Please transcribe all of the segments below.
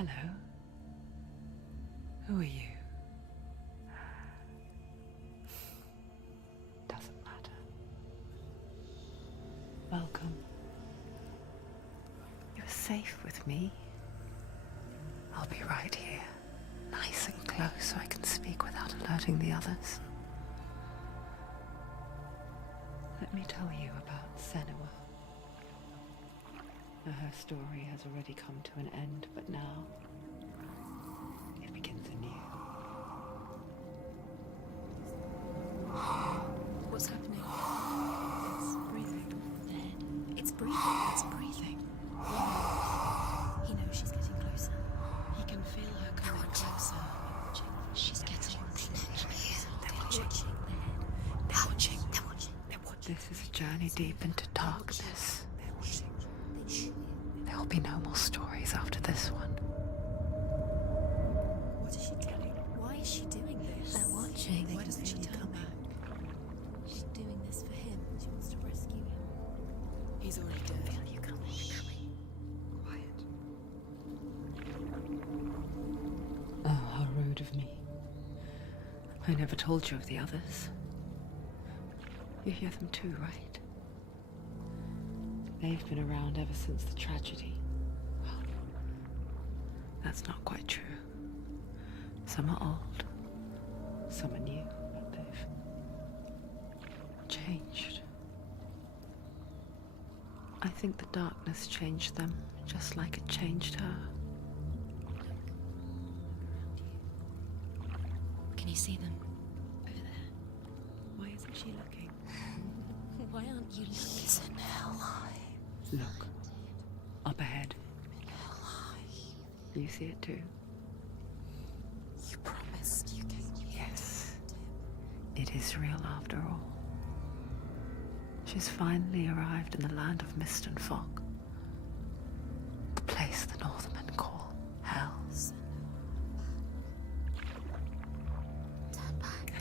Hello. Who are you? Doesn't matter. Welcome. You're safe with me. I'll be right here, nice and close so I can speak without alerting the others. Let me tell you about Senua. Her story has already come to an end, but now it begins anew. What's happening? It's breathing. Dead. It's breathing. It's breathing. He knows she's getting closer. He can feel her coming closer. She's getting closer. They're watching. They're watching. They're watching. They're watching. This is a journey deep into darkness. They're watching. There'll be no more stories after this one. What is she doing? Why is she doing this? They're watching. Why doesn't she turn back? She's doing this for him. She wants to rescue him. He's already dead. I feel you coming. Quiet. Oh, how rude of me. I never told you of the others. You hear them too, right? They've been around ever since the tragedy. Well, that's not quite true. Some are old, some are new, but they've changed. I think the darkness changed them, just like it changed her. Can you see them? Over there. Why isn't she looking? Why aren't you looking? He's in hell. Look, up ahead. You see it too? You promised you gave me. Yes. It is real after all. She's finally arrived in the land of mist and fog. The place the Northmen call Hell. Turn back.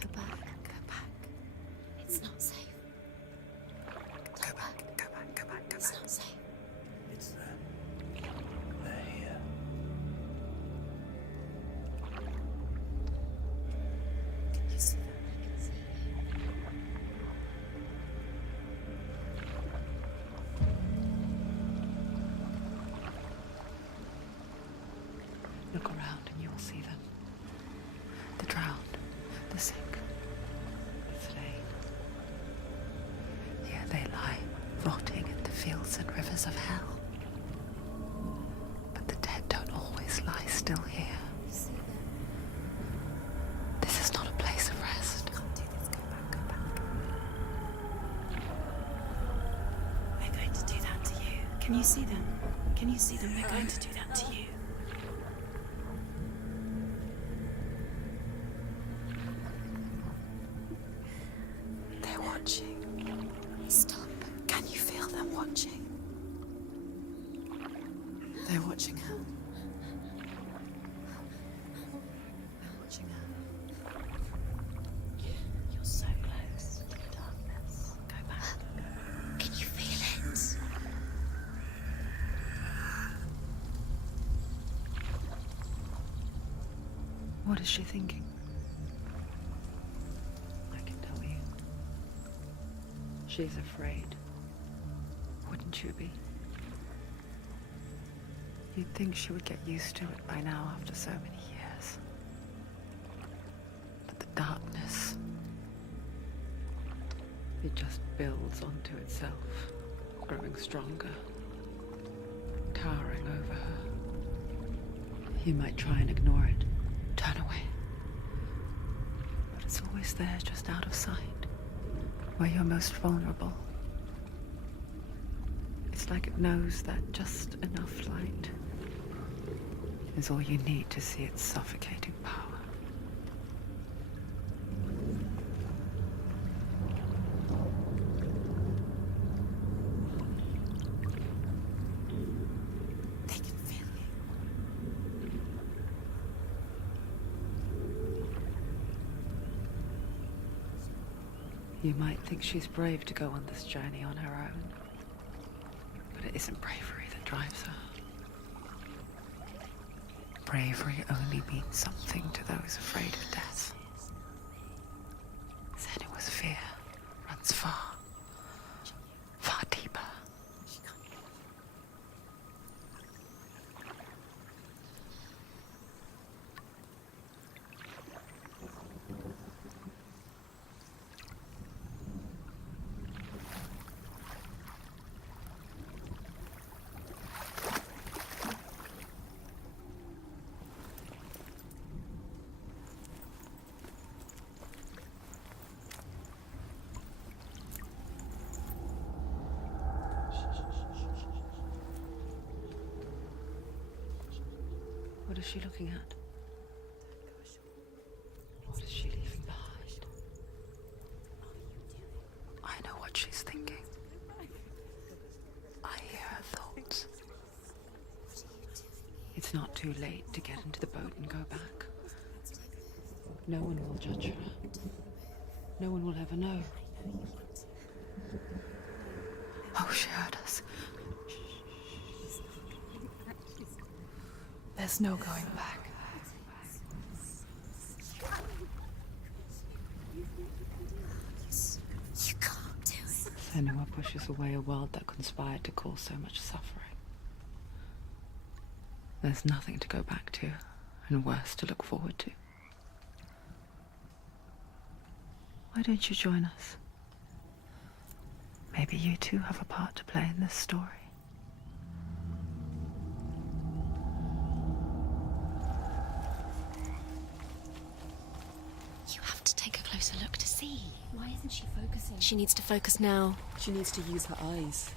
Go back. Go back. It's not safe. Go back. It's not safe. It's them. They're here. Can you see them? I can see you. Look around and you'll see them. The drowned, the sick, the slain. Here they lie, rotting in the fields and rivers of hell. But the dead don't always lie still here. You see them? This is not a place of rest. Can't do this. Go back. Go back. They're going to do that to you. Can you see them? Can you see them? They're going to do that to you. They're watching. Stop. Can you feel them watching? They're watching her. They're watching her. You're so close to the darkness. Go back. Can you feel it? What is she thinking? I can tell you. She's afraid. Wouldn't you be? You'd think she would get used to it by now after so many years. But the darkness, it just builds onto itself, growing stronger, towering over her. You might try and ignore it, turn away. But it's always there, just out of sight, where you're most vulnerable. It's like it knows that just enough light is all you need to see its suffocating power. They can feel you. You might think she's brave to go on this journey on her own, but it isn't bravery that drives her. bravery only means something to those afraid of death. Senua's fear runs far, far deeper. What is she looking at? What is she leaving behind? I know what she's thinking. I hear her thoughts. It's not too late to get into the boat and go back. No one will judge her. No one will ever know. Oh, she heard us. There's no going back. You can't do it. Senua pushes away a world that conspired to cause so much suffering. There's nothing to go back to, and worse to look forward to. Why don't you join us? Maybe you too have a part to play in this story. You have to take a closer look to see. Why isn't she focusing? She needs to focus now. She needs to use her eyes.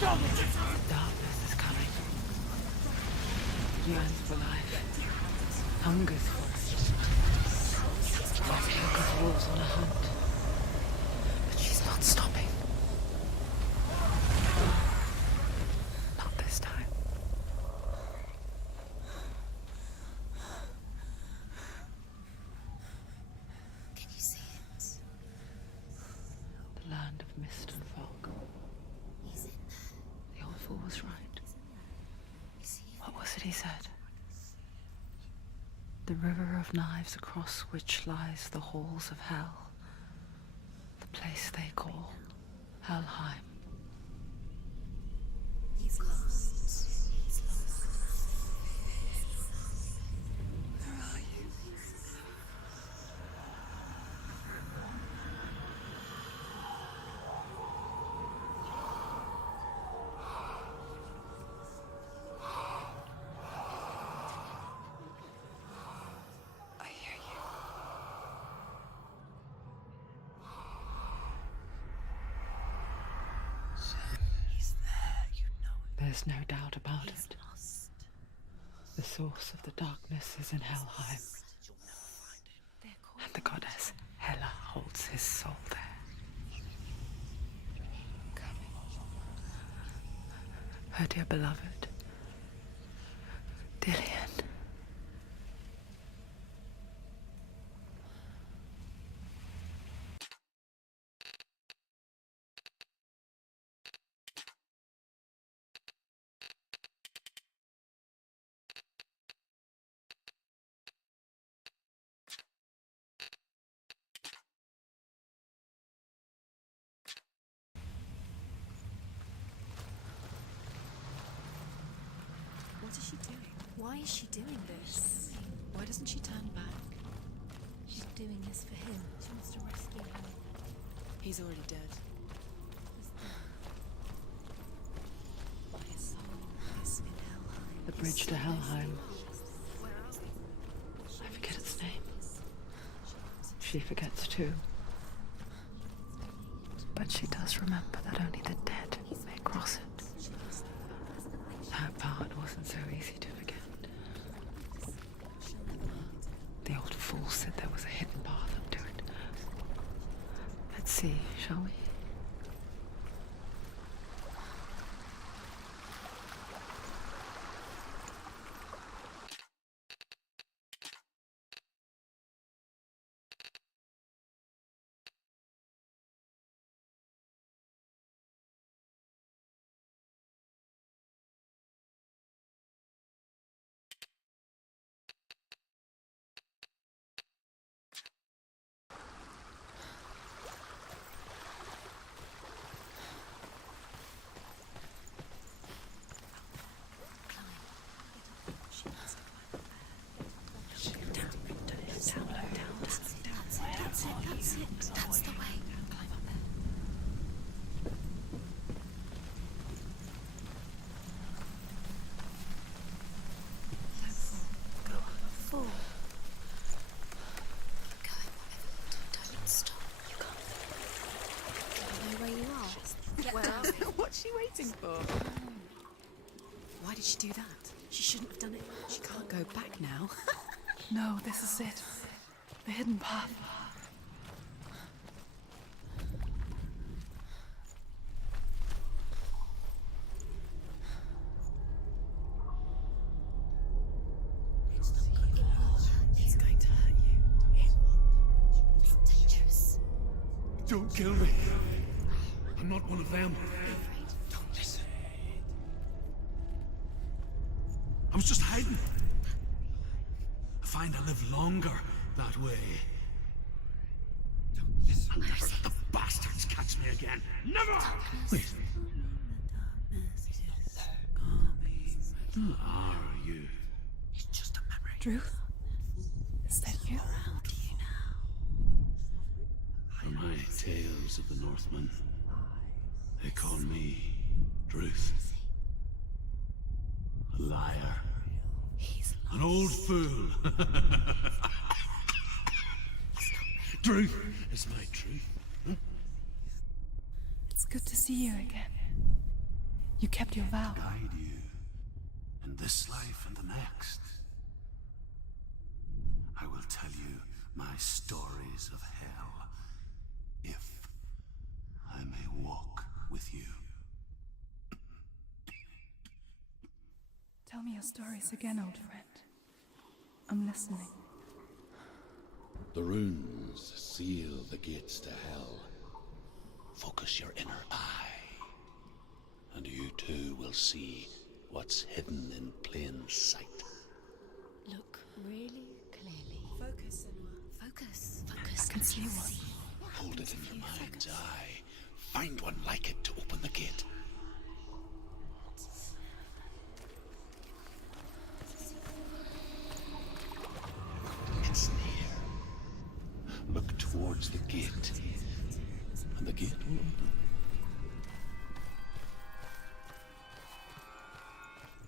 Darkness is coming. Yearns for life. Hungers for it. Like a pack of wolves on a hunt. But she's not stopping. Not this time. Can you see it? The land of mist and fog. He's in there. The old fool was right. You see it? What was it he said? The river of knives across which lies the halls of hell. The place they call Helheim. He's lost. He's lost. Where are you? I hear you. He's there, you know it. There's no doubt about He's it. lost. The source of the darkness is in Helheim, They're called. and the goddess Hela holds his soul there. Her dear beloved, Dillian. What is she doing? Why is she doing this? Why doesn't she turn back? She's doing this for him. She wants to rescue him. He's already dead. His soul is in Helheim. The bridge to Helheim. I forget its name. She forgets too. But she does remember that only the dead may cross it. That part wasn't so easy to forget. The old fool said there was a hidden path up to it. see, shall we? That's the way. Fall. Keep going, whatever you do, don't stop. You can't. Do you know where you are? What's she waiting for? Why did she do that? She shouldn't have done it. She can't go back now. No, this is it. The hidden path. It's going to hurt you. It's dangerous. Don't kill me. I'm not one of them. Don't listen. I was just hiding. I find I live longer that way. Don't listen. I'll never let the bastards catch me again. Never! Wait. Who are you? It's just a memory. Druth? Is that you? For my tales of the Northmen, they call me Druth. A liar. An old fool. Druth is my truth. Huh? It's good to see you again. You kept your vow. Guide you in this life and the next. I will tell you my stories of hell, if I may walk with you. Tell me your stories again, old friend. I'm listening. The runes seal the gates to hell. Focus your inner eye, and you too will see what's hidden in plain sight. Look really clearly. Focus, Senua. Focus. Focus. I can see one. Hold it in your mind's eye. Find one like it to open the gate. It's near. Look towards the gate, and the gate will open.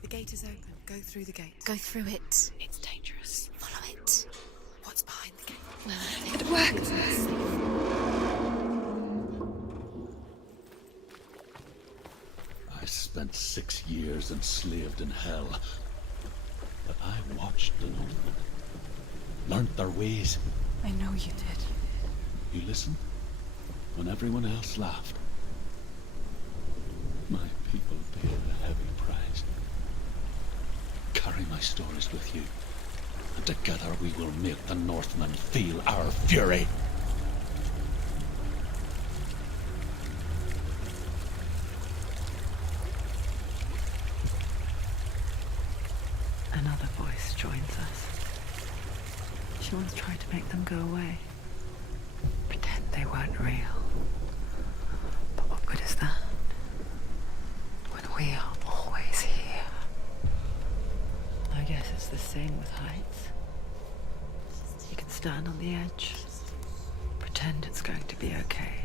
The gate is open. Go through the gate. Go through it. It's dangerous. Follow it. What's behind the gate? It worked! I spent 6 years enslaved in hell, but I watched the Northmen, learnt their ways. I know you did. You listened when everyone else laughed. My people paid a heavy price. Carry my stories with you, and together we will make the Northmen feel our fury. Another voice joins us. She once tried to make them go away. Pretend they weren't real. But what good is that? When we are always here. I guess it's the same with heights. You can stand on the edge, pretend it's going to be okay.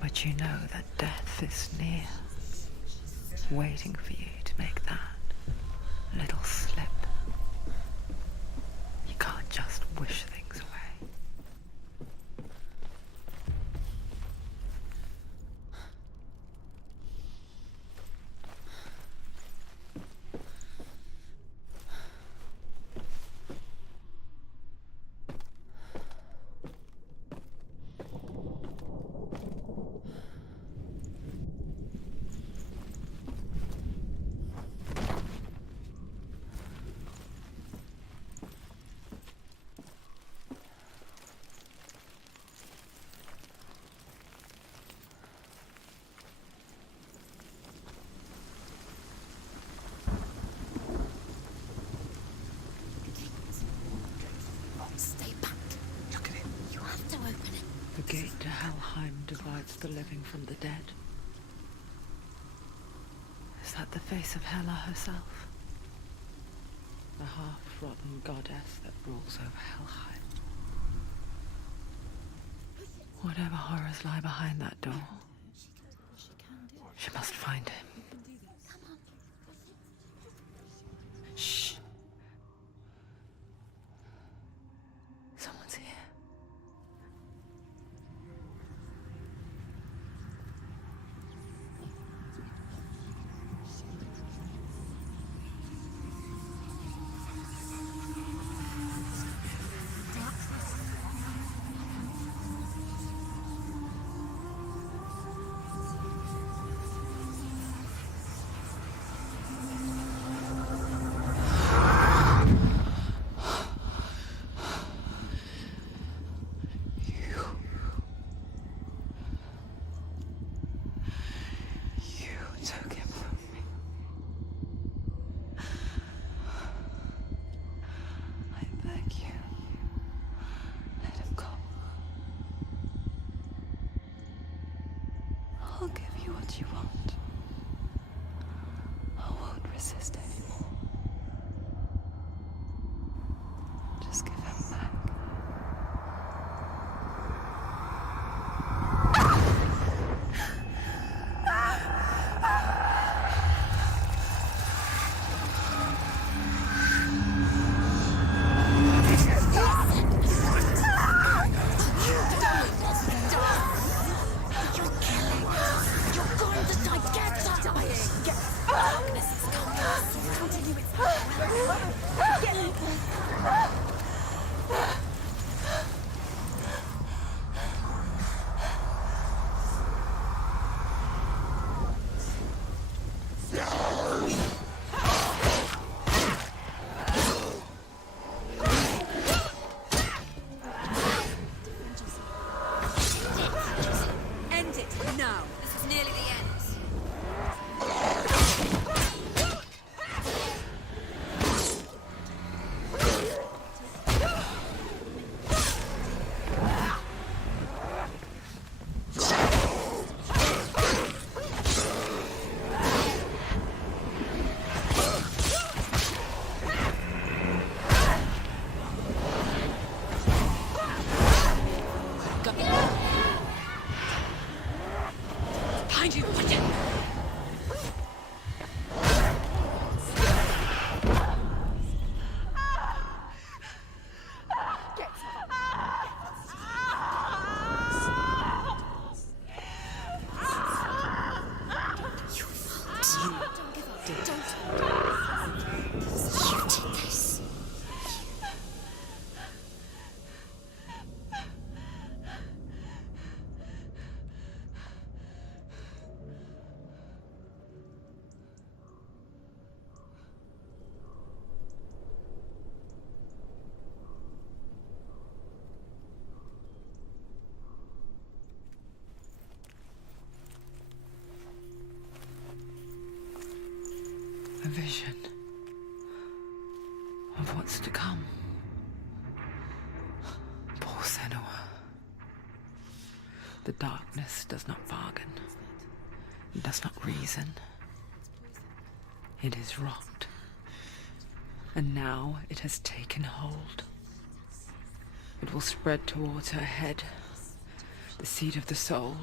But you know that death is near, waiting for you to make that little slip. You can't just wish things away. The gate to Helheim divides the living from the dead. Is that the face of Hela herself? The half-rotten goddess that rules over Helheim. Whatever horrors lie behind that door, she must find him. Shh. Someone's here. Took him from me. I beg you, let him go. I'll give you what you want. I won't resist anymore. Just give him back. End it now. This is nearly the end. Behind you! Watch it! A vision of what's to come. Poor Senua. The darkness does not bargain. It does not reason. It is rot. And now it has taken hold. It will spread towards her head, the seat of the soul,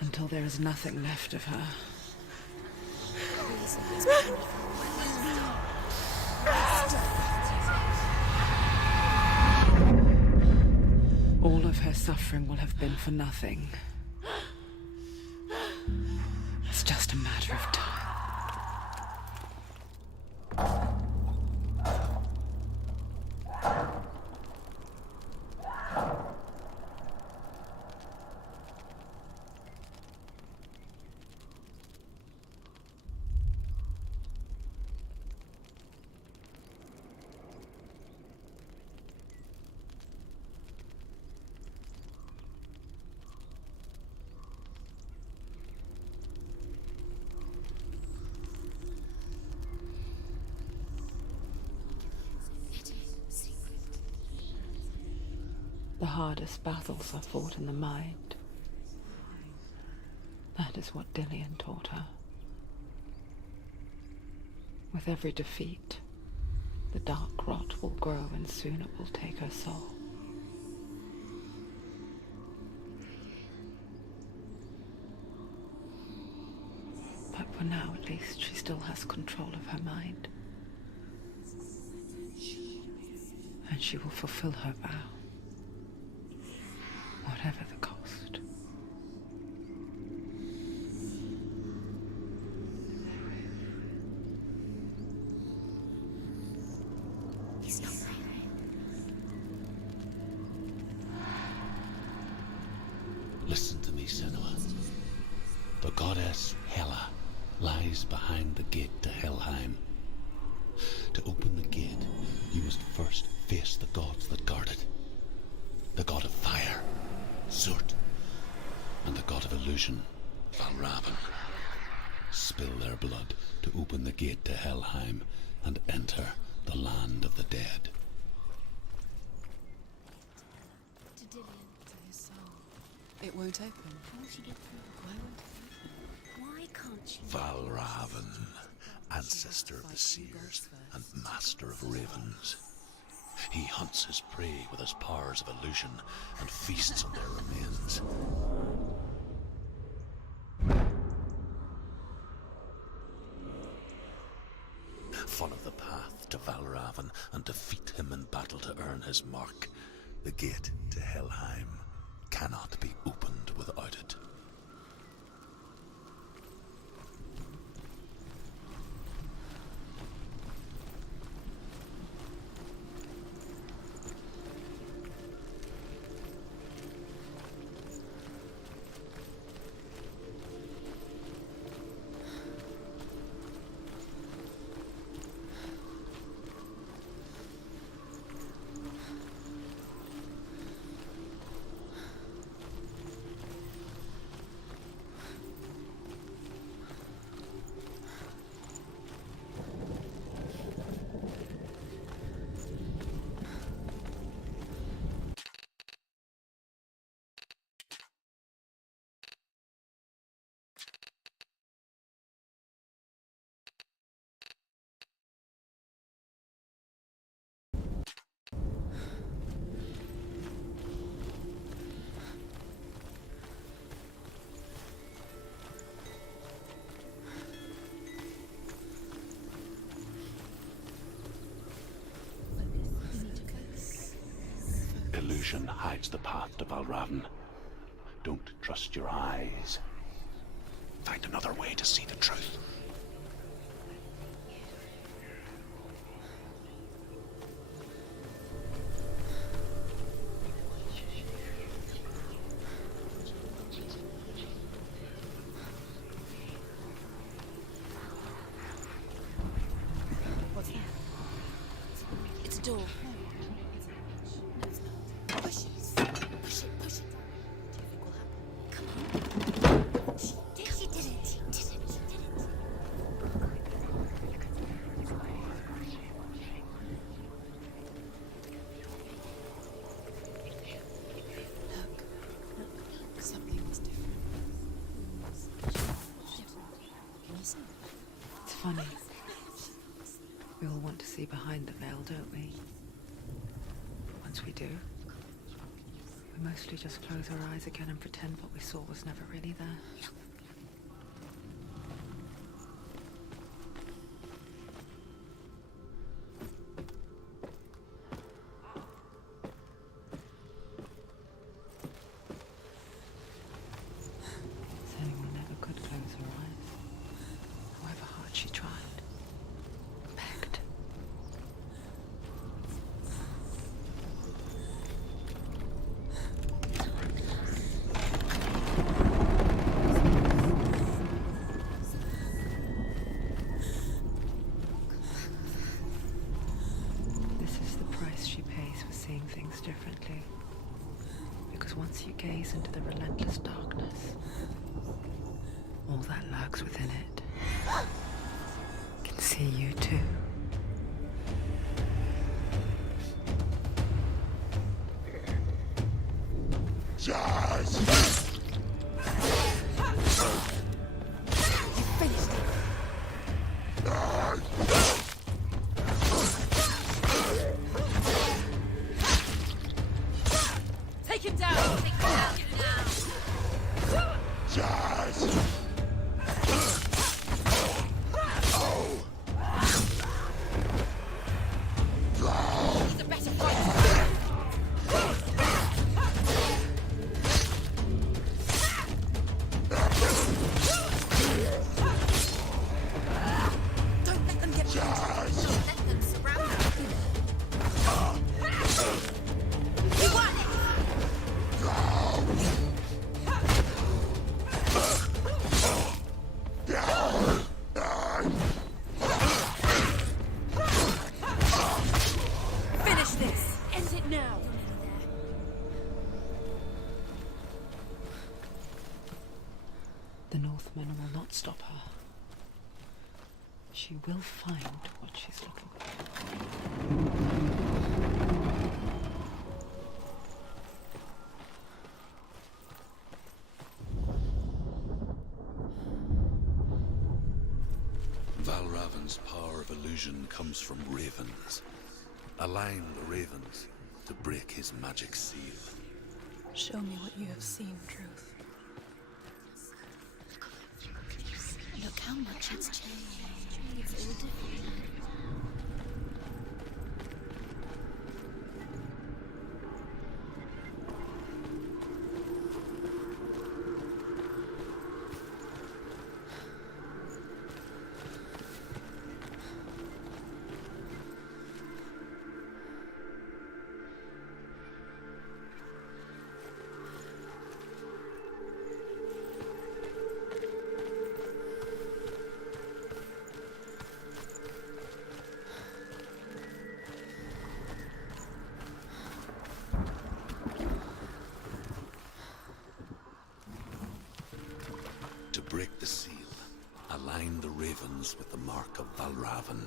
until there is nothing left of her. All of her suffering will have been for nothing. It's just a matter of time. The hardest battles are fought in the mind. That is what Dillian taught her. With every defeat, the dark rot will grow and soon it will take her soul. But for now, at least, she still has control of her mind. And she will fulfill her vow, whatever the cost. He's not there. Listen to me, Senua. The goddess Hela lies behind the gate to Helheim. To open the gate, you must first face the gods that guard it. The god of fire, Zurt, and the god of illusion, Valravn. Spill their blood to open the gate to Helheim and enter the land of the dead. To Dillian. To his soul. It won't open. How will she get through? Why won't it open? Why can't she? Valravn, ancestor of the seers and master of ravens. He hunts his prey with his powers of illusion and feasts on their remains. Follow the path to Valravn and defeat him in battle to earn his mark. The gate to Helheim cannot be opened without it. Illusion hides the path to Valravn. Don't trust your eyes. Find another way to see the truth. What's that? It's a door. No, it's not. Push it. Push it. Push it. Do you think will happen? Come on. She did it. She did it. She did it. Look. Something is different. Can you see? It's funny. We all want to see behind the veil, don't we? Once we do, we mostly just close our eyes again and pretend what we saw was never really there. Senua never could close her eyes, however hard she tried. Begged. This is the price she pays for seeing things differently. Because once you gaze into the relentless darkness, all that lurks within it can see you too. Take him down! Take him down! He's a better fighter! Don't let them get behind you. Don't let them surround you. You won! Finish this! End it now! The Northmen will not stop her. She will find what she's looking for. Valravan's power of illusion comes from ravens. Align the ravens to break his magic seal. Show me what you have seen, Truth. Look how much it's changed. It's all different. To break the seal, align the ravens with the mark of Valravan.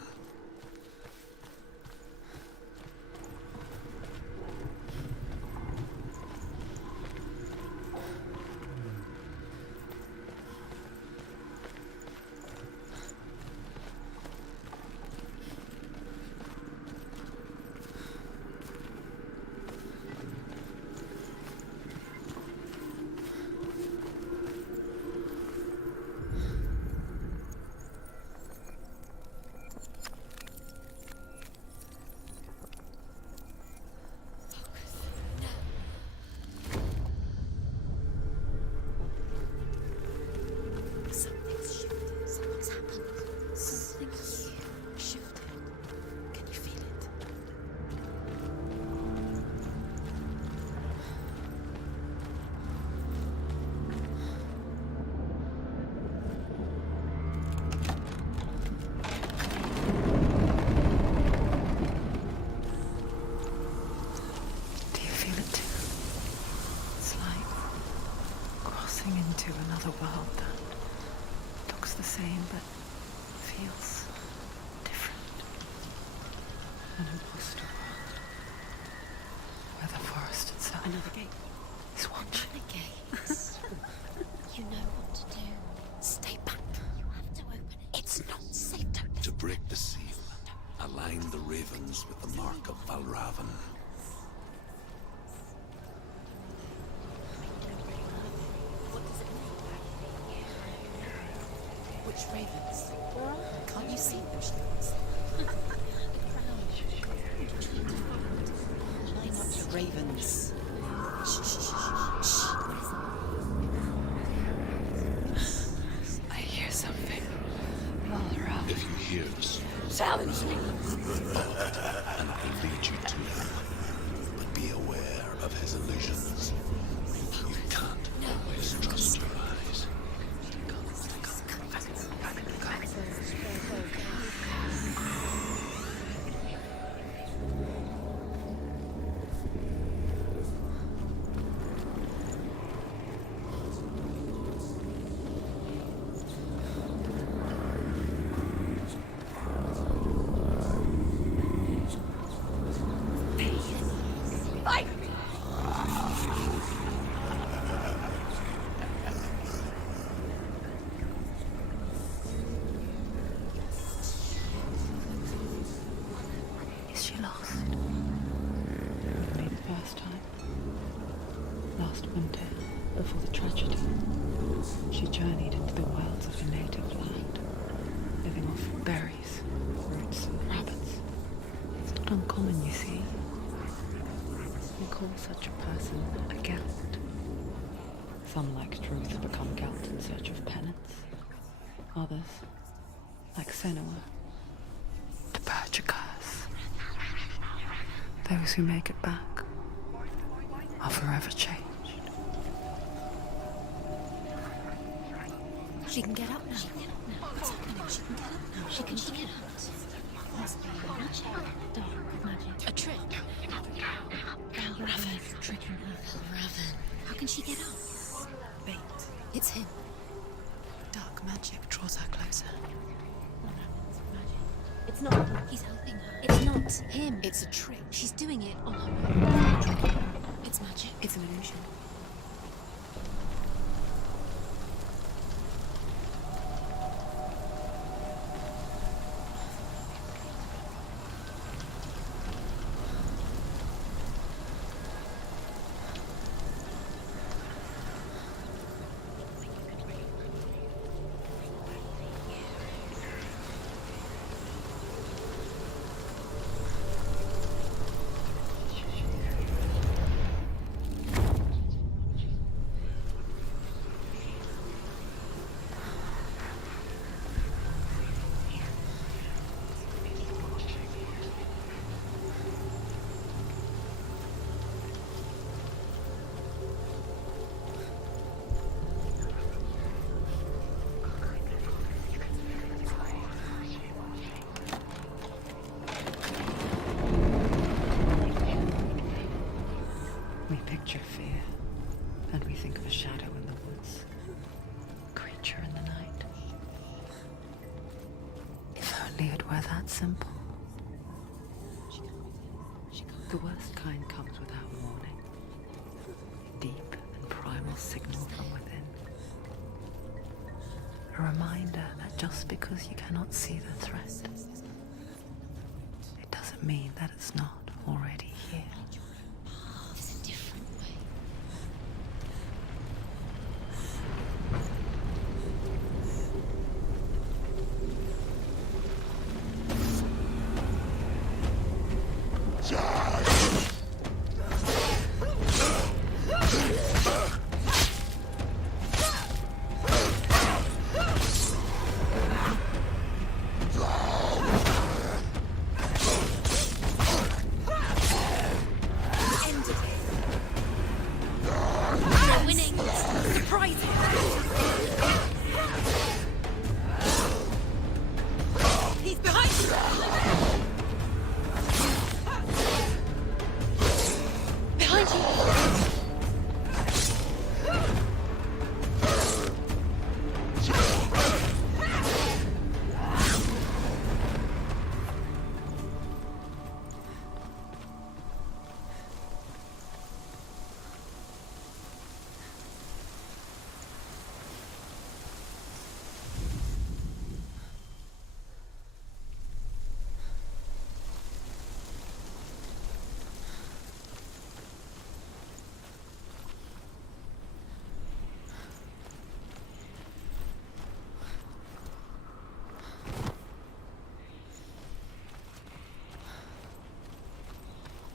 Something's shifted. Something's happened. Something's shifted. Can you feel it? Do you feel it too? It's like crossing into another world that looks the same but feels different. An imposter world where the forest itself Another gate. is watching. The gates. You know what to do. Stay back. You have to open it. It's not safe. Don't To break the seal, align the ravens with the mark of Valravan. What does it mean? Which ravens? Can't you see them? Line up your ravens. I hear something. Valravan. If you hear the sound, Challenge me. and it will lead you to him. But be aware of his illusions. You can't always trust your eyes. Fight me! Last winter, before the tragedy, she journeyed into the wilds of her native land, living off berries, roots, and rabbits. It's not uncommon, you see. We call such a person a Gelt. Some, like Truth, become Gelt in search of penance. Others, like Senua, to purge a curse. Those who make it back are forever changed. She can get up now. What's happening? She can get up now. She can get up. Must be a magic. Dark magic. A trick. Raven. Tricking her. Raven. How can she get up? Wait. It's him. Dark magic draws her closer. It's not him. He's helping her. It's not him. It's a trick. She's doing it on her own. It's magic. It's an illusion. We picture fear, and we think of a shadow in the woods, a creature in the night. If only it were that simple. The worst kind comes without warning. A deep and primal signal from within. A reminder that just because you cannot see the threat, it doesn't mean that it's not already here. There's a different way. We're winning. Surprise him. He's behind you. Behind you.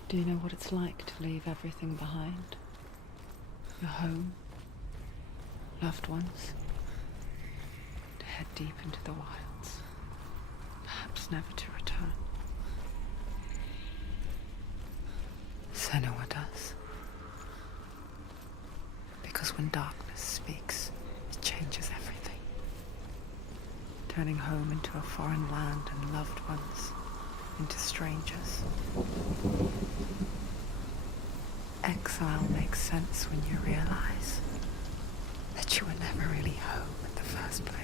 Do you know what it's like to leave everything behind? Your home, loved ones, to head deep into the wilds, perhaps never to return. Senua does. Because when darkness speaks, it changes everything. Turning home into a foreign land and loved ones into strangers. Exile makes sense when you realize that you were never really home in the first place.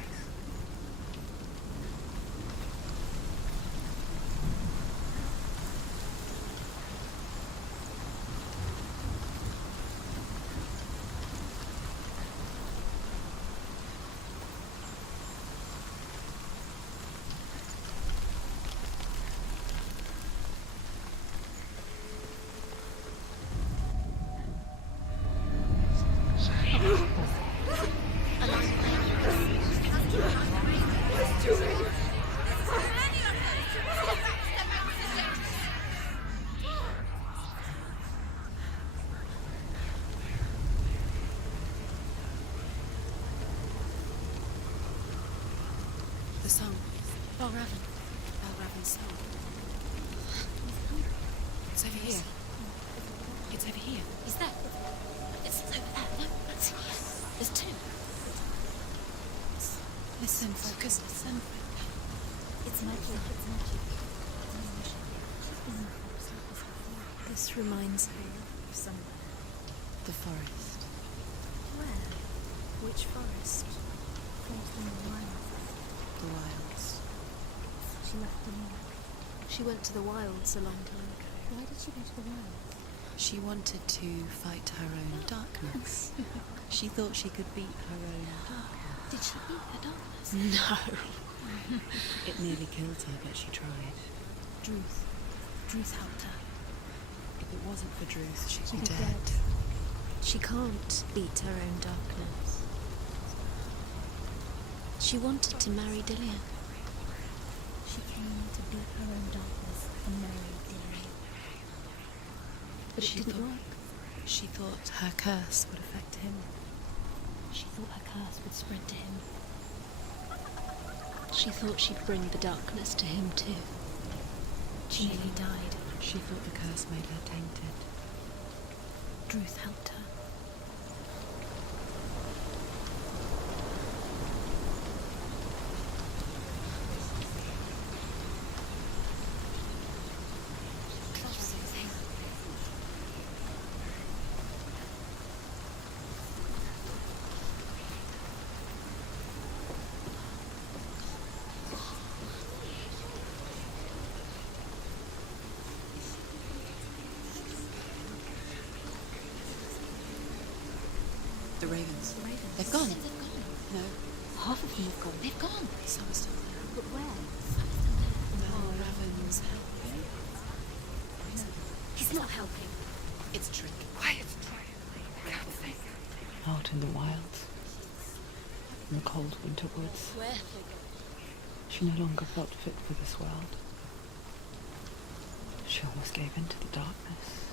song. Balravan's song. It's over here. It's over here. Is that? It's over there. No, that's here. There's two. Listen, focus, listen. It's magic. It's magic. This reminds me of somewhere. The forest. Where? Which forest? In the wild. The wilds. She left them all. She went to the wilds a long time ago. Why did she go to the wilds? She wanted to fight her own darkness. She thought she could beat her own darkness. Did she beat her darkness? No. It nearly killed her, but she tried. Druth helped her. If it wasn't for Druth, she'd She'd be be dead. She can't beat her own darkness. She wanted to marry Dillian. She came to beat her own darkness and marry Dillian. But it didn't work. She thought her curse would affect him. She thought her curse would spread to him. She thought she'd bring the darkness to him too. She nearly died. She thought the curse made her tainted. Druth helped her. The ravens. They've gone. No. Half of them have gone. They've gone. Some are still there. But where? Raven's helping. He's not helping. It's a trick. Quiet. Out in the wilds, in the cold winter woods, Where? she no longer felt fit for this world. She almost gave in to the darkness.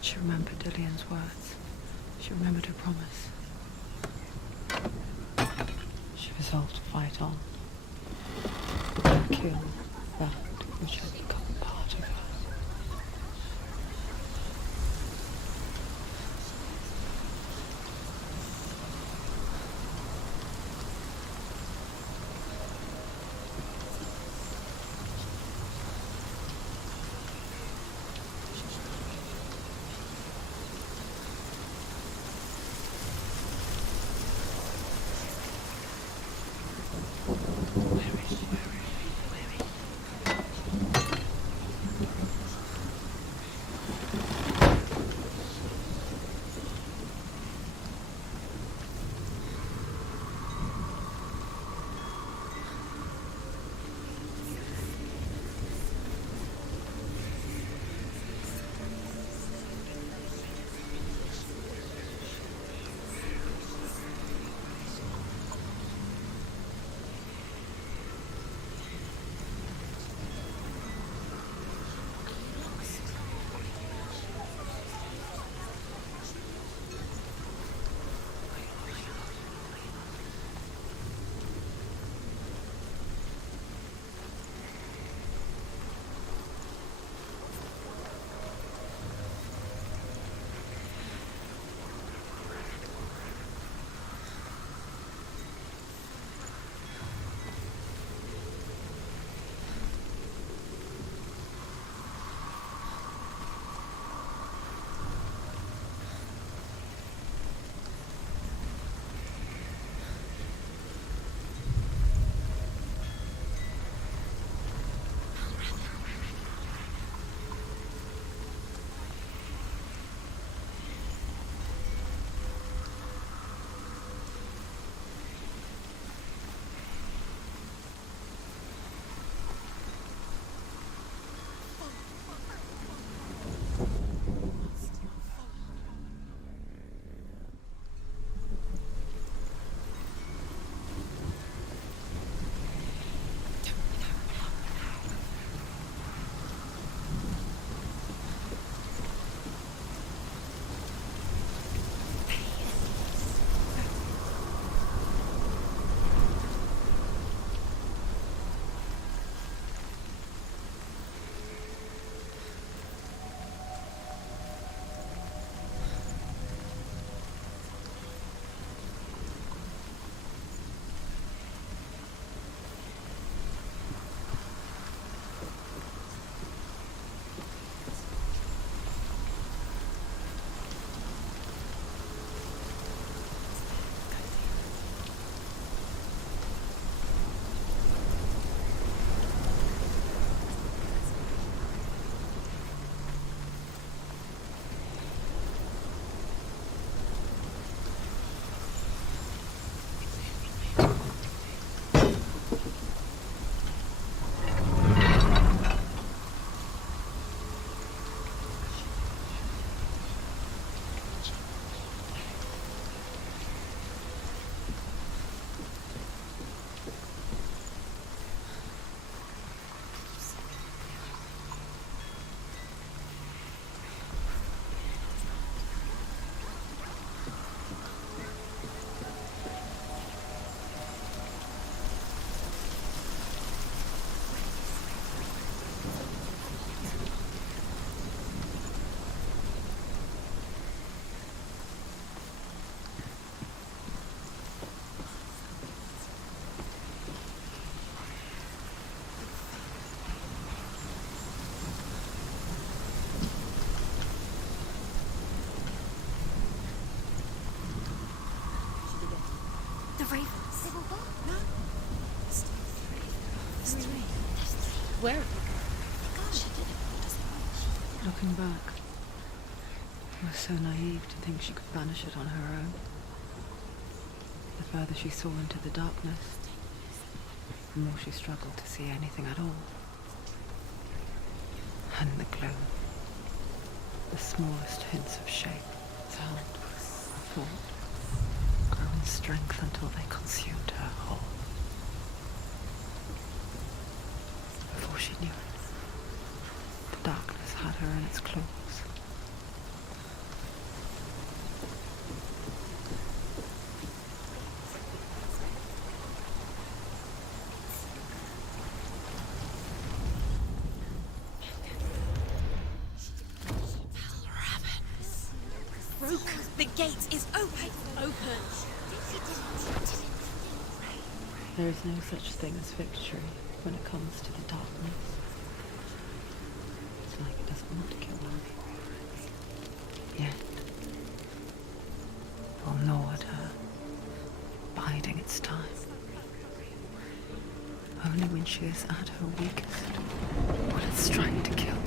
She remembered Dillian's words. She remembered her promise. She resolved to fight on. Kill that which had become part of her. ravens. They were what? No. There's three. Where have they gone? Gosh, I didn't know. Looking back, I was so naive to think she could banish it on her own. The further she saw into the darkness, the more she struggled to see anything at all. And the gloom, the smallest hints of shape, sound, or thought, grew in strength until they consumed her whole. Before she knew it, the darkness had her in its claws. The gate is open! Open! There is no such thing as victory when it comes to the darkness. It's like it doesn't want to kill one. Yet, it will gnaw at her, biding its time. Only when she is at her weakest will it strike to kill.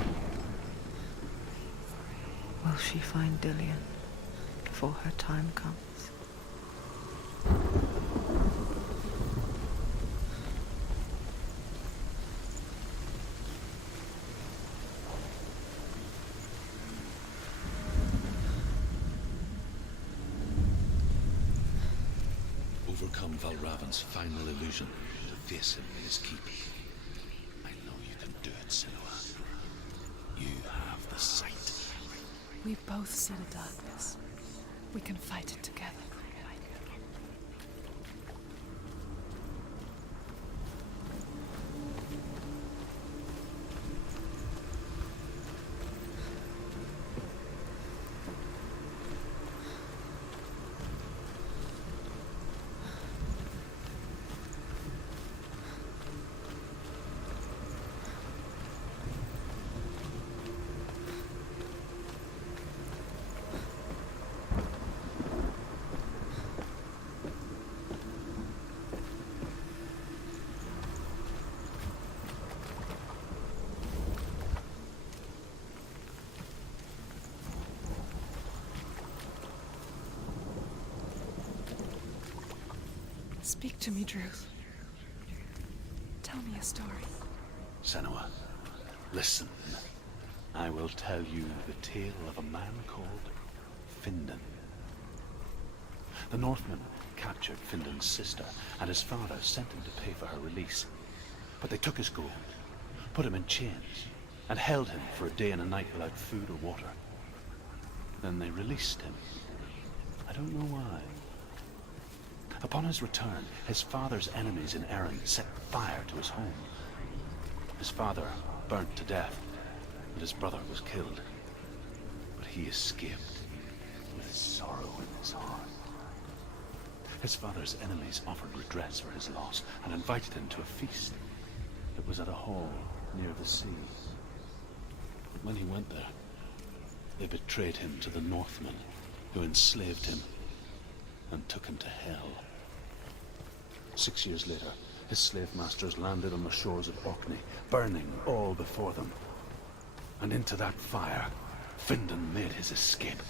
Will she find Dillian before her time comes? Overcome Valravan's final illusion to face him in his keep. I know you can do it, Senua. You have the sight. We both see the darkness. We can fight it together. Speak to me, Druth. Tell me a story. Senua, listen. I will tell you the tale of a man called Findan. The Northmen captured Findan's sister, and his father sent him to pay for her release. But they took his gold, put him in chains, and held him for a day and a night without food or water. Then they released him. I don't know why. Upon his return, his father's enemies in Erin set fire to his home. His father burnt to death, and his brother was killed. But he escaped with sorrow in his heart. His father's enemies offered redress for his loss and invited him to a feast. It was at a hall near the sea. But when he went there, they betrayed him to the Northmen, who enslaved him and took him to hell. 6 years later, his slave masters landed on the shores of Orkney, burning all before them. And into that fire, Findan made his escape.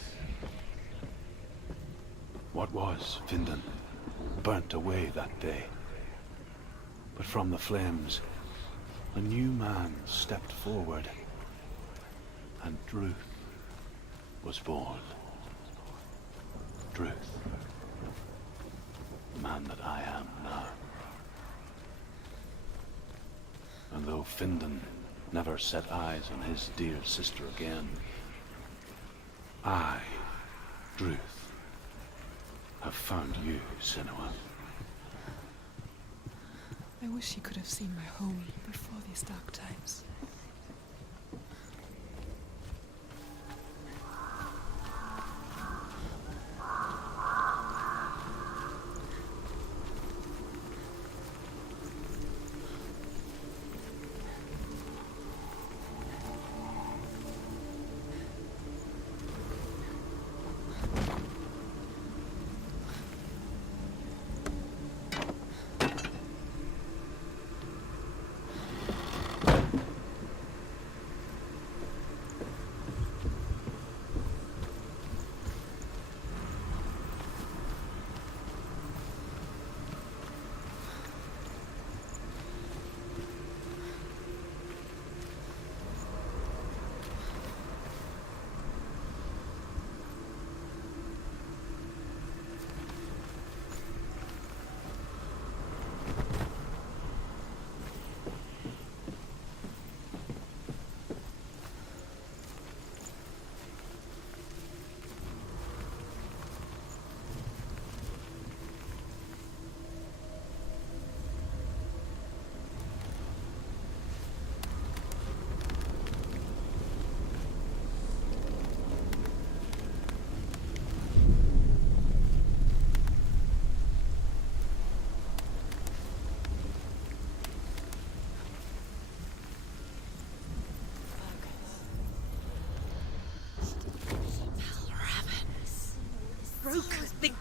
What was Findan burnt away that day. But from the flames, a new man stepped forward, and Druth was born. Druth. The man that I am now. And though Findan never set eyes on his dear sister again, I, Druth, have found you, Senua. I wish you could have seen my home before these dark times.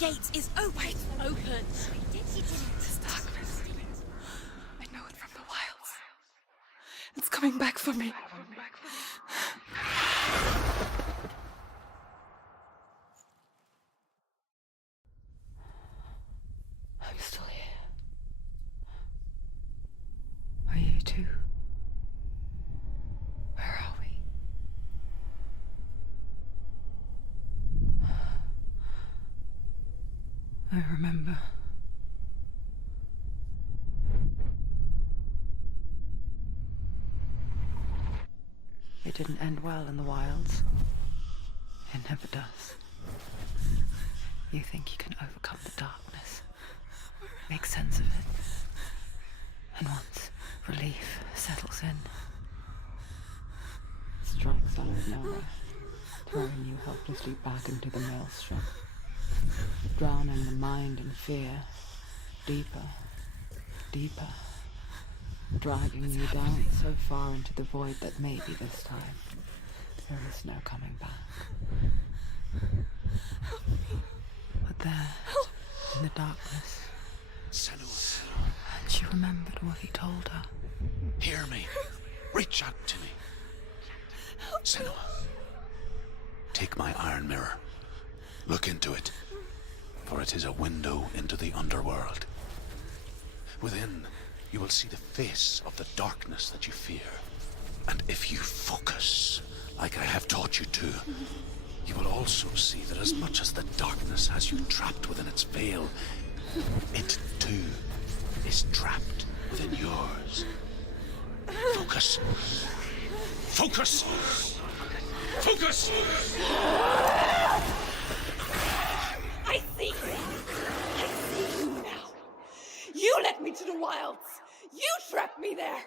gate is open. It's open. You did it. This darkness. I know it from the wilds. It's coming back for me. I'm still here. Are you too? Where are we? I remember. It didn't end well in the wilds. It never does. You think you can overcome the darkness, make sense of it, and once relief settles in, it strikes out of nowhere, throwing you helplessly back into the maelstrom, drowning the mind in fear, deeper, deeper, dragging you down so far into the void that maybe this time there is no coming back. But there, in the darkness, Senua, and she remembered what he told her. hear me. Reach out to me. Senua, take my iron mirror. Look into it, for it is a window into the underworld. Within, you will see the face of the darkness that you fear. And if you focus, like I have taught you to, you will also see that as much as the darkness has you trapped within its veil, it too is trapped within yours. Focus. Focus! Focus! I see you! I see you now! You led me to the wilds! You trapped me there!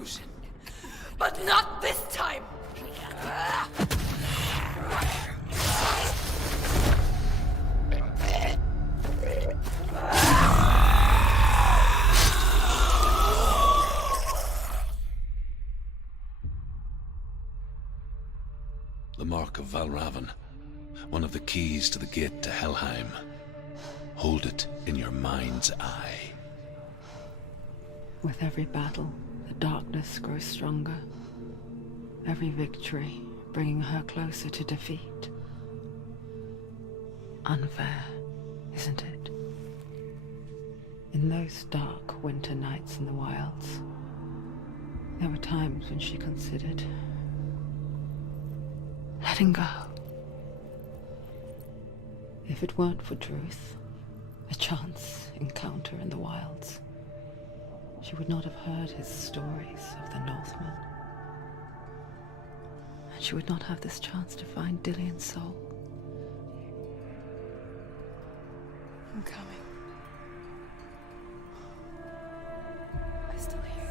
illusion. But not this time! The Mark of Valravan, one of the keys to the gate to Helheim. Hold it in your mind's eye. With every battle, the darkness grows stronger. Every victory bringing her closer to defeat. Unfair, isn't it? In those dark winter nights in the wilds, there were times when she considered letting go. If it weren't for Druth, a chance encounter in the wilds, she would not have heard his stories of the Northmen. And she would not have this chance to find Dillion's soul. I'm coming. I still hear you.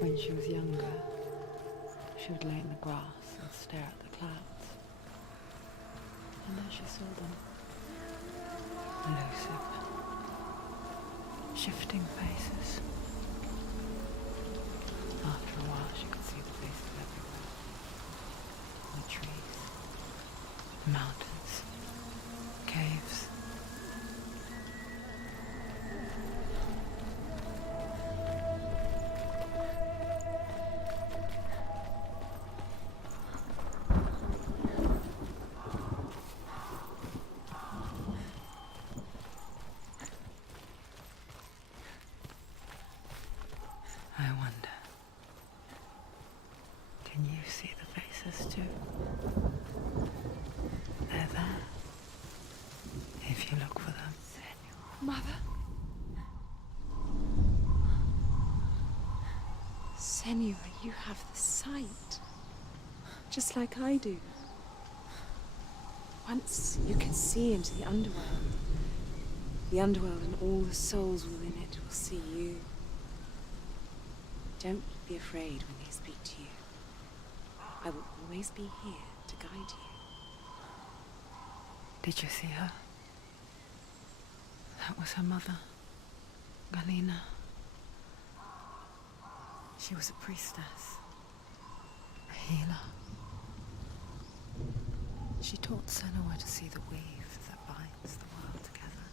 When she was younger, she would lay in the grass and stare at the clouds. And then she saw them. Elusive. Shifting faces. After a while, she could see the faces everywhere. The trees, mountains, caves. I wonder, can you see the faces too? They're there, if you look for them. Mother? Senua, you have the sight. Just like I do. Once you can see into the underworld. The underworld and all the souls within it will see you. Don't be afraid when they speak to you. I will always be here to guide you. Did you see her? That was her mother, Galena. She was a priestess, a healer. She taught Senua to see the weave that binds the world together.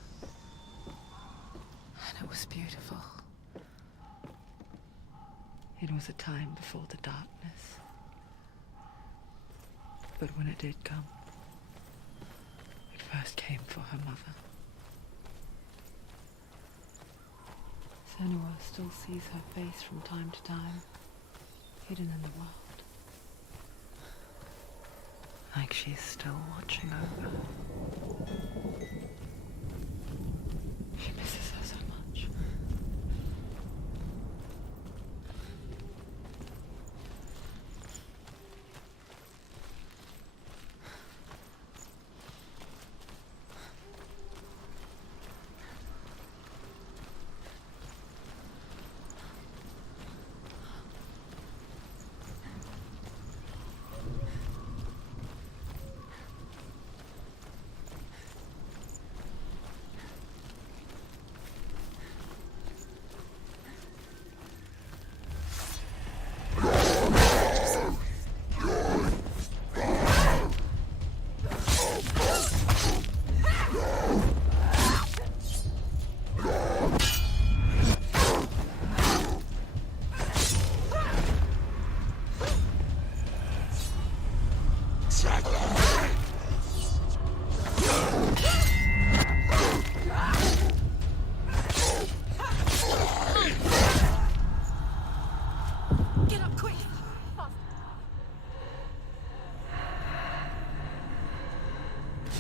And it was beautiful. It was a time before the darkness. But when it did come, it first came for her mother. Senua still sees her face from time to time, hidden in the world. Like she's still watching over her. She misses her so much.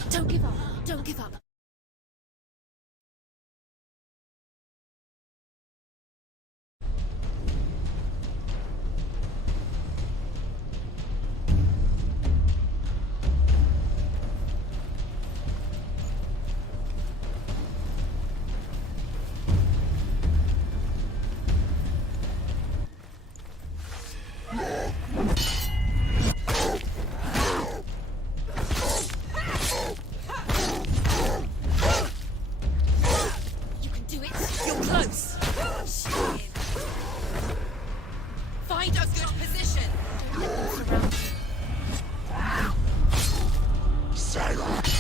Don't give up. Don't give up. You can do it. You're close. Shit. Find a good position. Don't let them surround you.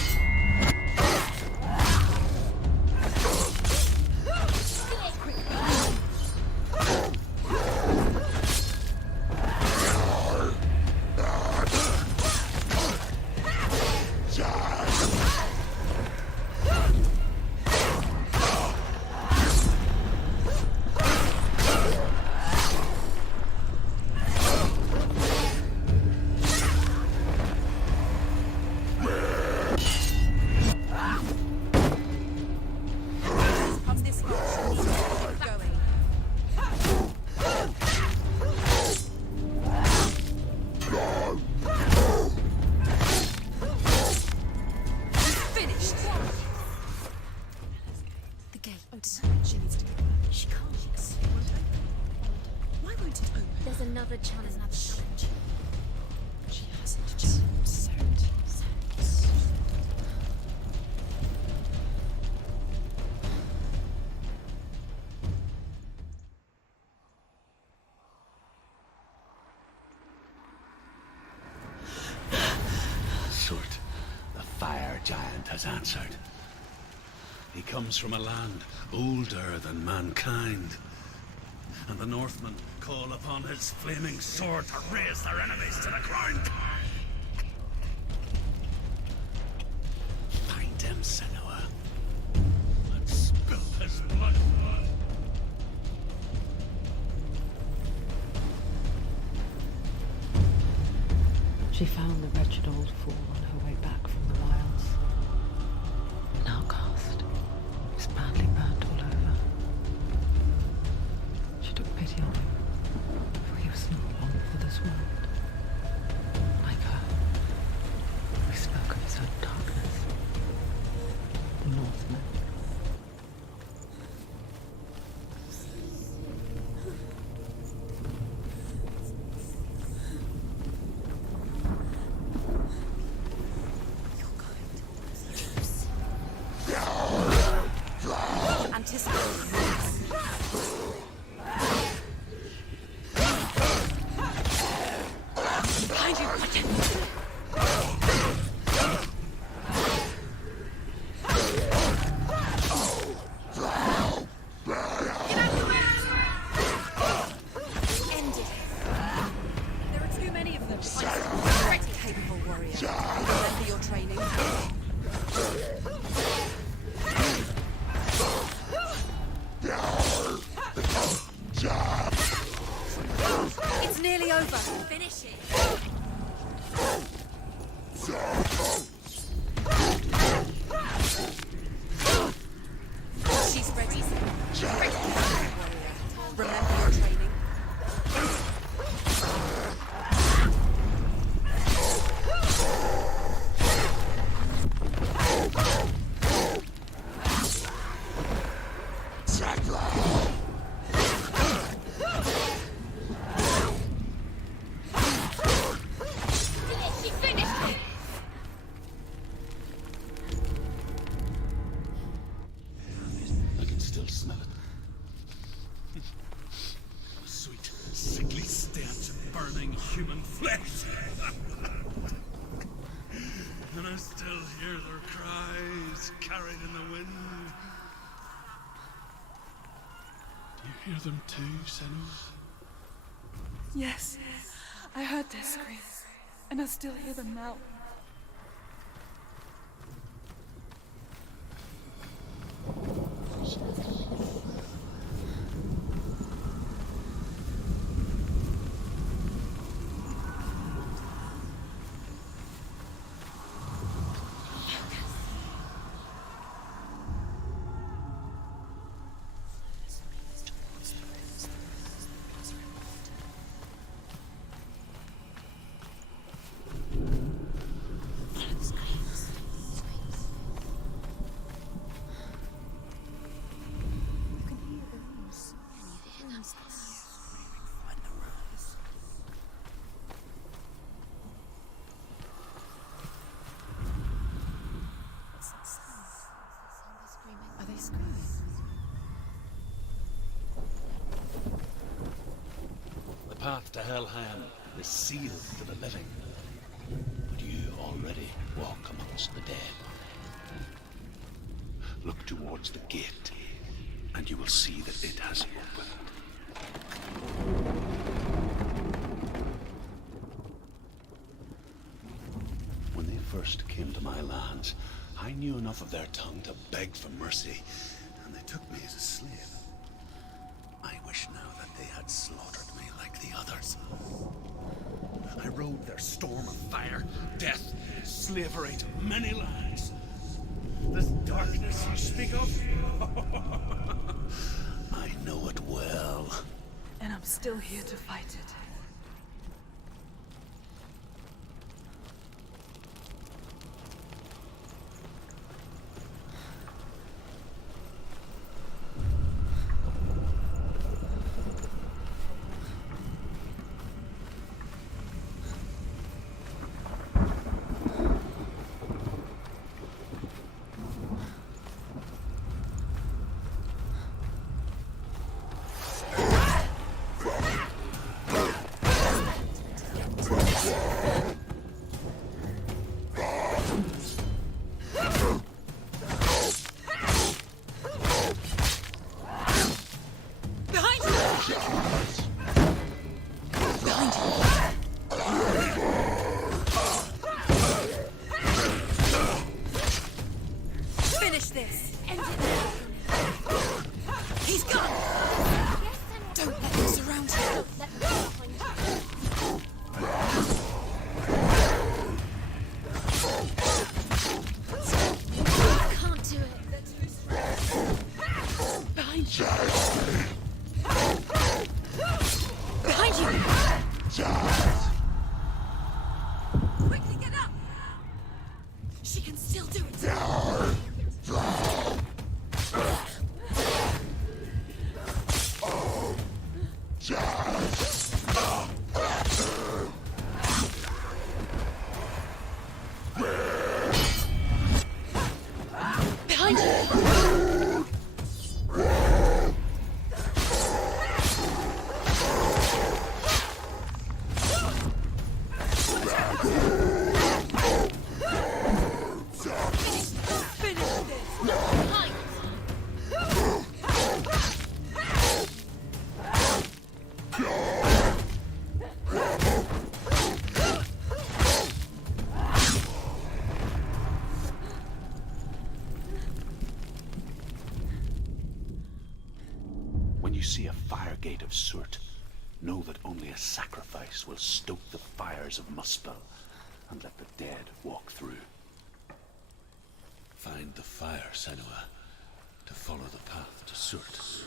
Come this way. Keep going. Finished. The gate. She needs to go. She can't. Why won't it open? There's another challenge. She hasn't just soaked. Sort, the fire giant has answered. He comes from a land older than mankind. And the Northmen call upon his flaming sword to raise their enemies to the ground. Find him, Senua, and spill his blood. She found the wretched old fool on her way back from the wilds. An outcast. He was badly burnt all over. She took pity on him, for he was not long for this world. Like her, he spoke of his own darkness. The Northmen. Anticipate. Behind you, Quentin. End it. There are too many of them. Find some capable warrior. Remember your training. It's nearly over. Finish it. She's ready. Remember your training. She finished it. I can still smell it. A sweet, sickly stench of burning human flesh. And I still hear their cries carried in the wind. Do you hear them too, Senua? Yes, I heard their screams, and I still hear them now. Are they screaming? The path to Helheim is sealed to the living. But you already walk amongst the dead. Look towards the gate, and you will see that it has opened. When they first came to my lands, I knew enough of their tongue to beg for mercy, and they took me as a slave. I wish now that they had slaughtered me like the others. I rode their storm of fire, death, slavery to many lands. This darkness you speak of? I know it well. And I'm still here to fight it. When you see a fire gate of Surt, know that only a sacrifice will stoke the fires of Muspel and let the dead walk through. Find the fire, Senua, to follow the path to Surt.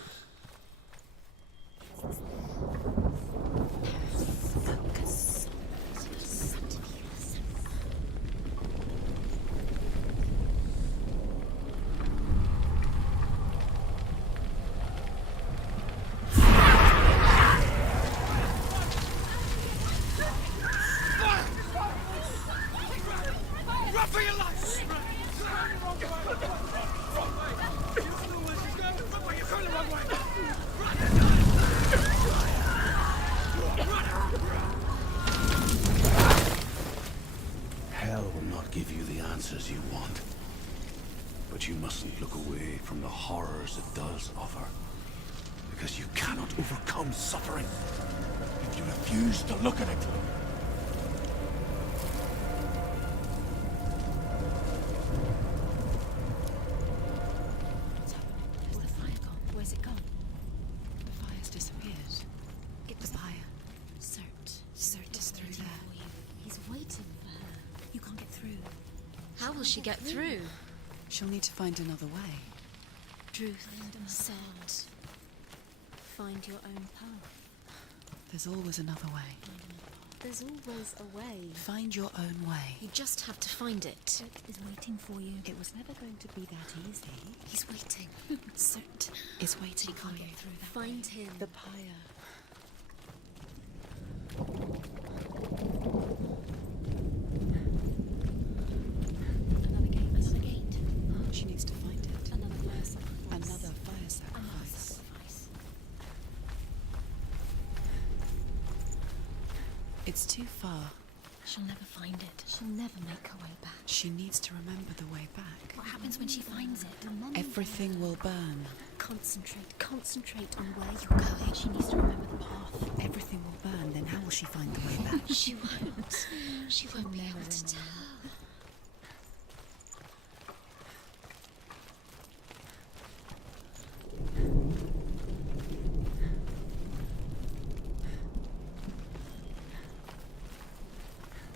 Hell will not give you the answers you want. But you mustn't look away from the horrors it does offer. Because you cannot overcome suffering if you refuse to look at it. What's happening? Has the fire gone? Where's it gone? The fire's disappeared. It was the fire. Surt is through there. He's waiting for her. You can't get through. How will she get through? She'll need to find another way. Truth said, find your own path. There's always another way. There's always a way. Find your own way. You just have to find it. Surt is waiting for you. It was never going to be that easy. He's waiting. Surt is waiting for you. Find him. The pyre. Another gate. It's too far. She'll never find it. She'll never make her way back. She needs to remember the way back. What happens when she finds it? Everything will burn. Concentrate on where you're going. She needs to remember the path. Everything will burn, then how will she find the way back? She won't. She won't be able to tell.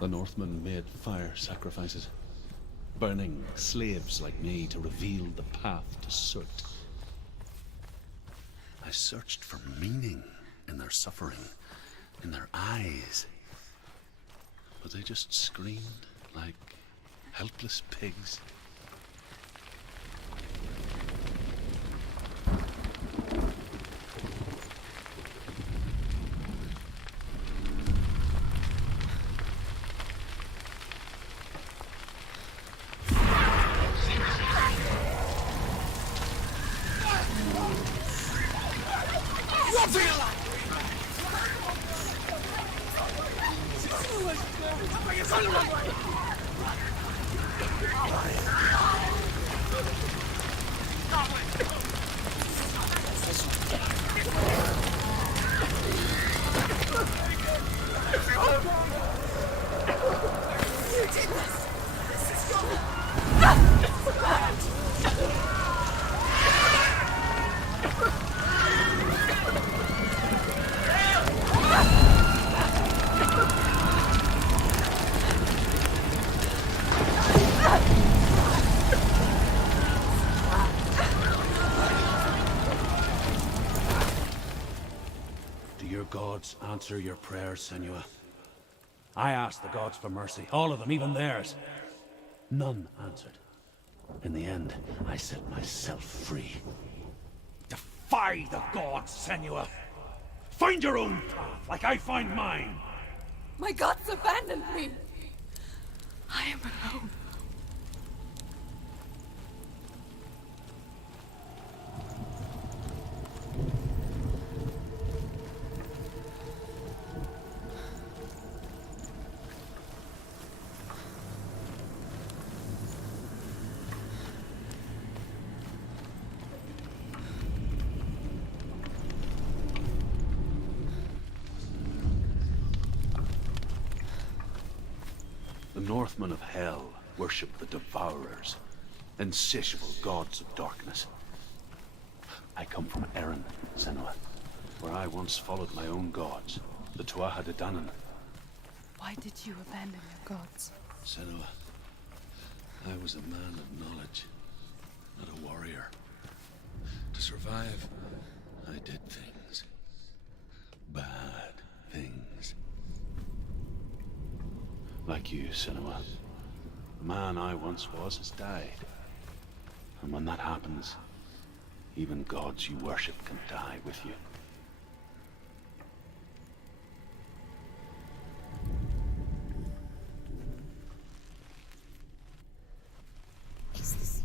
The Northmen made fire sacrifices, burning slaves like me to reveal the path to Surt. I searched for meaning in their suffering, in their eyes, but they just screamed like helpless pigs. Gods answer your prayers, Senua. I asked the gods for mercy, all of them, even theirs. None answered. In the end, I set myself free. Defy the gods, Senua! Find your own path, like I find mine! My gods abandoned me! I am alone. The Northmen of Hell worship the Devourers, insatiable gods of darkness. I come from Erin, Senua, where I once followed my own gods, the Tuatha De Danann. Why did you abandon your gods? Senua, I was a man of knowledge, not a warrior. To survive, I did things. Bad things. Like you, Senua. The man I once was has died. And when that happens, even gods you worship can die with you. Is this...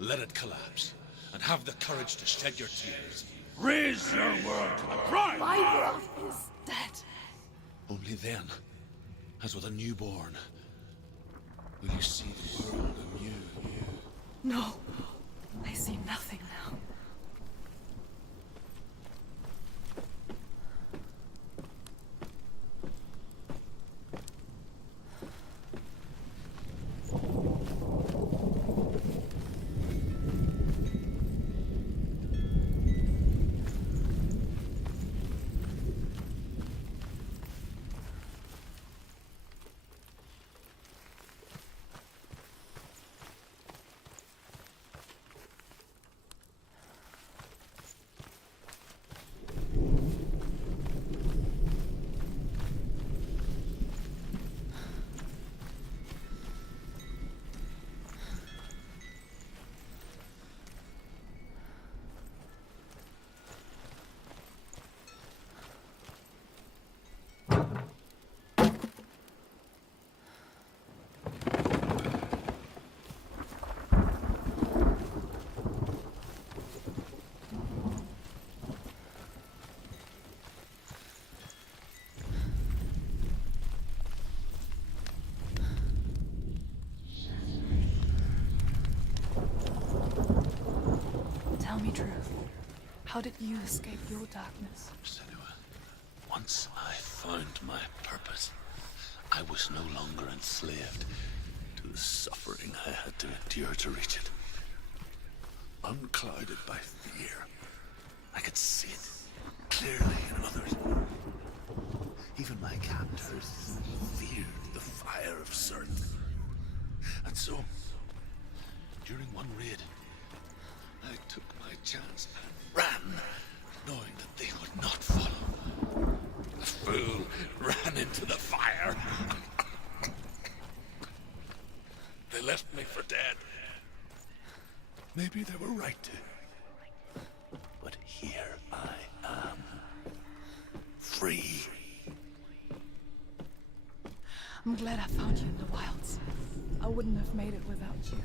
Let it collapse, and have the courage to shed your tears. Raise your world to the prime! My world is dead. Only then, as with a newborn, will you see the world anew. No, I see nothing now. Tell me truth. How did you escape your darkness? Senua, once I found my purpose, I was no longer enslaved to the suffering I had to endure to reach it. Unclouded by fear, I could see it clearly in others. Even my captors feared the fire of Cert. And so, during one raid, I took my chance and ran, knowing that they would not follow. The fool ran into the fire. They left me for dead. Maybe they were right to. But here I am. Free. I'm glad I found you in the wilds. I wouldn't have made it without you.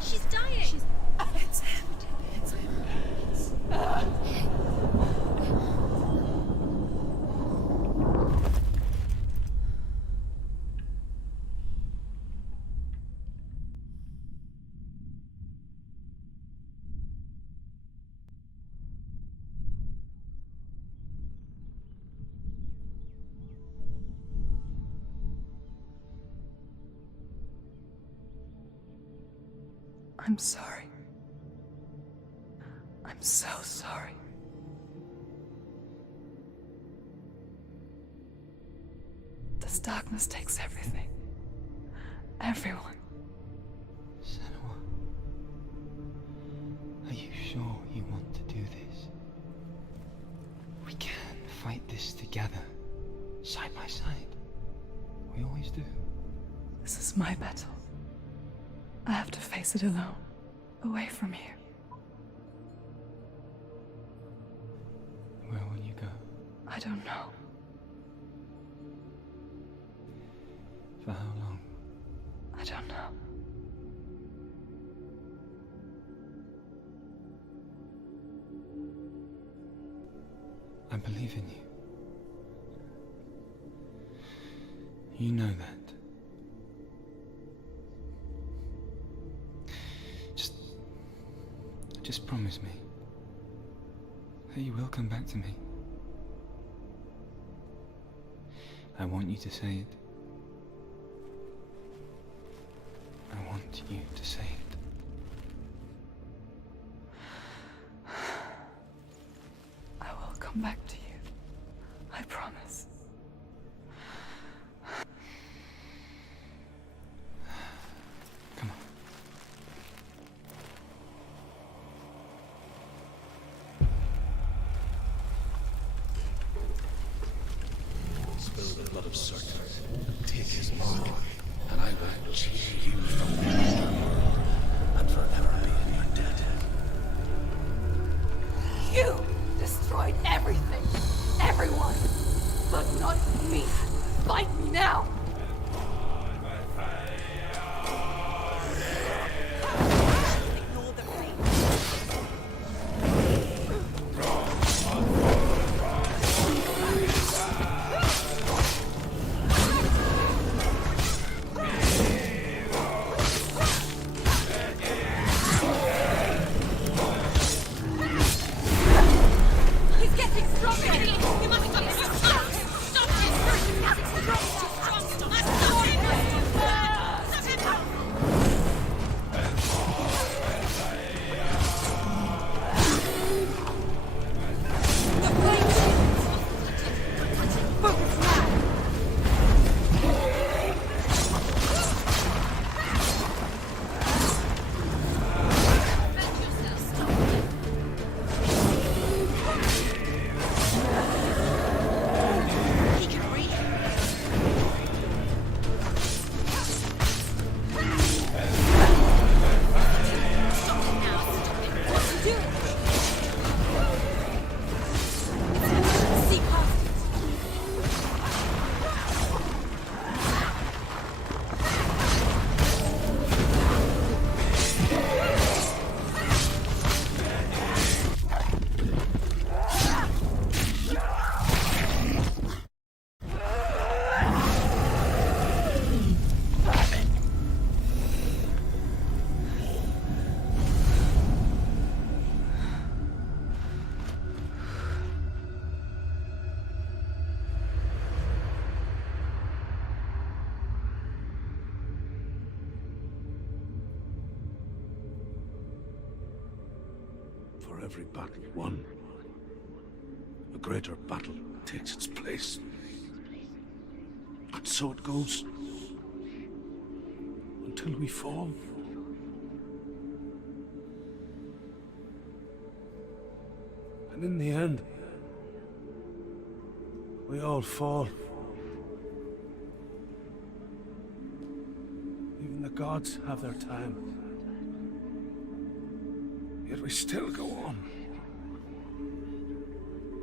She's dying. It's him. It's him. I'm sorry. I'm so sorry. This darkness takes everything. Everyone. Senua, are you sure you want to do this? We can fight this together, side by side. We always do. This is my battle. I have to face it alone, away from here. Where will you go? I don't know. For how long? I don't know. I believe in you. You know that. Just promise me that you will come back to me. I want you to say it. I want you to say it. I will come back to you. I promise. Come on. Spill the blood of Certain, take his mark, and I will cheer you from the and forever be in your debt. You destroyed everything, everyone, but not me. Fight me now! Ignore the rain. He's getting stronger! You must stop it! Stop it! Stop it! Stop it! Stop it! Stop it! The flames! Focus now! He can breathe. Stop it now. Stop it. What's he doing? See past it. For every battle won, a greater battle takes its place. And so it goes. Until we fall. And in the end, we all fall. Even the gods have their time. Yet we still go on.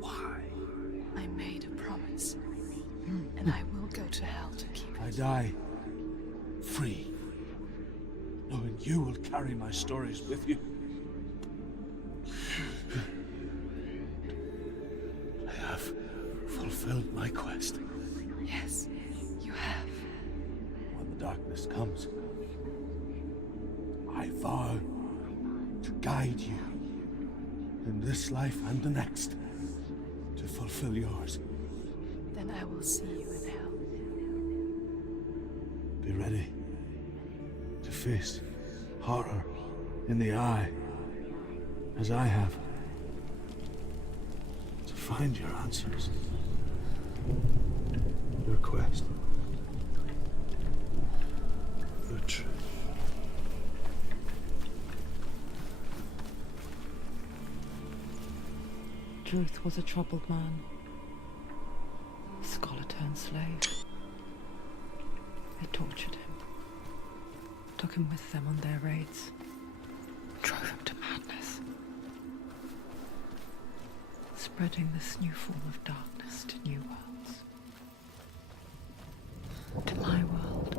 Why? I made a promise, and I will go to hell to keep it. I die free, knowing you will carry my stories with you. I have fulfilled my quest. Yes, you have. When the darkness comes, I vow to guide you in this life and the next to fulfill yours. Then I will see you in hell. Be ready to face horror in the eye, as I have. To find your answers. Your quest. The truth. Truth was a troubled man. A scholar turned slave. They tortured him. Took him with them on their raids. Drove him to madness. Spreading this new form of darkness to new worlds. To my world.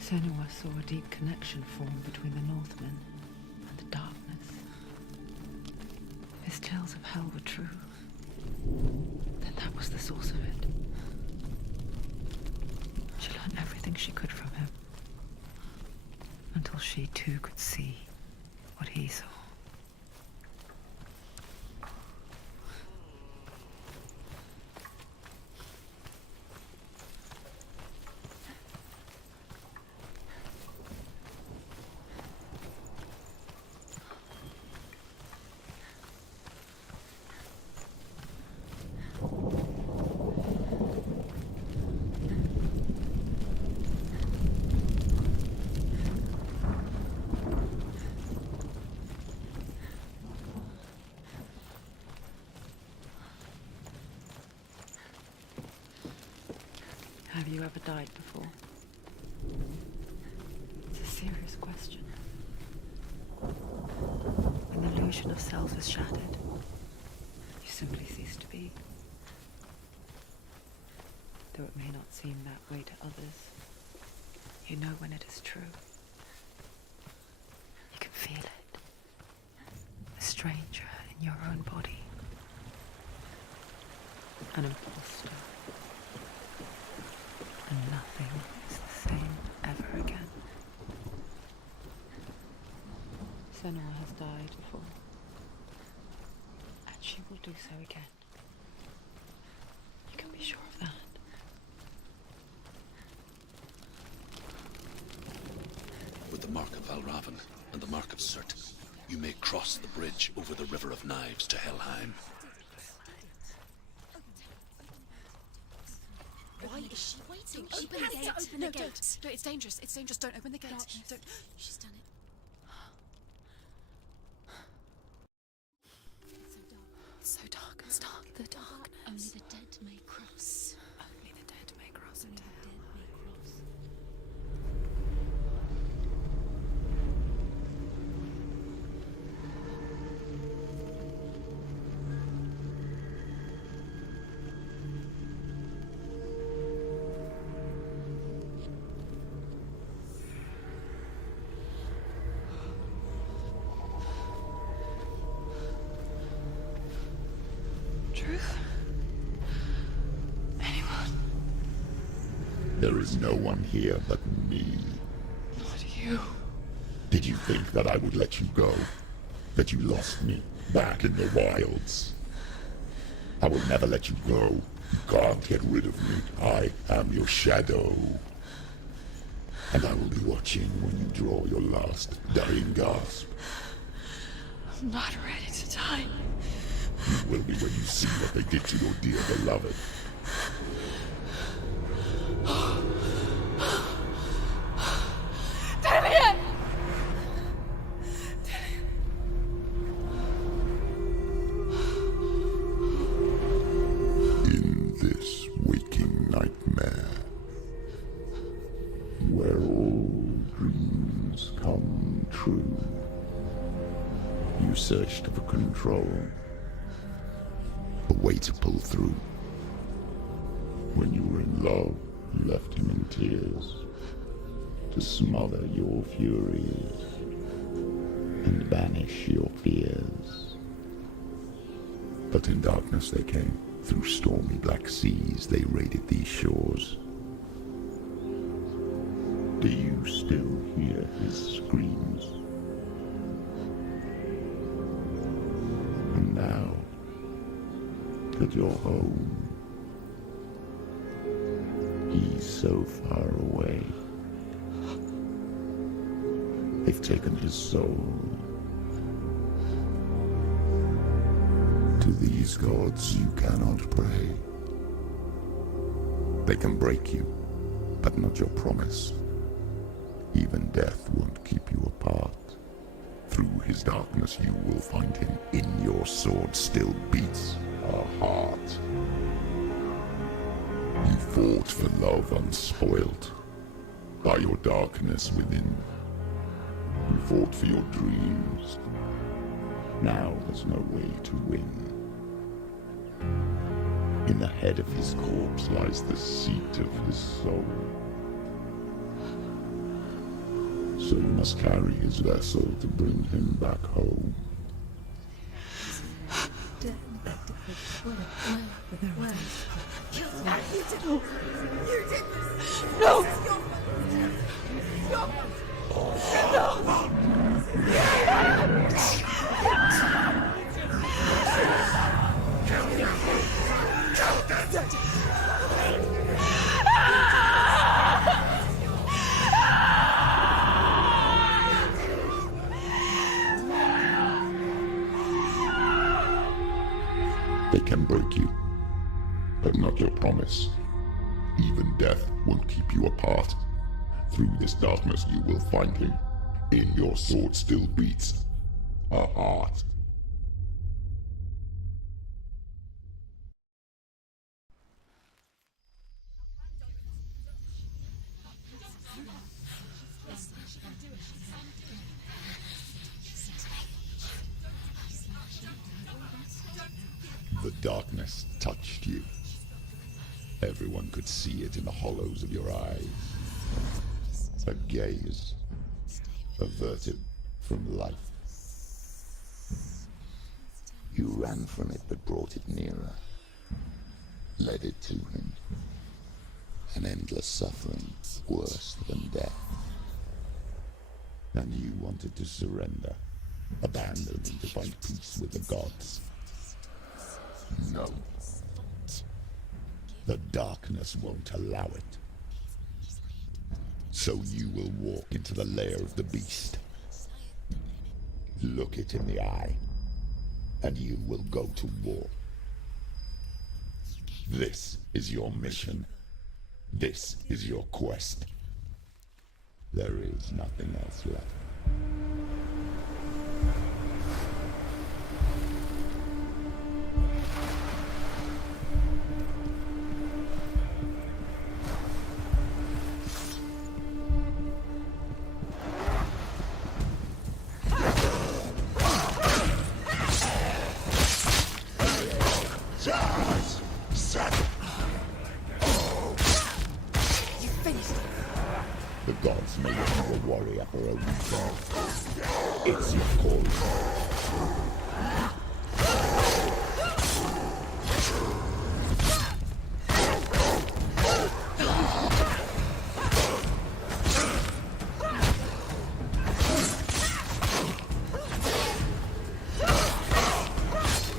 Senua saw a deep connection form between the Northmen and the darkness. If his tales of hell were true, then that was the source of it. She learned everything she could from him, until she too could see what he saw. Have you ever died before? It's a serious question. When the illusion of self is shattered, you simply cease to be. Though it may not seem that way to others, you know when it is true. You can feel it. A stranger in your own body. An imposter. And nothing is the same ever again. Senua has died before. And she will do so again. You can be sure of that. With the mark of Valravan and the mark of Surt, you may cross the bridge over the River of Knives to Helheim. Why is she waiting? Open the gate. Open the gate. No, it's dangerous. It's dangerous. Don't open the gate. Don't. She's done it. It's so dark. It's dark. The darkness. Only the dead may cross. Only the dead may cross Only into the hell. dead may cross. Truth? Anyone? There is no one here but me. Not you. Did you think that I would let you go? That you lost me back in the wilds? I will never let you go. You can't get rid of me. I am your shadow. And I will be watching when you draw your last dying gasp. I'm not ready to die. You will be when you see what they did to your dear beloved. Damien! In this waking nightmare, where all dreams come true, you searched for control, a way to pull through. When you were in love, you left him in tears, to smother your furies and banish your fears. But in darkness they came, through stormy black seas they raided these shores. Do you still hear his screams? And now that you're home, he's so far away. They've taken his soul. To these gods you cannot pray. They can break you, but not your promise. Even death won't keep you apart. Through his darkness you will find him. In your sword still beats a heart. You fought for love unspoilt by your darkness within. You fought for your dreams. Now there's no way to win. In the head of his corpse lies the seat of his soul. So you must carry his vessel to bring him back home. No! They can break you, but not your promise. Even death won't keep you apart. Through this darkness you will find him. In your sword still beats a heart. The darkness touched you. Everyone could see it in the hollows of your eyes. A gaze averted from life. You ran from it but brought it nearer. Led it to him. An endless suffering, worse than death. And you wanted to surrender, abandon him to find peace with the gods. No. The darkness won't allow it. So you will walk into the lair of the beast. Look it in the eye, and you will go to war. This is your mission. This is your quest. There is nothing else left. The gods made you a warrior for a reason. It's your calling.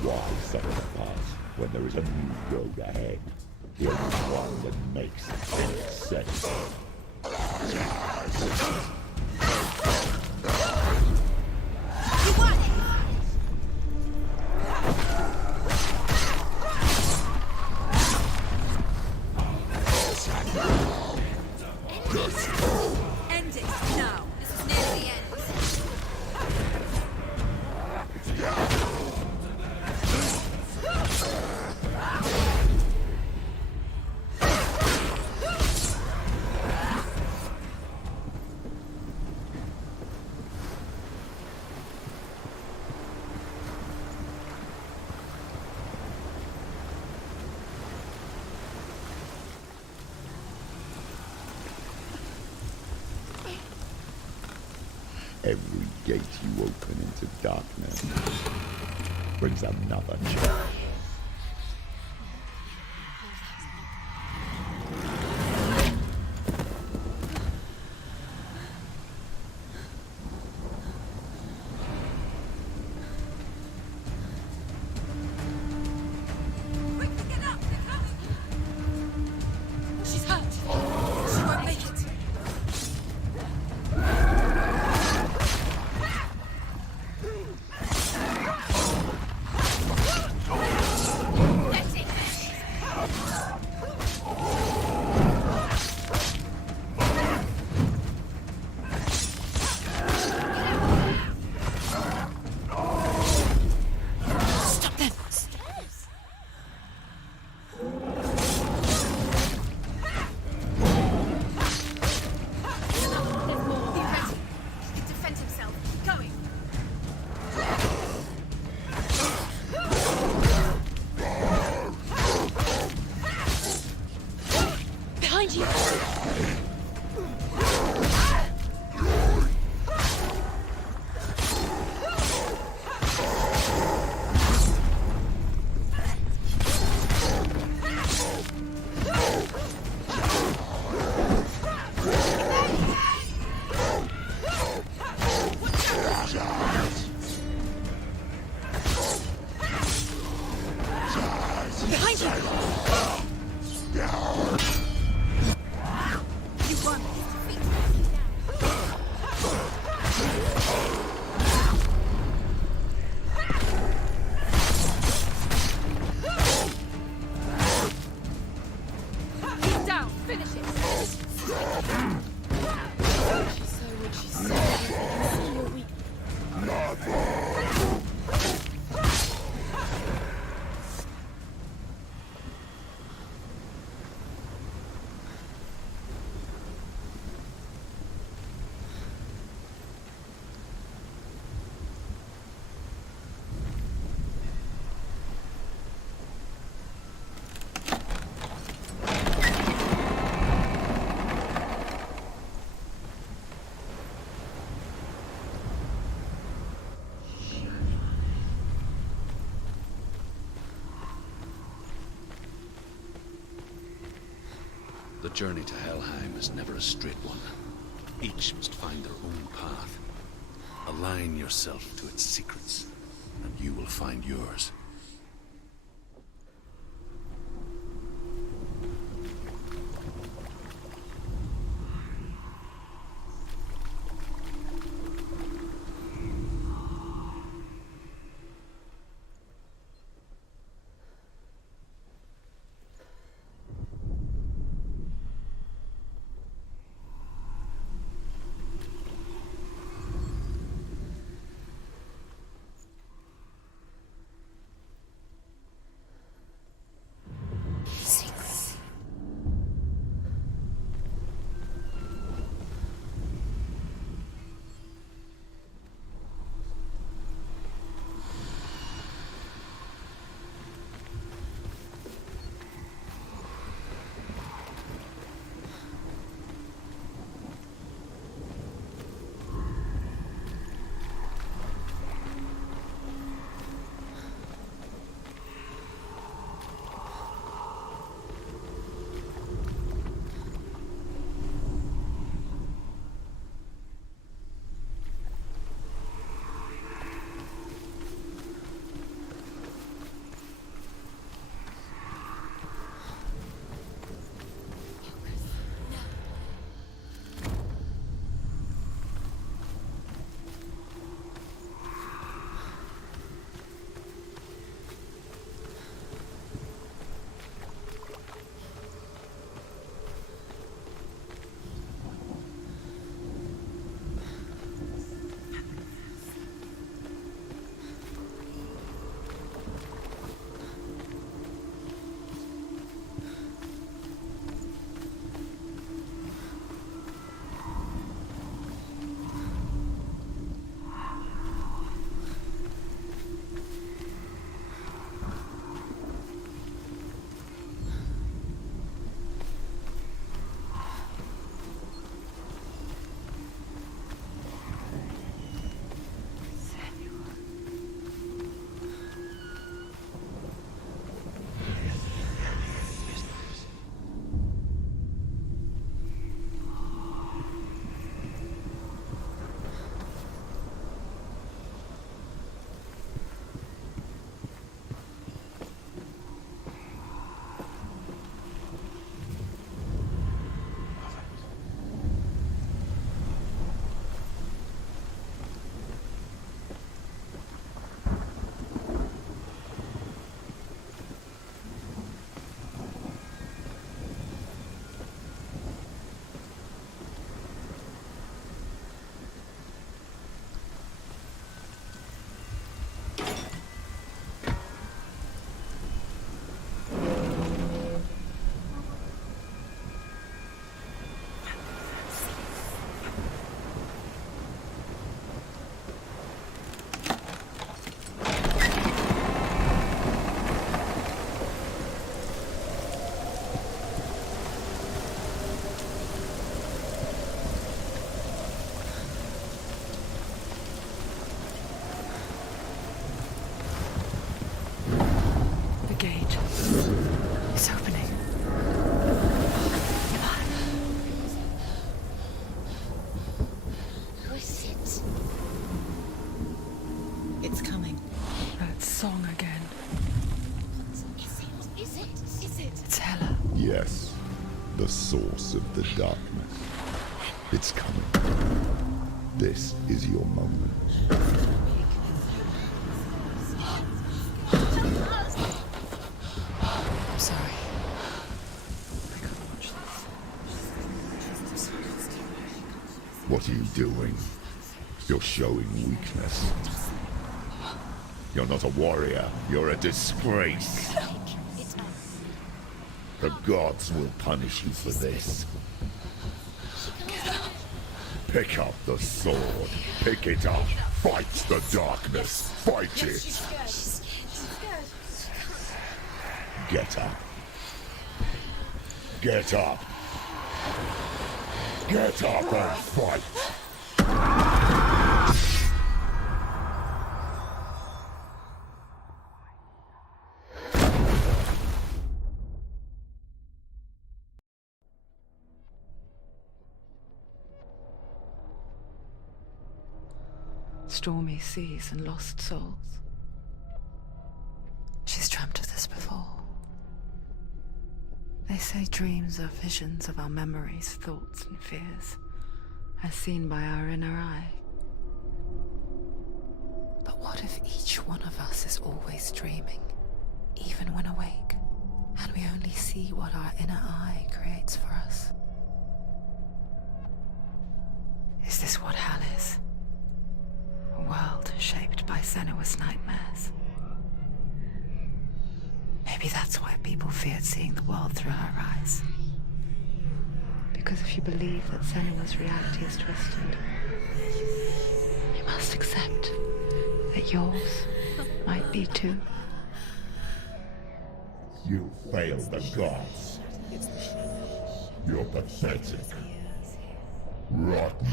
Why set it apart when there is a new road ahead? The only one that makes sense. You won! Every gate you open into darkness brings another challenge. She's hurt. She won't make it. Stop them. There's more. Be ready. He can defend himself. Keep going. Behind you. Behind you. You won. He's down. Finish it. She's so weak. She's so weak. I can see you're weak. The journey to Helheim is never a straight one. Each must find their own path. Align yourself to its secrets, and you will find yours. It's coming. That song again. Is it? It's Hela. Yes, the source of the darkness. It's coming. This is your moment. I'm sorry. What are you doing? You're showing weakness. You're not a warrior. You're a disgrace. The gods will punish you for this. Pick up the sword. Pick it up. Fight the darkness. Fight it. Get up. Get up. Get up and fight. Stormy seas and lost souls. She's dreamt of this before. They say dreams are visions of our memories, thoughts, and fears, as seen by our inner eye. But what if each one of us is always dreaming, even when awake, and we only see what our inner eye creates for us? Is this what hell is? A world shaped by Senua's nightmares. Maybe that's why people feared seeing the world through her eyes. Because if you believe that Senua's reality is twisted, you must accept that yours might be too. You failed the gods. You're pathetic. Rotten.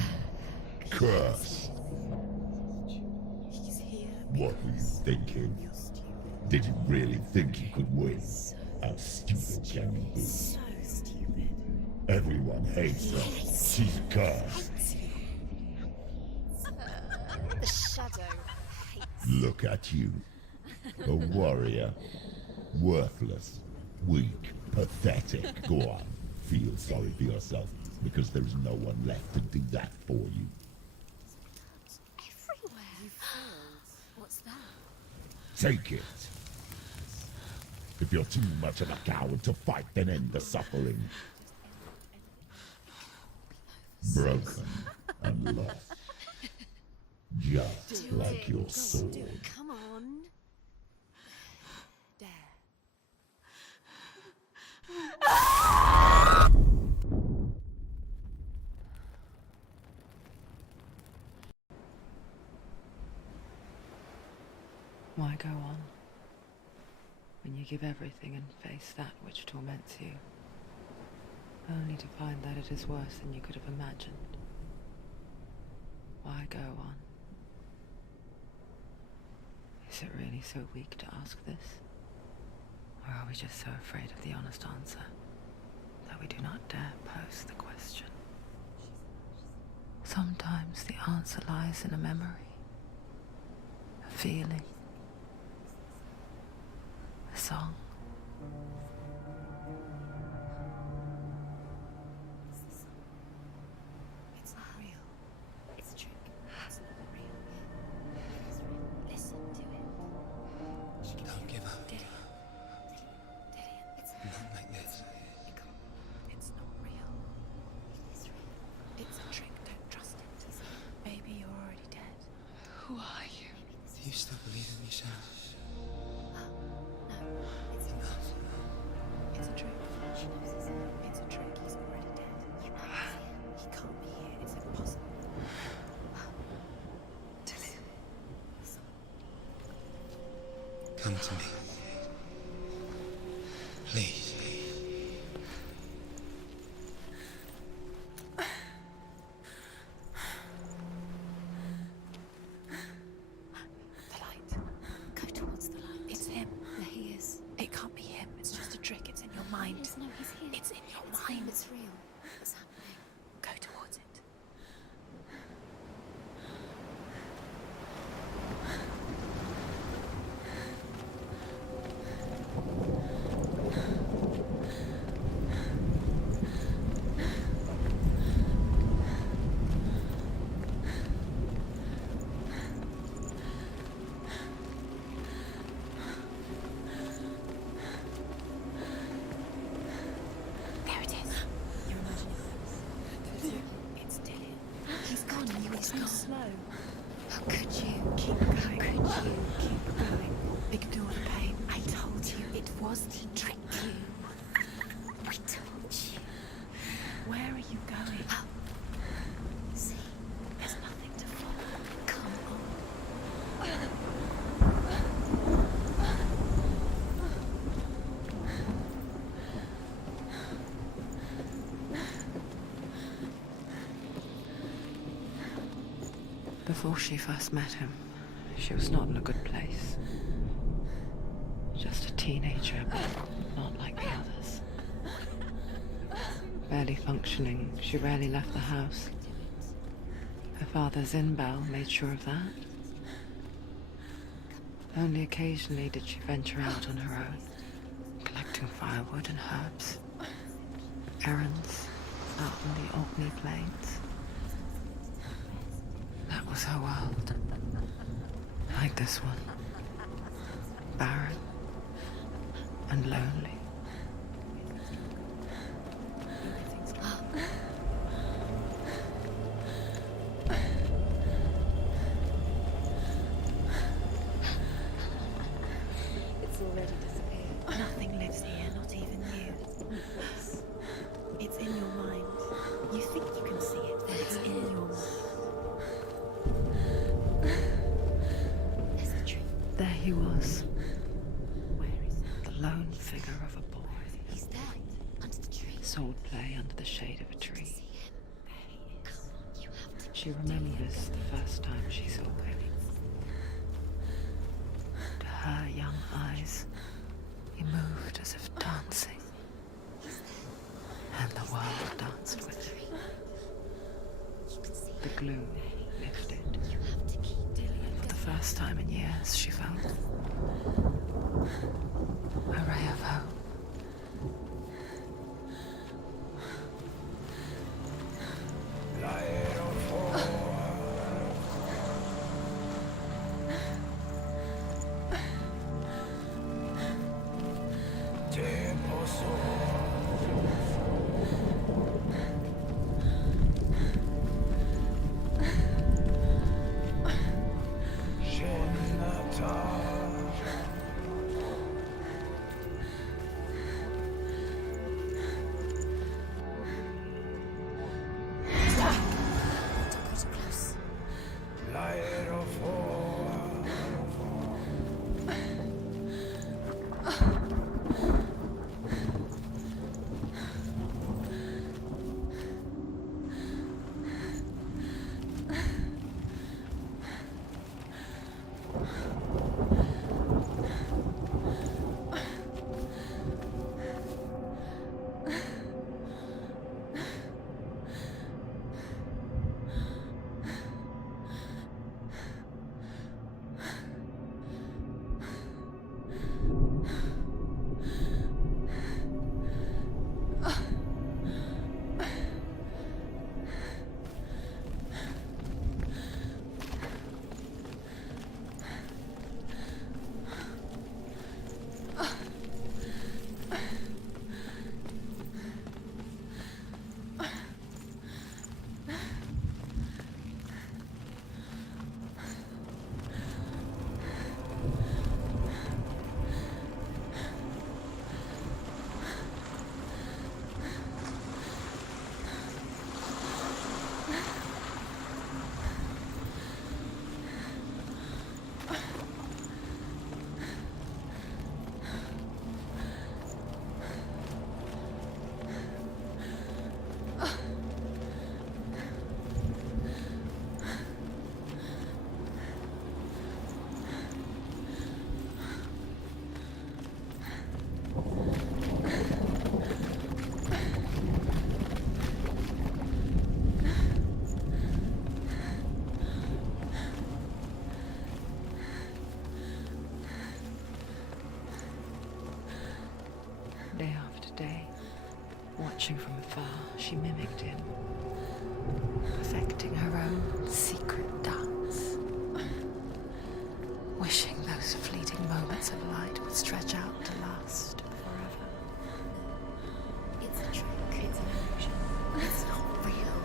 Cursed. What were you thinking? Did you really think you could win? How stupid can you be? So stupid. Everyone hates her. She's cursed. The shadow hates. Look at you. A warrior. Worthless. Weak. Pathetic. Go on. Feel sorry for yourself, because there is no one left to do that for you. Everywhere. What's that? Take it. If you're too much of a coward to fight, then end the suffering. Broken and lost. Just like your sword. Come on. Dare. Why go on when you give everything and face that which torments you, only to find that it is worse than you could have imagined? Why go on? Is it really so weak to ask this? Or are we just so afraid of the honest answer that we do not dare pose the question? Sometimes the answer lies in a memory, a feeling, a song. It's not real. It's a trick. It's not real. It is real. Listen to it. Don't give up. Dillian. It's Not like this. It's not real. It is real. It's a trick. Don't trust it. Maybe you're already dead. Who are you? Do you still believe in me, Sharon? No, it's not. It's a trick. She knows it's a trick. He's already dead. You know he's here. He can't be here. It's impossible. Dillian. Come to me. Please. The light. Go towards the light. It's him. There he is. It can't be him. It's just a trick. It's in your mind. No, he's here. It's in your mind. It's real. What's happening? Go towards it. Before she first met him, she was not in a good place. Just a teenager, but not like the others. Barely functioning, she rarely left the house. Her father's in-bell made sure of that. Only occasionally did she venture out on her own, collecting firewood and herbs. Errands out in the Orkney Plains. That was her world. Like this one. Barren and lonely. It's already disappeared. Nothing lives here, not even you. It's in your mind. You think you can see it, but it's in your mind. There's the tree. There he was, Where is he? the lone figure of a boy. He's there, under the tree. Sword play under the shade of a tree. See him? There he is. Come on, you have to. She remembers the first time she saw him. To her young eyes, he moved as if dancing, and the world danced with him. The gloom lifted. For the first time in years, she felt a ray of hope. Day after day, watching from afar, she mimicked him, perfecting her own secret dance, wishing those fleeting moments of light would stretch out to last forever. It's a trick. It's an illusion. It's not real.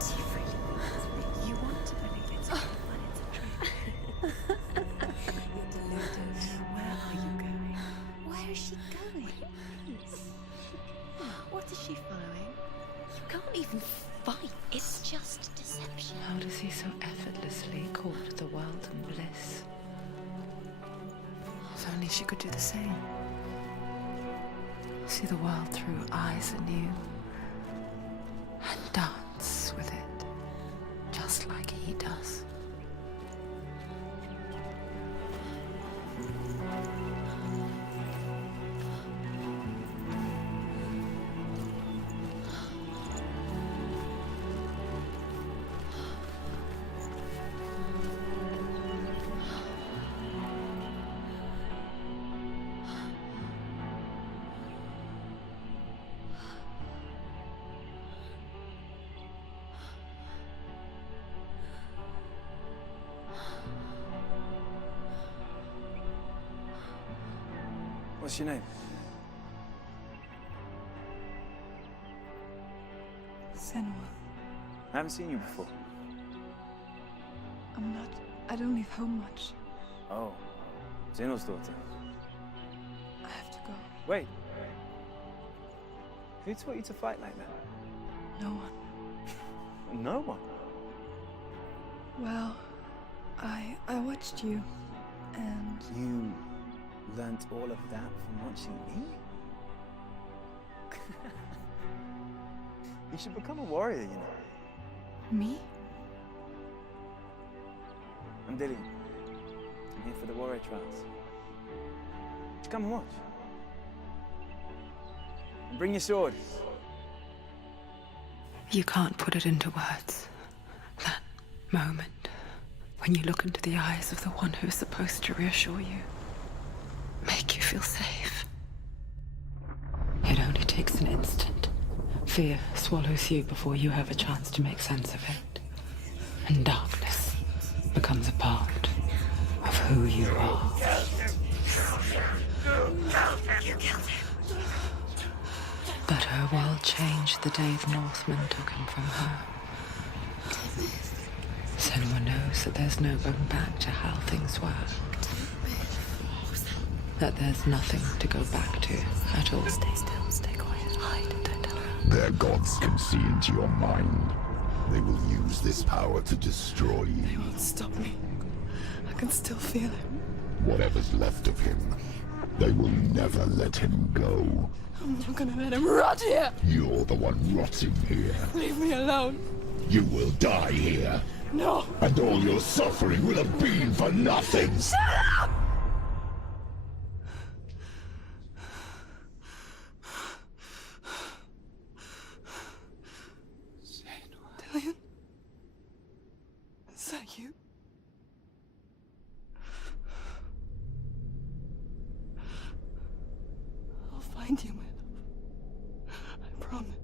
Do you really believe it's real? You want to believe it's real, but it's a trick. You're deluded. Where are you going? Where is she going? What is she following? You can't even fight. It's just deception. How does he so effortlessly court the world and bliss? If only she could do the same. See the world through eyes anew and dance with it, just like he does. What's your name? Senua. I haven't seen you before. I don't leave home much. Oh, Zeno's daughter. I have to go. Wait. Who taught you to fight like that? No one. No one? Well, I watched you, and... You learnt all of that from watching me? You should become a warrior, you know. Me? I'm Dillian. I'm here for the warrior trials. Just come and watch. And bring your sword. You can't put it into words. That moment when you look into the eyes of the one who is supposed to reassure you, make you feel safe. It only takes an instant. Fear swallows you before you have a chance to make sense of it. And darkness becomes a part of who you are. You killed him. But her world changed the day the Northmen took him from her. Senua knows that there's no going back to how things were. That there's nothing to go back to at all. Stay still, stay quiet, hide, don't tell her. Their gods can see into your mind. They will use this power to destroy you. They won't stop me. I can still feel him. Whatever's left of him, they will never let him go. I'm not gonna let him rot here! You're the one rotting here. Leave me alone. You will die here. No! And all your suffering will have been for nothing. Shut up! Dillian? Is that you? I'll find you, my love. I promise.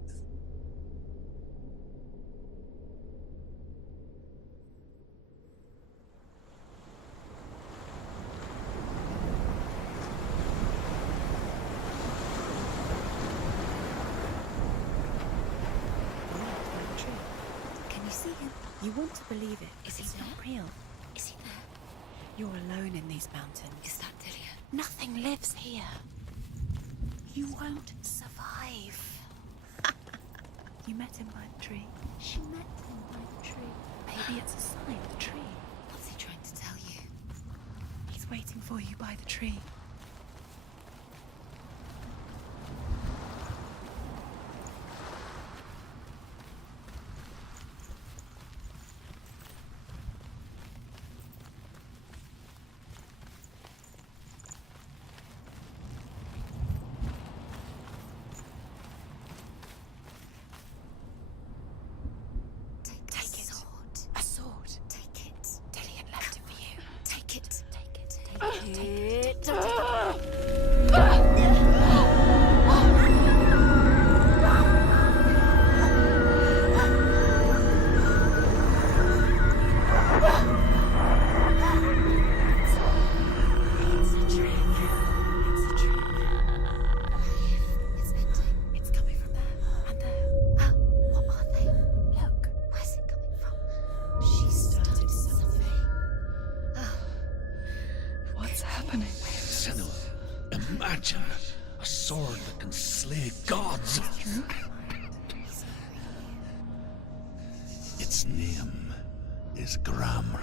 Can you see him? You want to believe it. Is he not real? Is he there? You're alone in these mountains. Is that Dillian? Nothing lives here. You won't survive. You met him by the tree. She met him by the tree. Maybe it's a sign, the tree. What's he trying to tell you? He's waiting for you by the tree. Take it. A sword. Take it. Dillian left it for you. Take it. Take it. Take it. It's ending. It's coming from there and there. What are they? Look. Where's it coming from? She started something. What's happening? Senua, imagine a sword that can slay gods. Its name is Gramr.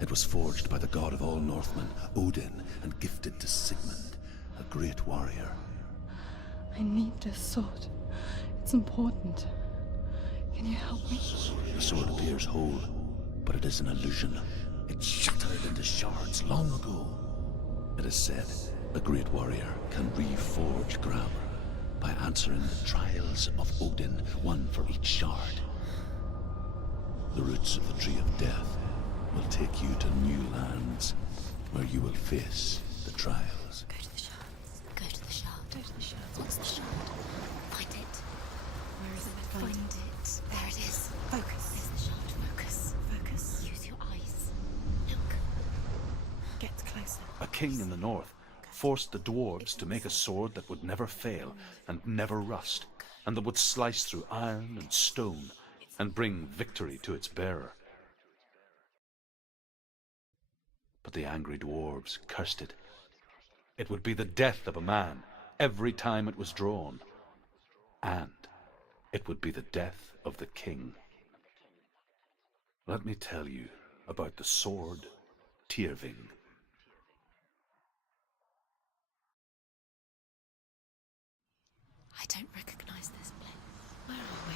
It was forged by the god of all Northmen, Odin, and gifted to Sigmund, a great warrior. I need this sword. It's important. Can you help me? The sword appears whole, but it is an illusion. It shattered into shards long ago. It is said a great warrior can reforge Gramr by answering the trials of Odin, one for each shard. The roots of the Tree of Death will take you to new lands where you will face the trials. Go to the shards. Go to the shard. Go to the shard. What's the shard? Find it. Where is it? Find it. There it is. Focus. There's the shard. Focus. Focus. Use your eyes. Look. Get closer. A king in the north. Go forced the dwarves to make a sword that would never fail and never rust, and that would slice through iron and stone and bring victory to its bearer. But the angry dwarves cursed it. It would be the death of a man every time it was drawn, and it would be the death of the king. Let me tell you about the sword Tyrving. I don't recognize this place. Where are we?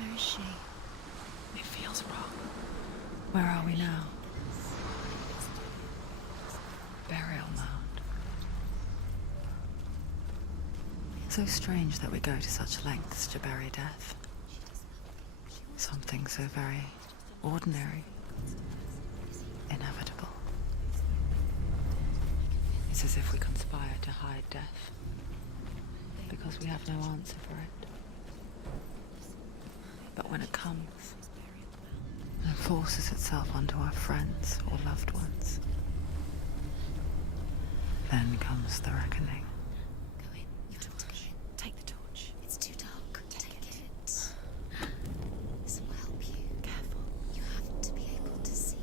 Where is she? It feels wrong. Where are we now? Burial mound. So strange that we go to such lengths to bury death. Something so very ordinary, inevitable. It's as if we conspire to hide death, because we have no answer for it. But when it comes, and forces itself onto our friends or loved ones, then comes the reckoning. Go in. You have to go in. Take the torch. It's too dark. Take it. This will help you. Careful. You have to be able to see.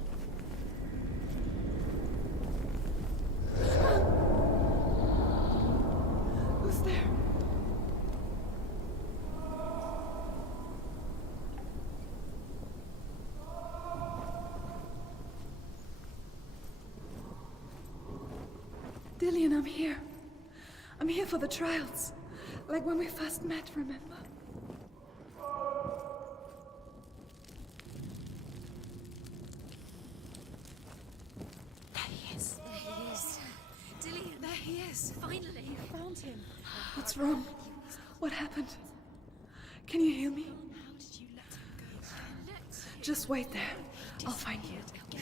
Who's there? Dillian, I'm here. I'm here for the trials. Like when we first met, remember? There he is. There he is. Dillian. There he is. Finally. You found him. What's wrong? What happened? Can you hear me? How did you let him go? Just wait there. I'll find you. You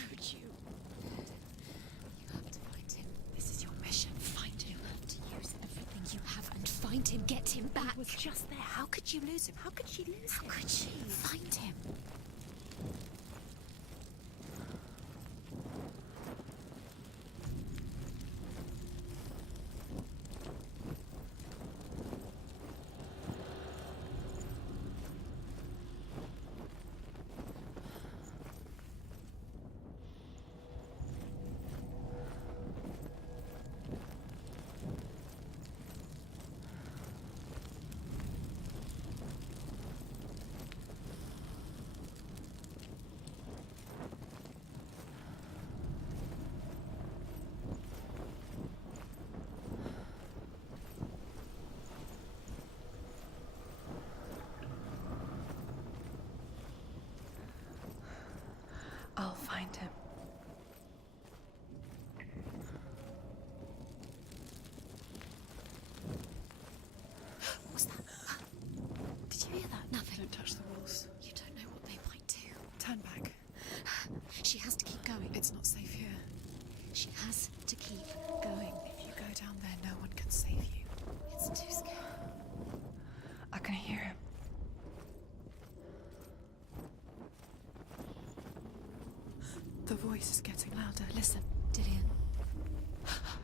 have to find him. This is your mission. Find him. You have to use everything you have and find him. Get him back. He was just there. How could you lose him? How could she lose him? How could she? Find him. I'll find him. What was that? Did you hear that? Nothing. Don't touch the walls. You don't know what they might do. Turn back. She has to keep going. It's not safe here. She has to keep going. If you go down there, no one can save you. It's too scary. I can hear him. The voice is getting louder. Listen. Dillian.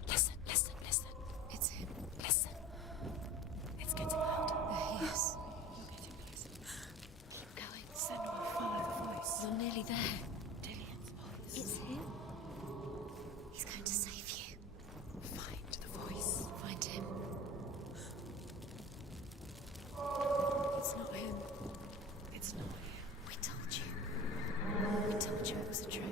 Listen, listen, listen. It's him. Listen. It's getting louder. There he is. You're getting closer. Keep going. Senua, follow the voice. You're nearly there. Dillian's voice. It's him. He's going to save you. Find the voice. Find him. It's not him. It's not him. We told you. We told you it was a trick.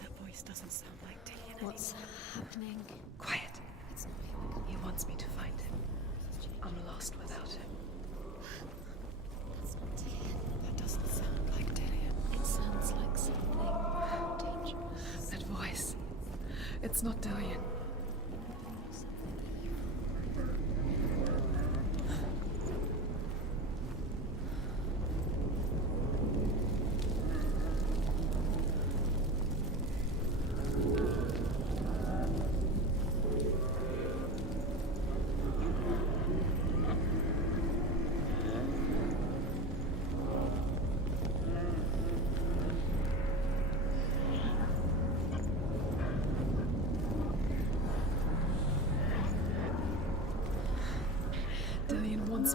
That voice doesn't sound like Dillian What's happening? Quiet. It's not him. He wants me to find him. I'm lost without him. It's not Dillian. That doesn't sound like Dillian. It sounds like something dangerous. That voice. It's not Dillian.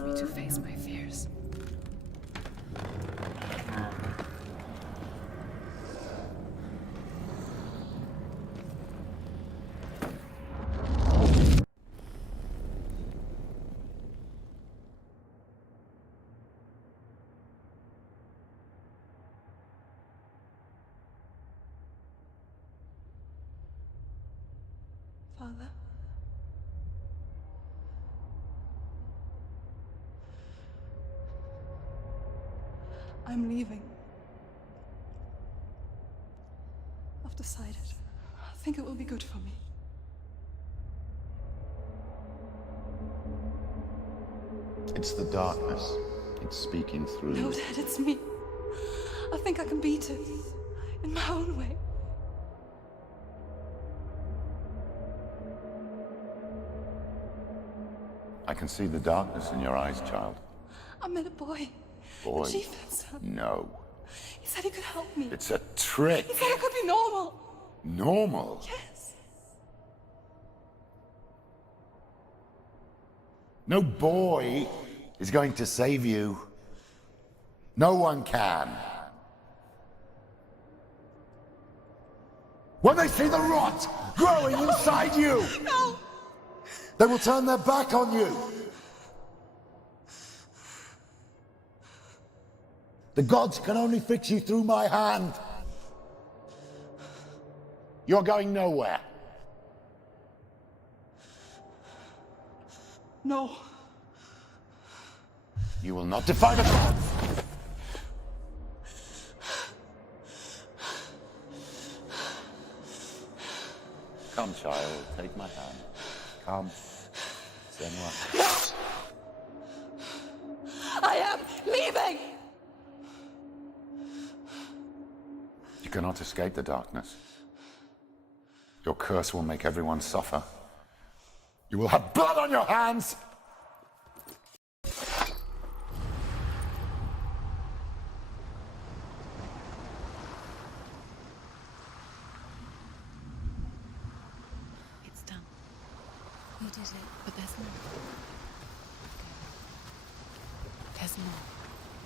wants me to face my fears. Father? I'm leaving. I've decided. I think it will be good for me. It's the darkness. It's speaking through No, you. Dad, it's me. I think I can beat it. In my own way. I can see the darkness in your eyes, child. I met a boy. Boy. The chief said so. No. He said he could help me. It's a trick. He said I could be normal. Normal? Yes. No boy is going to save you. No one can. When they see the rot growing inside you, No! they will turn their back on you. The gods can only fix you through my hand. You're going nowhere. No. You will not defy the gods. Come, child, take my hand. Come. Senua. No! I am leaving! You cannot escape the darkness. Your curse will make everyone suffer. You will have blood on your hands! It's done. You did it. But there's more. There's more.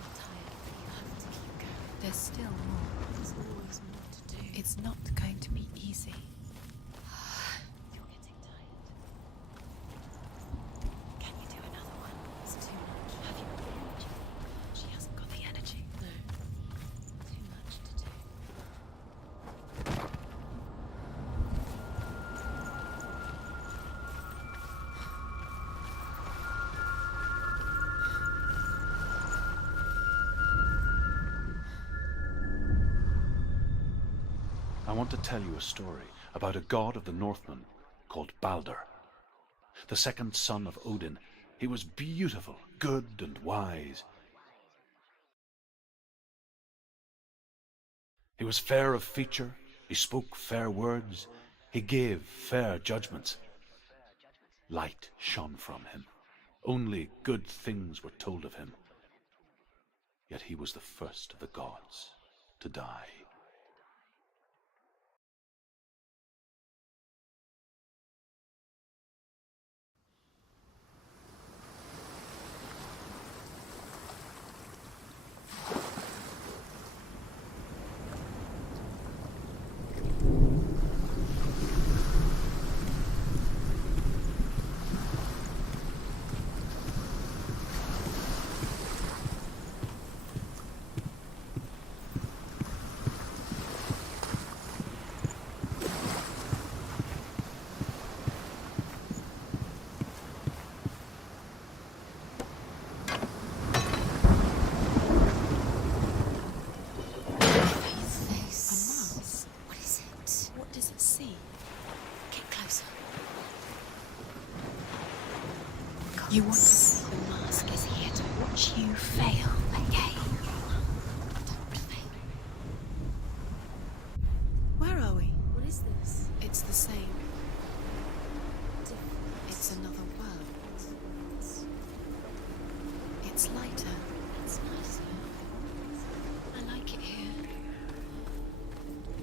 I'm tired, but you have to keep going. There's still more. There's always more to do. It's not going to be easy. You're getting tired. Can you do another one? It's too much. Have you got the energy? She hasn't got the energy. No. Too much to do. I want to tell you a story about a god of the Northmen called Balder. The second son of Odin. He was beautiful, good and wise. He was fair of feature, he spoke fair words, he gave fair judgments. Light shone from him. Only good things were told of him. Yet he was the first of the gods to die. You want to see the mask is here to watch you fail again. Don't fail. Where are we? What is this? It's the same. Different. It's another world. It's lighter. It's nicer. I like it here.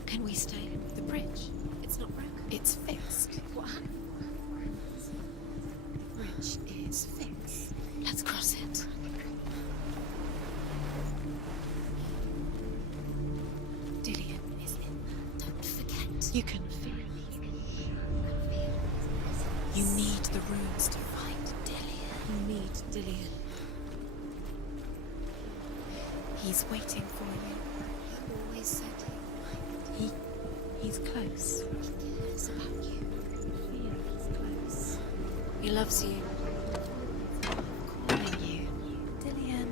Can we stay? The bridge. It's not broken. It's fixed. What happened? The bridge is fixed. Let's cross it. You can feel it. You need the runes to find Dillian. You need Dillian. He's waiting for you. He always said He's close. he cares about you. Feel he's close. He loves you. Calling you. Dillian.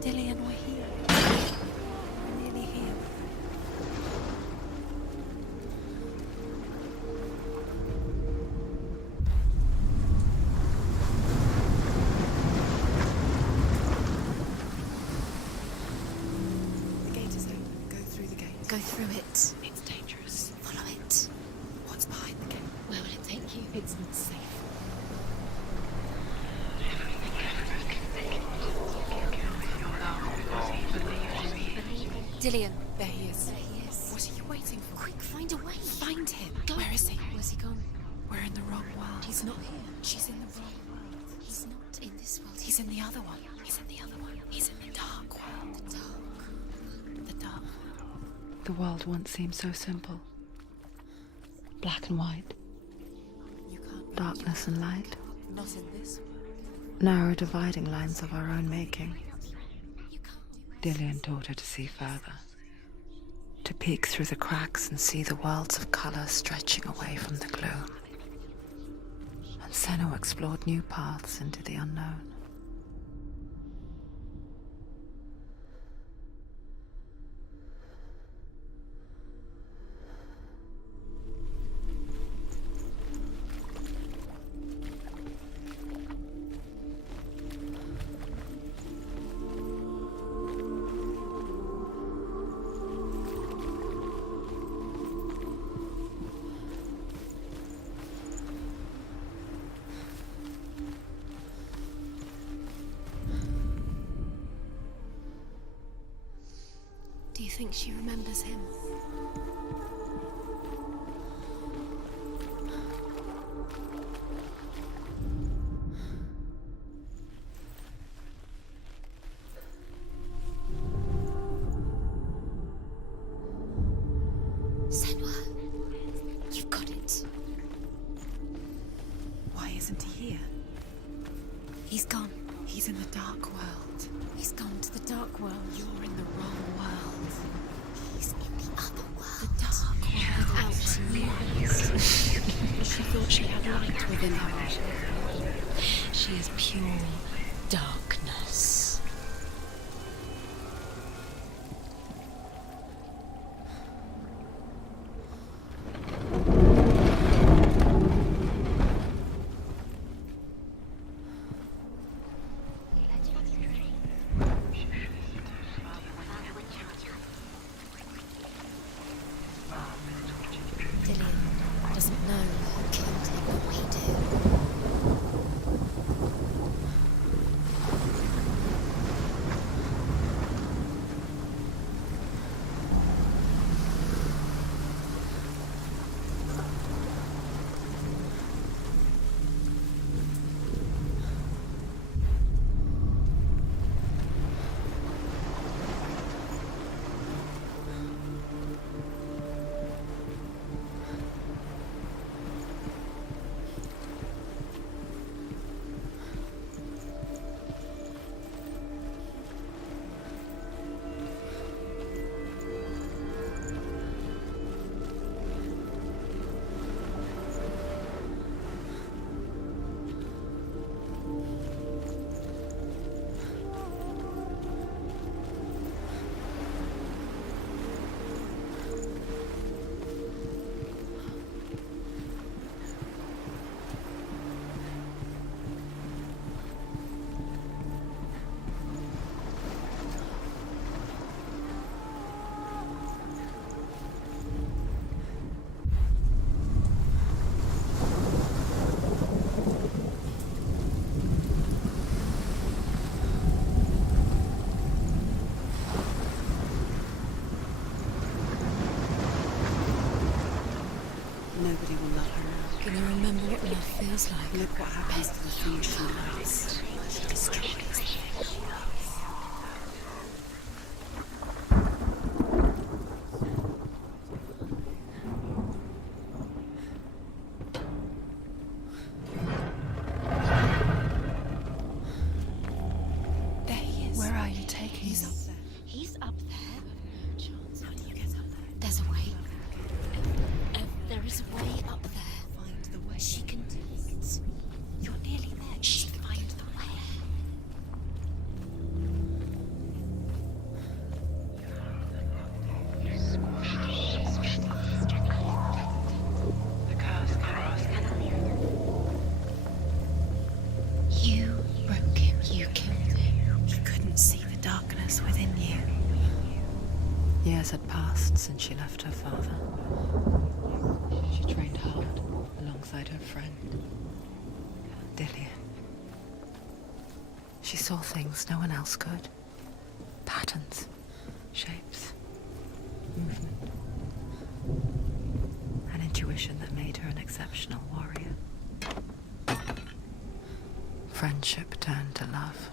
Dillian, we're here. We're nearly here. The gate is open. Go through the gate. Go through it. It's dangerous. Follow it. What's behind the gate? Where will it take you? It's not safe. Dillian, there he is. There he is. What are you waiting for? Quick, find a way. Find him. Go. Where is he? Where's he gone? We're in the wrong world. He's not here. She's in the wrong world. He's not in this world. He's in the other one. He's in the other one. He's in the dark world. the dark. The dark world. The world once seemed so simple. Black and white, You can't darkness and light, Not in this world. narrow dividing lines of our own making. You can't. Dillian taught her to see further, to peek through the cracks and see the worlds of colour stretching away from the gloom. And Senua explored new paths into the unknown. Do you think she remembers him? Senua, you've got it. Why isn't he here? He's gone. He's in the dark world. He's gone to the dark world. You're in the wrong world. He's in the other world. The dark world. Without you. She thought she had light within her. She is pure darkness. Dillian doesn't know who killed him, but we do. Nobody will love her now. Can you remember what love feels like? Look what happens to the things she loves. She destroys things. Where are you taking He's me? up there. He's up there. How do you get up there? There's a way. There is a way up there. Find the way. She can do it. You're nearly there. She can find the way. You broke him. You killed him. She couldn't see the darkness within you. Years had passed since she left her father. She trained hard alongside her friend, Dillian. She saw things no one else could. Patterns, shapes, movement. An intuition that made her an exceptional warrior. Friendship turned to love.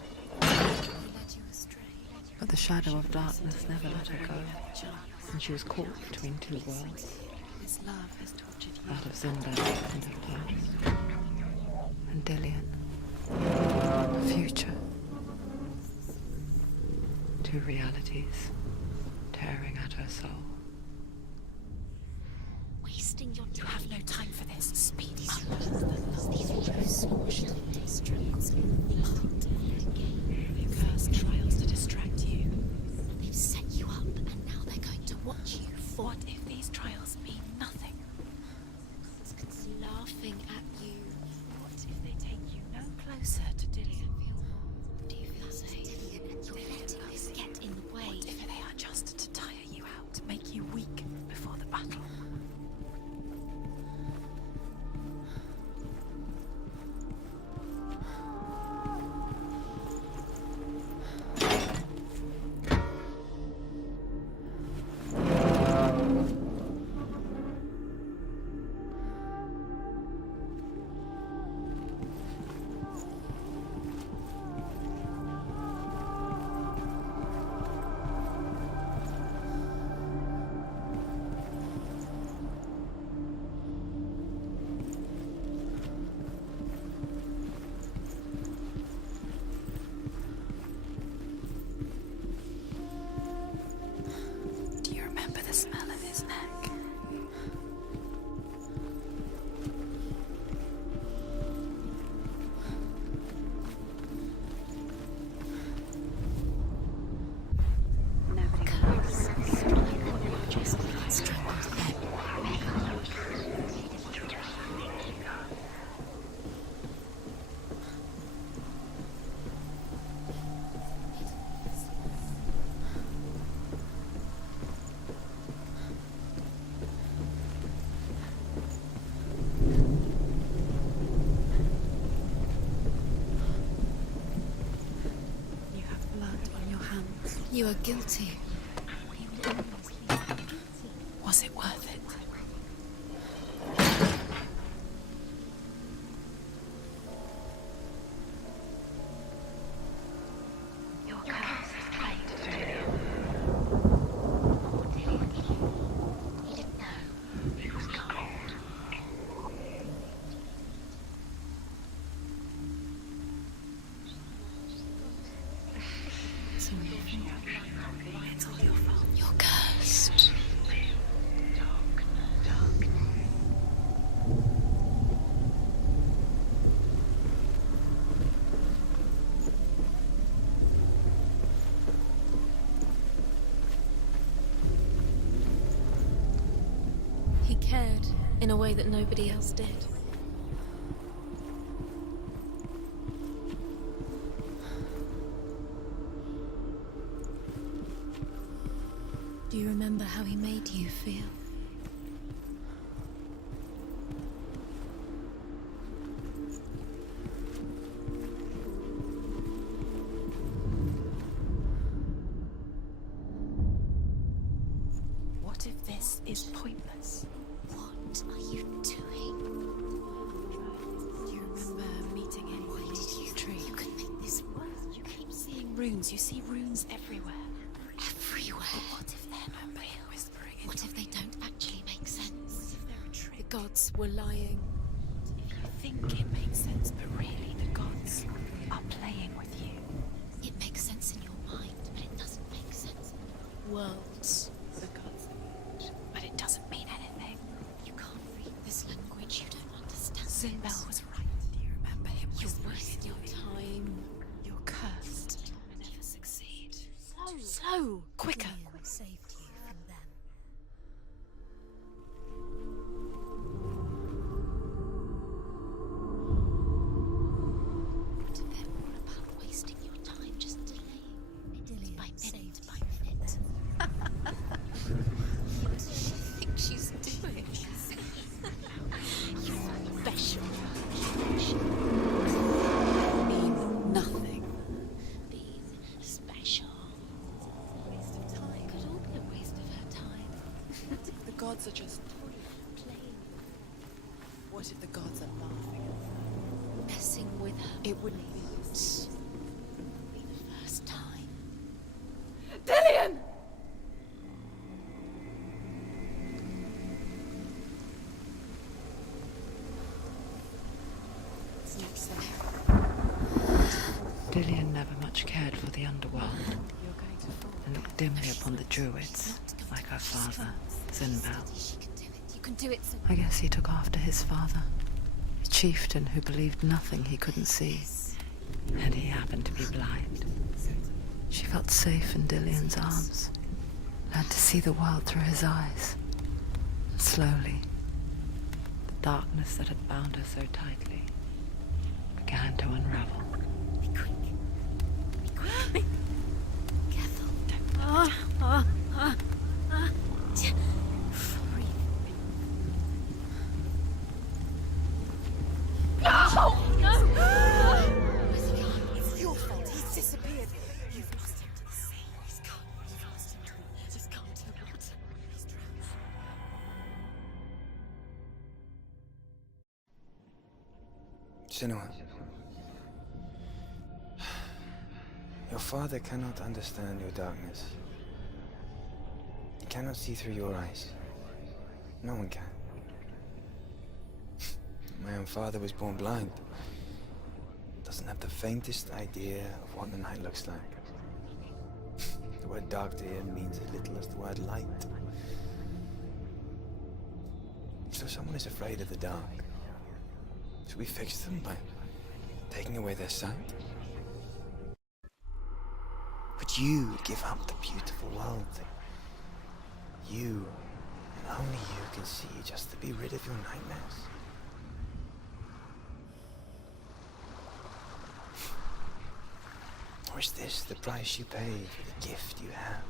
But the shadow of darkness never let her go, and she was caught between two worlds. This love has tortured you. That of Sinbad and her past, and Dillian, the future. Two realities tearing at her soul. Wasting your time. You have no time for this. Speed up. These rose-washed instruments. You cursed trials to distract you. They've set you up, and now they're going to watch you. What if these trials mean nothing? It's laughing at you. What if they take you no closer to Dillian? Do you feel safe? You're letting this get in the way. What if they are just to tire you out, to make you weak before the battle? Smell of his neck. You are guilty. Was it worth it? Your curse is played through you. He didn't know. He was cold. It's all your fault. You're cursed. He cared in a way that nobody else did. Do you remember how he made you feel? What if this is pointless? What are you doing? Do you remember meeting him by the tree? You could make this work. You keep seeing runes. You see runes everywhere. Everywhere. But what if they're not real? Whispering. What if they don't actually make sense? What if they're a trick? The gods were lying. If you think it makes sense, but really the gods are playing with you. It makes sense in your worlds. The gods. But it doesn't mean anything. You can't read this language. You don't understand. Sinbel was right. Do you remember him? You're wasting your time. You're cursed. You'll never succeed. Slow. Quicker. Gideon saved you from them. To them all about wasting your time, just delaying. Gideon By minute, saved by you from them. What does she think she's doing? You're special. Mean nothing. Being special. Waste of time. Could all be a waste of her time. The gods are just Playing, What if the gods are laughing at her? messing with her. It wouldn't be Be the first time. Dillian! Dillian never much cared for the underworld and looked dimly upon the druids, like her father, Sinbel. She can do it. You can do it. I guess he took after his father, a chieftain who believed nothing he couldn't see, and he happened to be blind. She felt safe in Dillian's arms, learned to see the world through his eyes. Slowly, the darkness that had bound her so tightly began to unravel. Be quick. Be quick. Careful. Don't. Breathe. No! Where's he gone? It's your fault. He's disappeared. You've lost him to the sea. He's gone. You've lost him to the... He's gone to the water. He's drowned. Senua. Your father cannot understand your darkness. He cannot see through your eyes. No one can. My own father was born blind. Doesn't have the faintest idea of what the night looks like. The word dark to him means as little as the word light. So someone is afraid of the dark. Should we fix them by taking away their sight? Would you give up the beautiful world that you, and only you, can see just to be rid of your nightmares? Or is this the price you pay for the gift you have?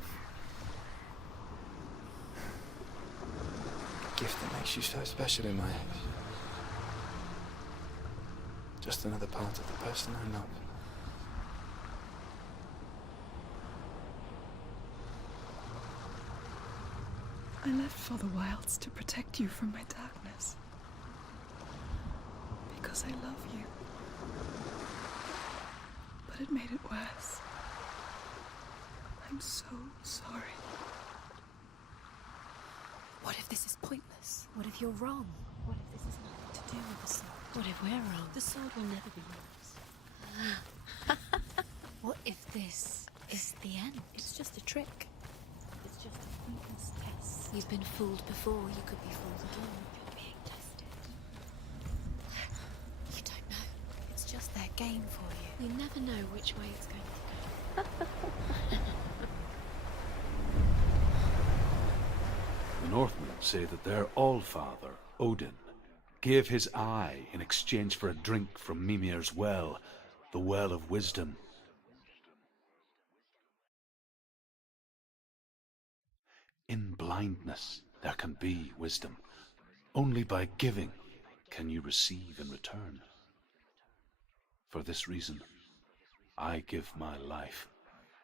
A gift that makes you so special in my eyes. Just another part of the person I love. I left for the wilds to protect you from my darkness. Because I love you. But it made it worse. I'm so sorry. What if this is pointless? What if you're wrong? What if this has nothing to do with the sword? What if we're wrong? The sword will never be yours. What if this is the end? It's just a trick. It's just a pointless test. You've been fooled before. You could be fooled again. You're being tested. You don't know. It's just their game for you. You never know which way it's going to go. The Northmen say that their Allfather, Odin, gave his eye in exchange for a drink from Mimir's well, the Well of Wisdom. In blindness there can be wisdom. Only by giving can you receive in return. For this reason, I give my life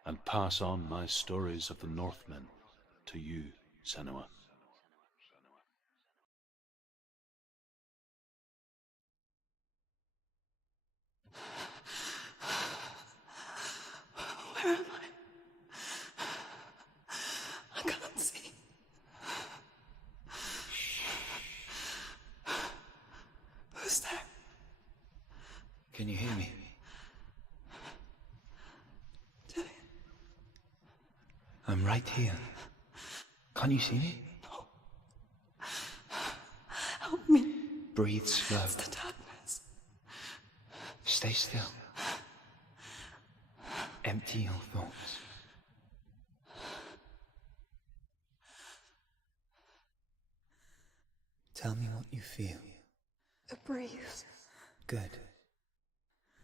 and pass on my stories of the Northmen to you, Senua. Where am I can't see. Who's there? Can you hear me? Dillian. I'm right here. Can't you see me? No. Help me. Breathe slow. It's the darkness. Stay still. Empty your thoughts. Tell me what you feel. A breeze. Good.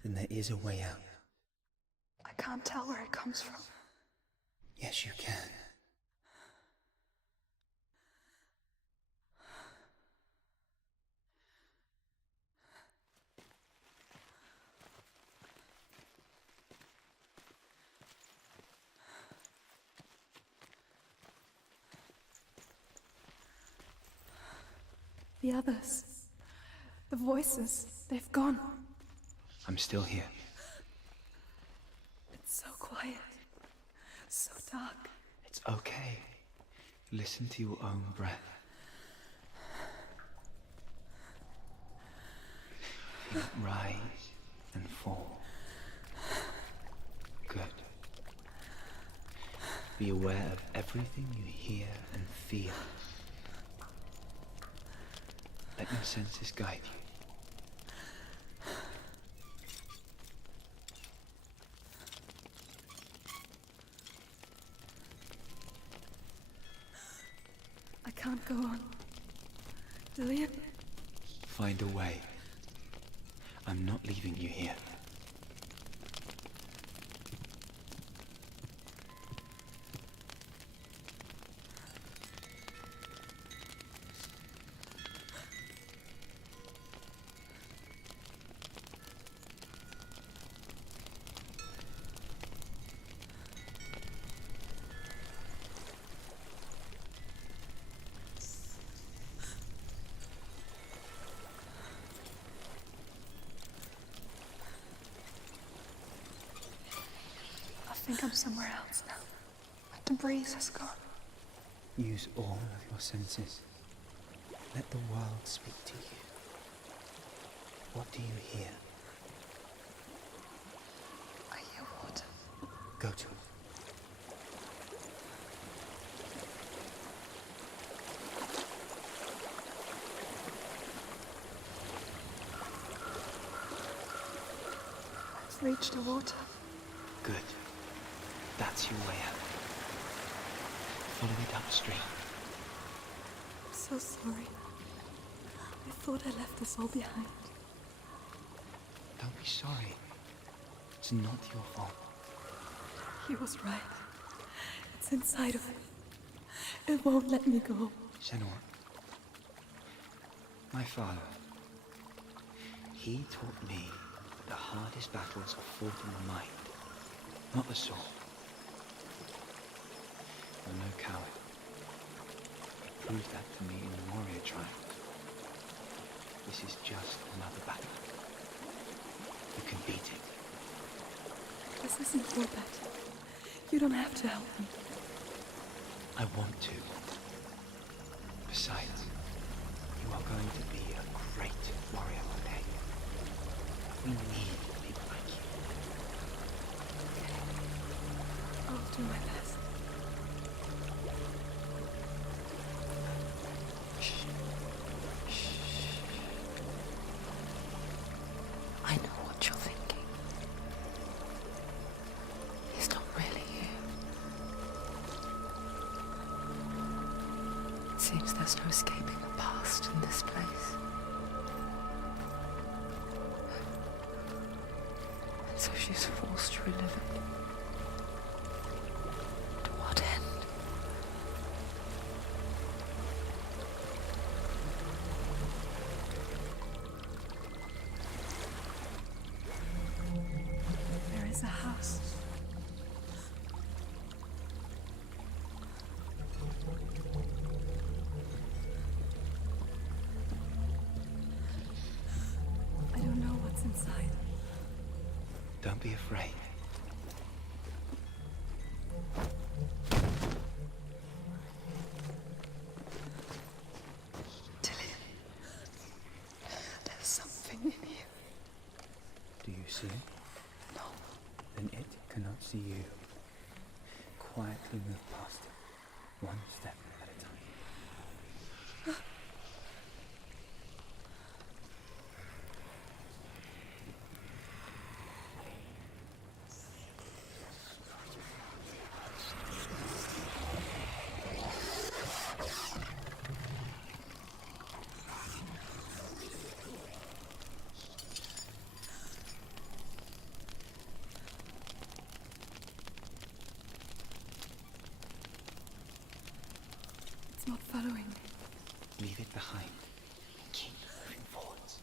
Then there is a way out. I can't tell where it comes from. Yes, you can. The others. The voices. They've gone. I'm still here. It's so quiet. So dark. It's okay. Listen to your own breath. Feel it rise and fall. Good. Be aware of everything you hear and feel. Let your senses guide you. I can't go on. Julian? Find a way. I'm not leaving you here. I think I'm somewhere else now. But the breeze has gone. Use all of your senses. Let the world speak to you. What do you hear? I hear water. Go to it. I've reached the water. Good. That's your way out. Follow it upstream. I'm so sorry. I thought I left this all behind. Don't be sorry. It's not your fault. He was right. It's inside of me. It won't let me go. Senua. My father. He taught me that the hardest battles are fought in the mind, not the sword. You're no coward. You proved that to me in the warrior trial. This is just another battle. You can beat it. This isn't your battle. You don't have to help me. I want to. Besides, you are going to be a great warrior one day. We need people like you. I'll do my best. I know what you're thinking. He's not really here. It seems there's no escaping the past in this place. And so she's forced to relive it. To what end? There is a house. I don't know what's inside. Don't be afraid. Dillian, there's something in here. Do you see it? No. Then it cannot see you. quietly move past it, one step at a time. It's not following me. Leave it behind. Keep moving forwards.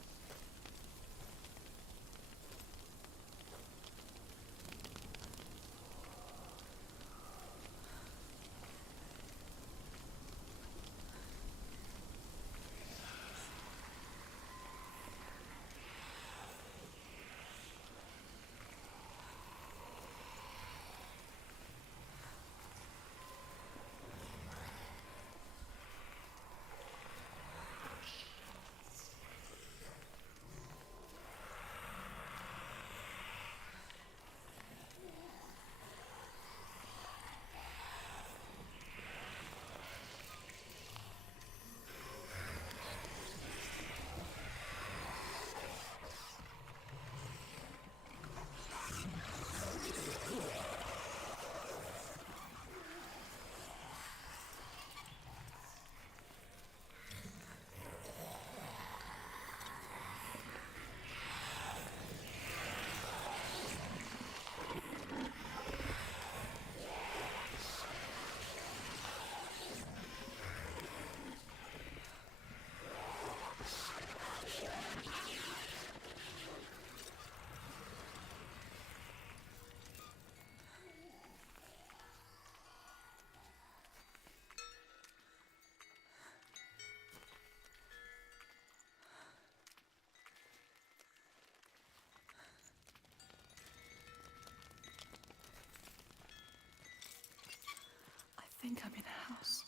I think I'm in a house.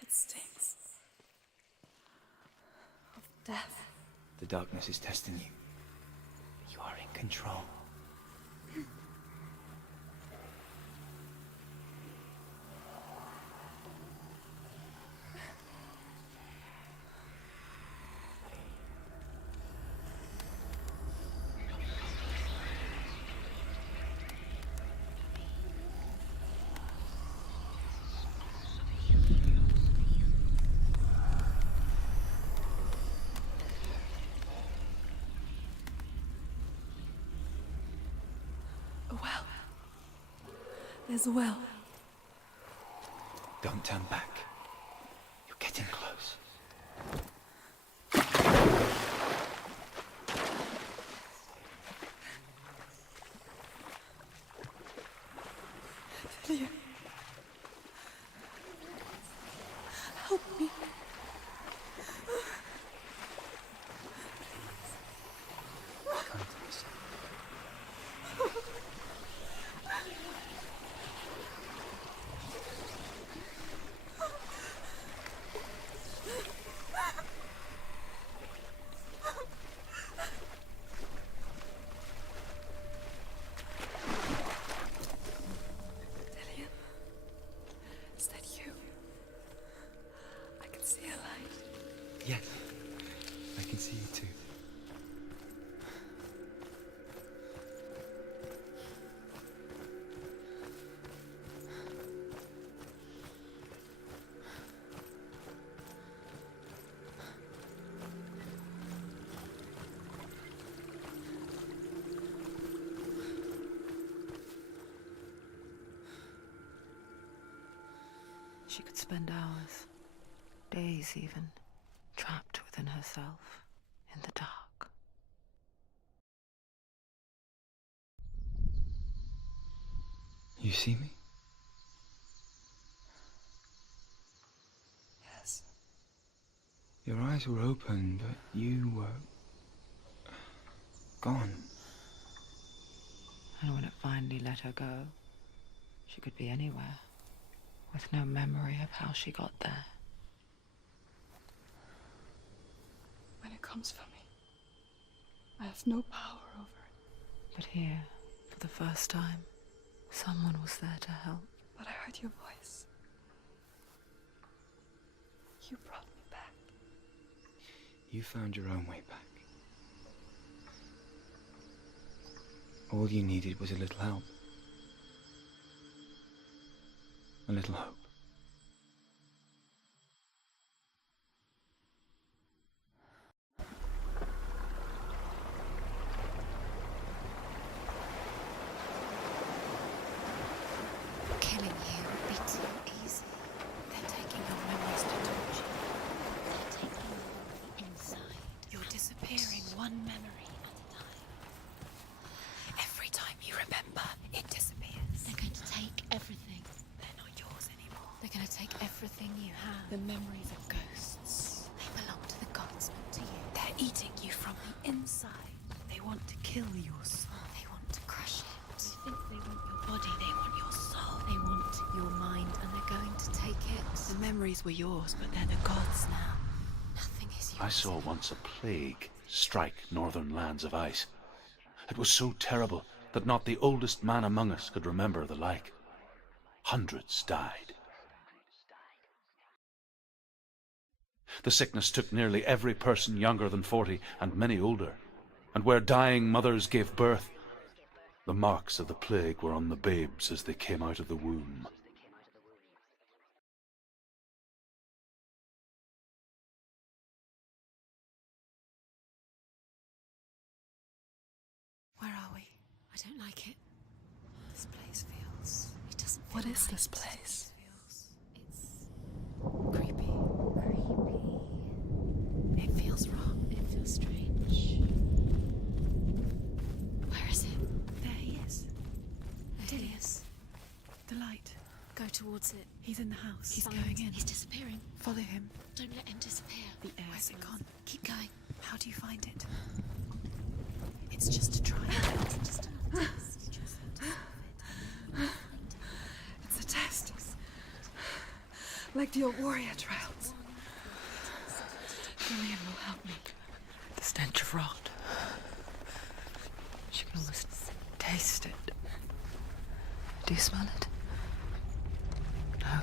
It stinks of death. The darkness is testing you. You are in control. A well. There's a well. Don't turn back. You're getting close. Delia. Help me. Come to me, son. Delia. Is that you? I can see a light. Yes, I can see you too. She could spend hours, days even, trapped within herself, in the dark. You see me? Yes. Your eyes were open, but you were gone. And when it finally let her go, she could be anywhere, with no memory of how she got there. When it comes for me, I have no power over it. But here, for the first time. Someone was there to help. But I heard your voice. You brought me back. You found your own way back. All you needed was a little help. A little hope. Killing you would be too easy. They're taking your memories to torture you. They're taking you on the inside. You're disappearing one memory at a time. Every time you remember, it disappears. They're going to take everything. They're not yours anymore. They're going to take everything you have. The memories of ghosts. They belong to the gods, not to you. They're eating you from the inside. They want to kill your soul. They want to crush it. You think they want your body, they want your soul. They want your mind, and they're going to take it. The memories were yours, but they're the gods now. Nothing is yours. I saw once a plague strike northern lands of ice. It was so terrible that not the oldest man among us could remember the like. Hundreds died. The sickness took nearly every person younger than 40 and many older. And where dying mothers gave birth, the marks of the plague were on the babes as they came out of the womb. Where are we? I don't like it. This place feels... It doesn't feel What is right. this place? It's creepy. It feels wrong. It feels strange. Where is it? There he is. Dilius. The light. Go towards it. He's in the house. He's going in. He's disappearing. Follow him. Don't let him disappear. The air. Where's it gone? Keep going. How do you find it? It's just a trial. It's just another test. Just to solve it. It's a test. Like the old warrior trials. Lillian will help me. The stench of rot. She can almost taste it. Do you smell it? No.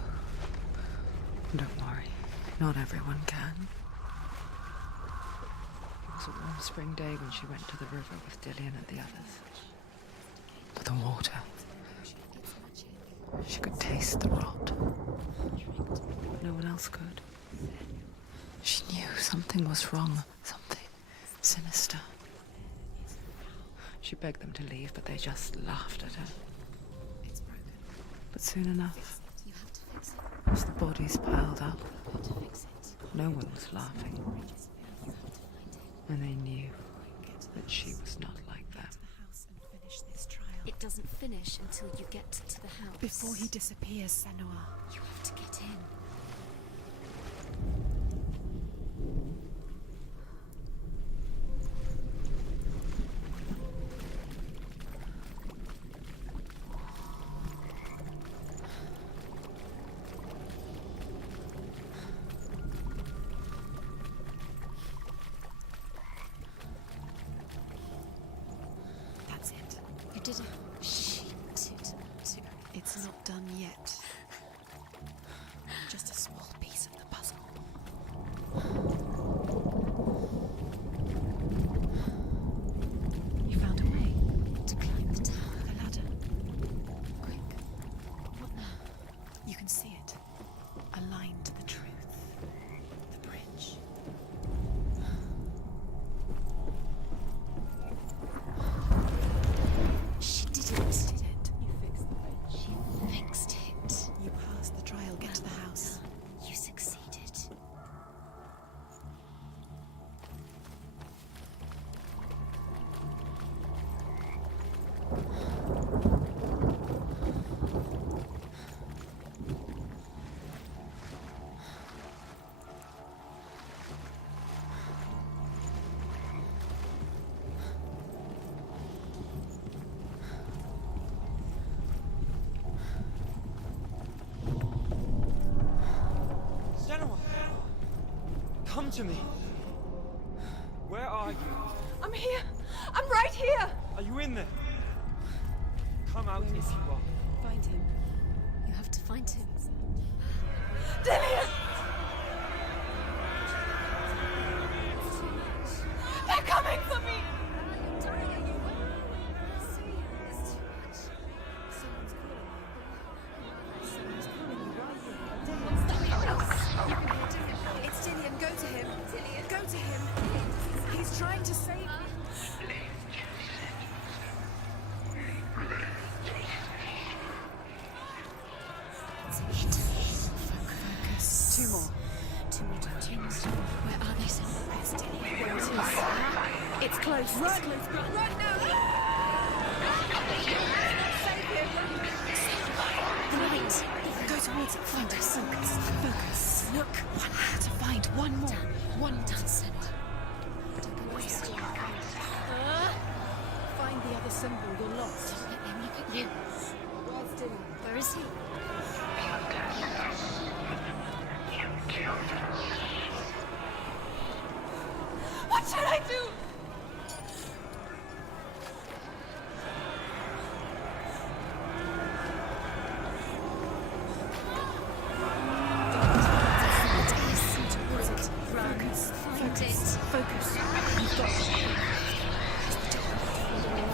Don't worry. Not everyone can. It was a warm spring day when she went to the river with Dillian and the others. But the water. She could taste the rot. No one else could. She knew something was wrong. Something sinister. She begged them to leave, but they just laughed at her. It's broken. But soon enough, You have to fix it. as the bodies piled up, You have to fix it. no one was laughing. You have to find it. And they knew that she was not like them. The house and finish this trial. It doesn't finish until you get to the house. Before he disappears, Senua. You have to get in. That's it. You did it. She did it. It's not done yet. Just a small piece of the puzzle. You found a way to climb the tower. The ladder. Quick. What now? You can see it. A line to the truth. The bridge. She did it. Did it. You fixed the bridge. You fixed it. You passed the trial. Get to the house. You succeeded. Senua! Come to me! Where are you? I'm here. I'm right here. Are you in there? out if you are. Find him. You have to find him. Dillian! They're coming for me! It's Dillian. Go to him. Dillian, go to him. He's trying to save you. Focus. Two more. Where are they, Senua? Where's Dillian? Where it is? It's close. Run! Run now! Save him! Right. Go towards it. Find us. Focus. Look. One more to find. One more. One done, Senua. Find the other symbol. You're lost. Don't let them look at you. Where's Dillian? Where is he? What should I do? Focus. You've got it.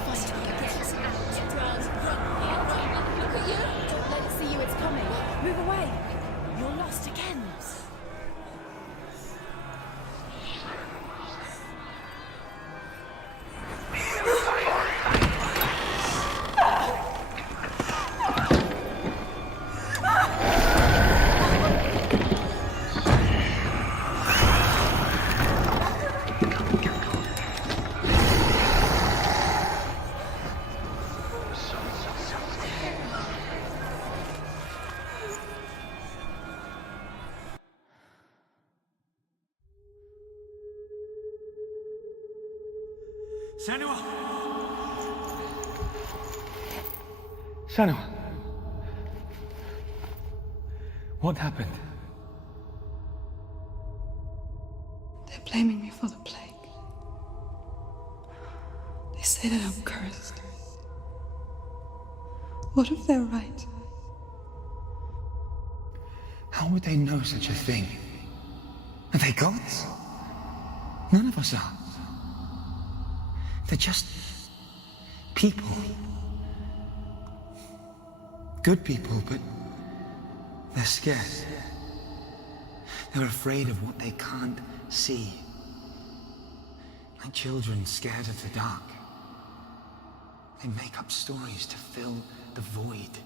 Find it. Get out. Run. Look at you. Don't let it see you. It's coming. Move away. You're lost again. Senua! Senua! What happened? They're blaming me for the plague. They say that I'm cursed. What if they're right? How would they know such a thing? Are they gods? None of us are. They're just people. Good people, but they're scared. They're afraid of what they can't see. Like children scared of the dark. They make up stories to fill the void.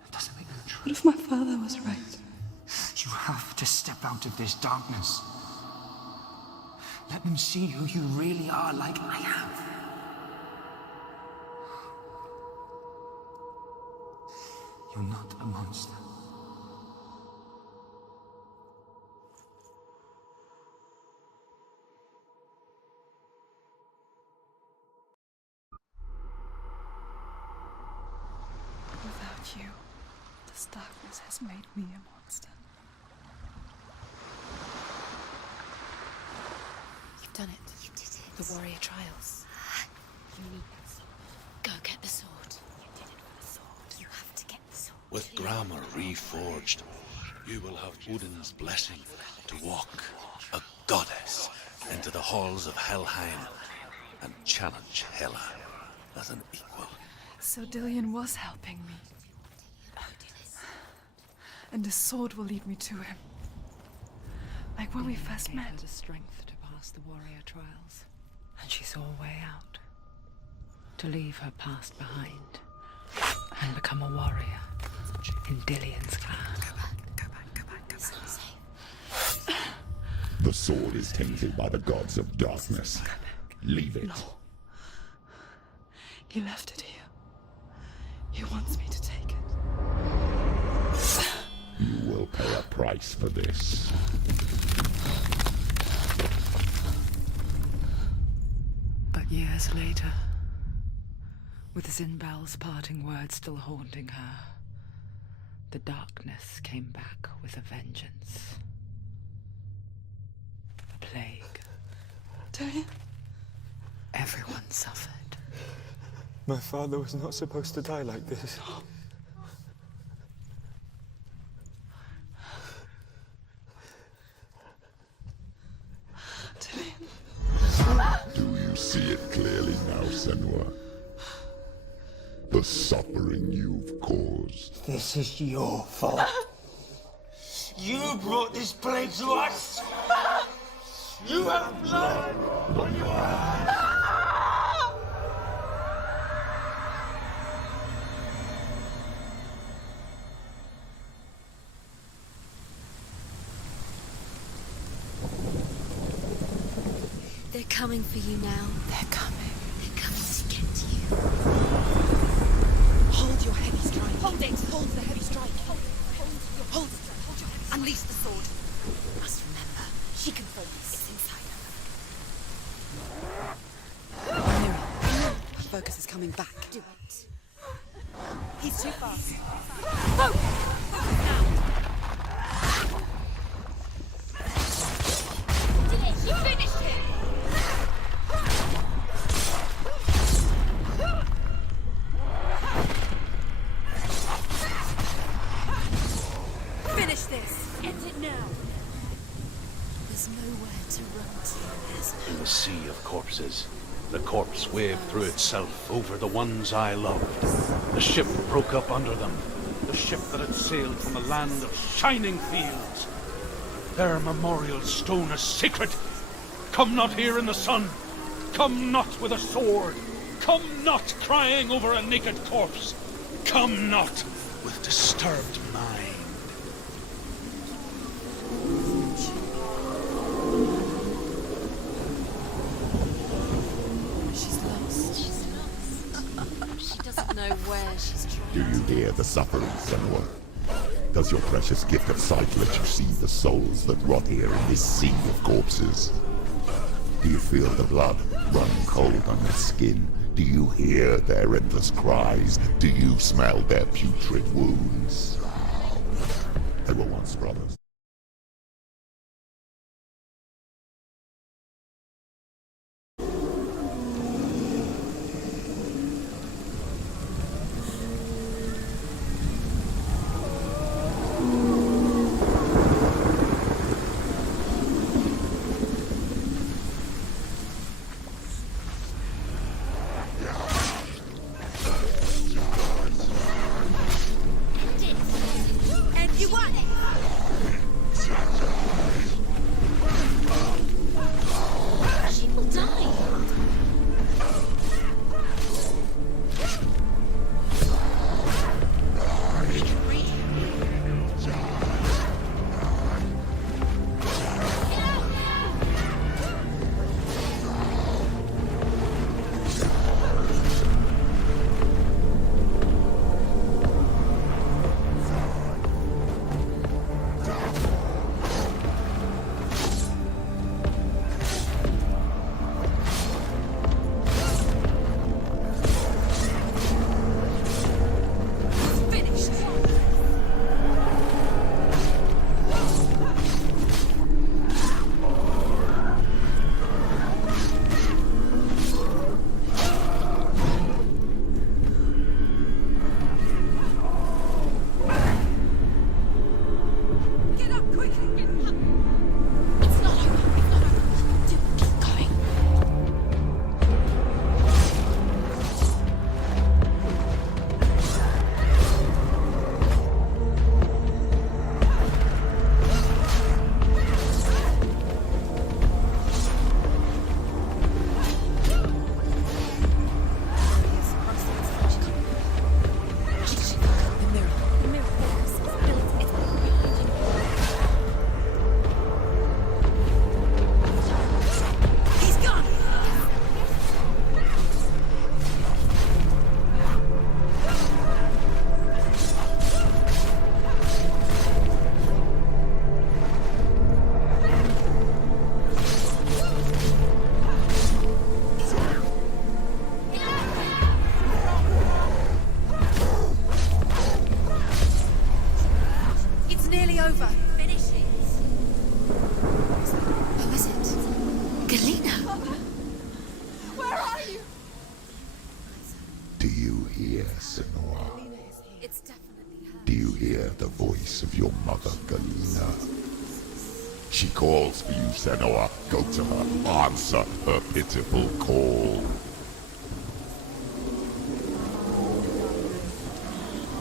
That doesn't make them true. What if my father was right? You have to step out of this darkness. Let them see who you really are, like I have. You're not a monster. Without you, this darkness has made me a monster. You've done it. You did it. The warrior trials. You need that sword. Go get the sword. You did it for the sword. You have to get the sword. With grammar reforged, you will have Odin's blessing to walk, a goddess, into the halls of Helheim and challenge Hela as an equal. So Dillian was helping me. And the sword will lead me to him. Like when we first Gave her met. the strength to pass the warrior trials, and she saw a way out. To leave her past behind and become a warrior in Dillian's clan. Go back. It's not safe. The sword is tainted by the gods of darkness. Leave it. No. He left it here. He wants me to take it. You will pay a price for this. But years later, with Zinbal's parting words still haunting her, the darkness came back with a vengeance. The plague. Dillian? Everyone suffered. My father was not supposed to die like this. Do you see it clearly now, Senua? The suffering you've caused. This is your fault. You brought this plague to us! You have blood on your hands! They're coming for you now. They're coming. They're coming to get you. Hold your heavy strike. Hold it. Hold the heavy strike. Hold it. Hold it. Hold your heavy strike. Unleash the sword. You must remember, she can focus. It's inside her. Mirror. Her focus is coming back. Do it. He's too fast. You finished him! Finish this. End it now. There's nowhere to run to. There's In the sea of corpses, the corpse waved through itself over the ones I loved. The ship broke up under them. The ship that had sailed from a land of shining fields. Their memorial stone is sacred. Come not here in the sun. Come not with a sword. Come not crying over a naked corpse. Come not with disturbed mind. She's lost. She's lost. She doesn't know where she's trying. Do you hear the suffering, Senua? Does your precious gift of sight let you see the souls that rot here in this sea of corpses? Do you feel the blood running cold on their skin? Do you hear their endless cries? Do you smell their putrid wounds? They were once brothers. And you won. you hear, Senua? It's definitely her. Do you hear the voice of your mother, Galena? She calls for you, Senua. Go to her. Answer her pitiful call.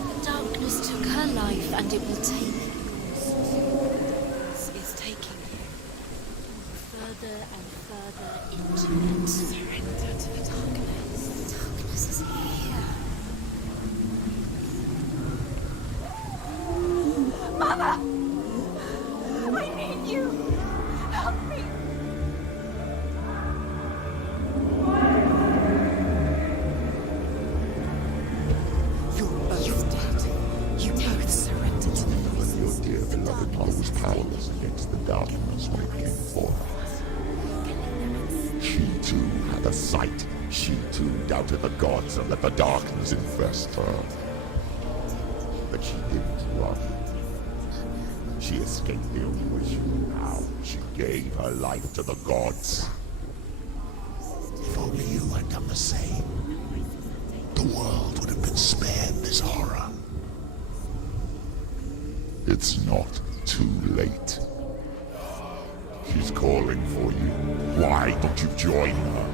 The darkness took her life, and it will take yours. It's taking you further and further into it. Surrender to the darkness. The darkness is here. Mother! I need you! Help me! You're both dead. You both surrendered to the voices. Your dear beloved mother was powerless against the darkness when it came for her. She too had a sight. She too doubted the gods and let the darkness infest her. But she didn't run. She escaped the only way she knew how. She gave her life to the gods. If only you had done the same, the world would have been spared this horror. It's not too late. She's calling for you. Why don't you join her?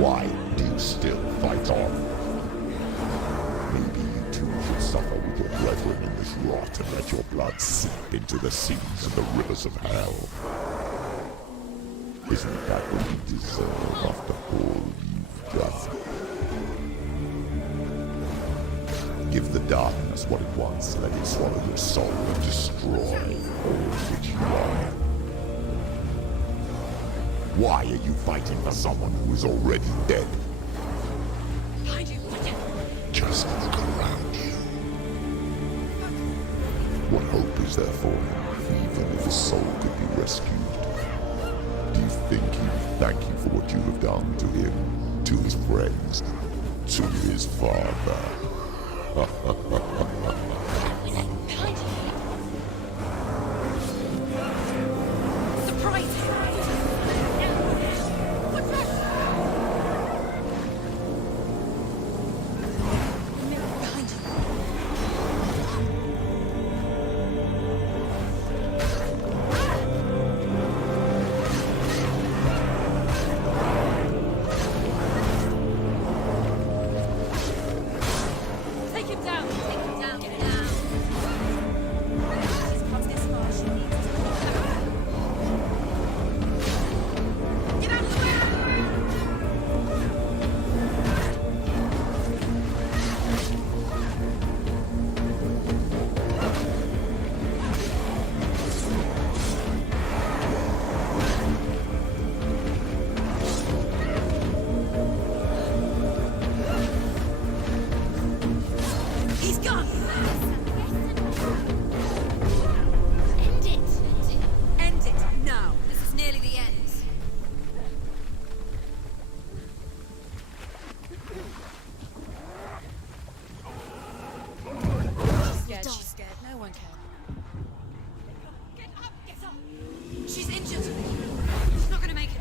Why do you still fight on? Maybe you too should suffer with your brethren in this rot and let your blood seep into the seas and the rivers of hell. Isn't that what you deserve after all you've done? Give the darkness what it wants, let it swallow your soul and destroy all which you are. Why are you fighting for someone who is already dead? Behind you! Just look around you. What hope is there for him, even if his soul could be rescued? Do you think he will thank you for what you have done to him, to his friends, to his father? Behind you! Surprise him! What's that? Behind you! Take him down! Take him down! Get down! She's got this far, she needs to go. Get out of the way! He's gone! End it! End it now! This is nearly the end. She's scared. No one cared. Get up! Get up! She's injured! She's not gonna make it.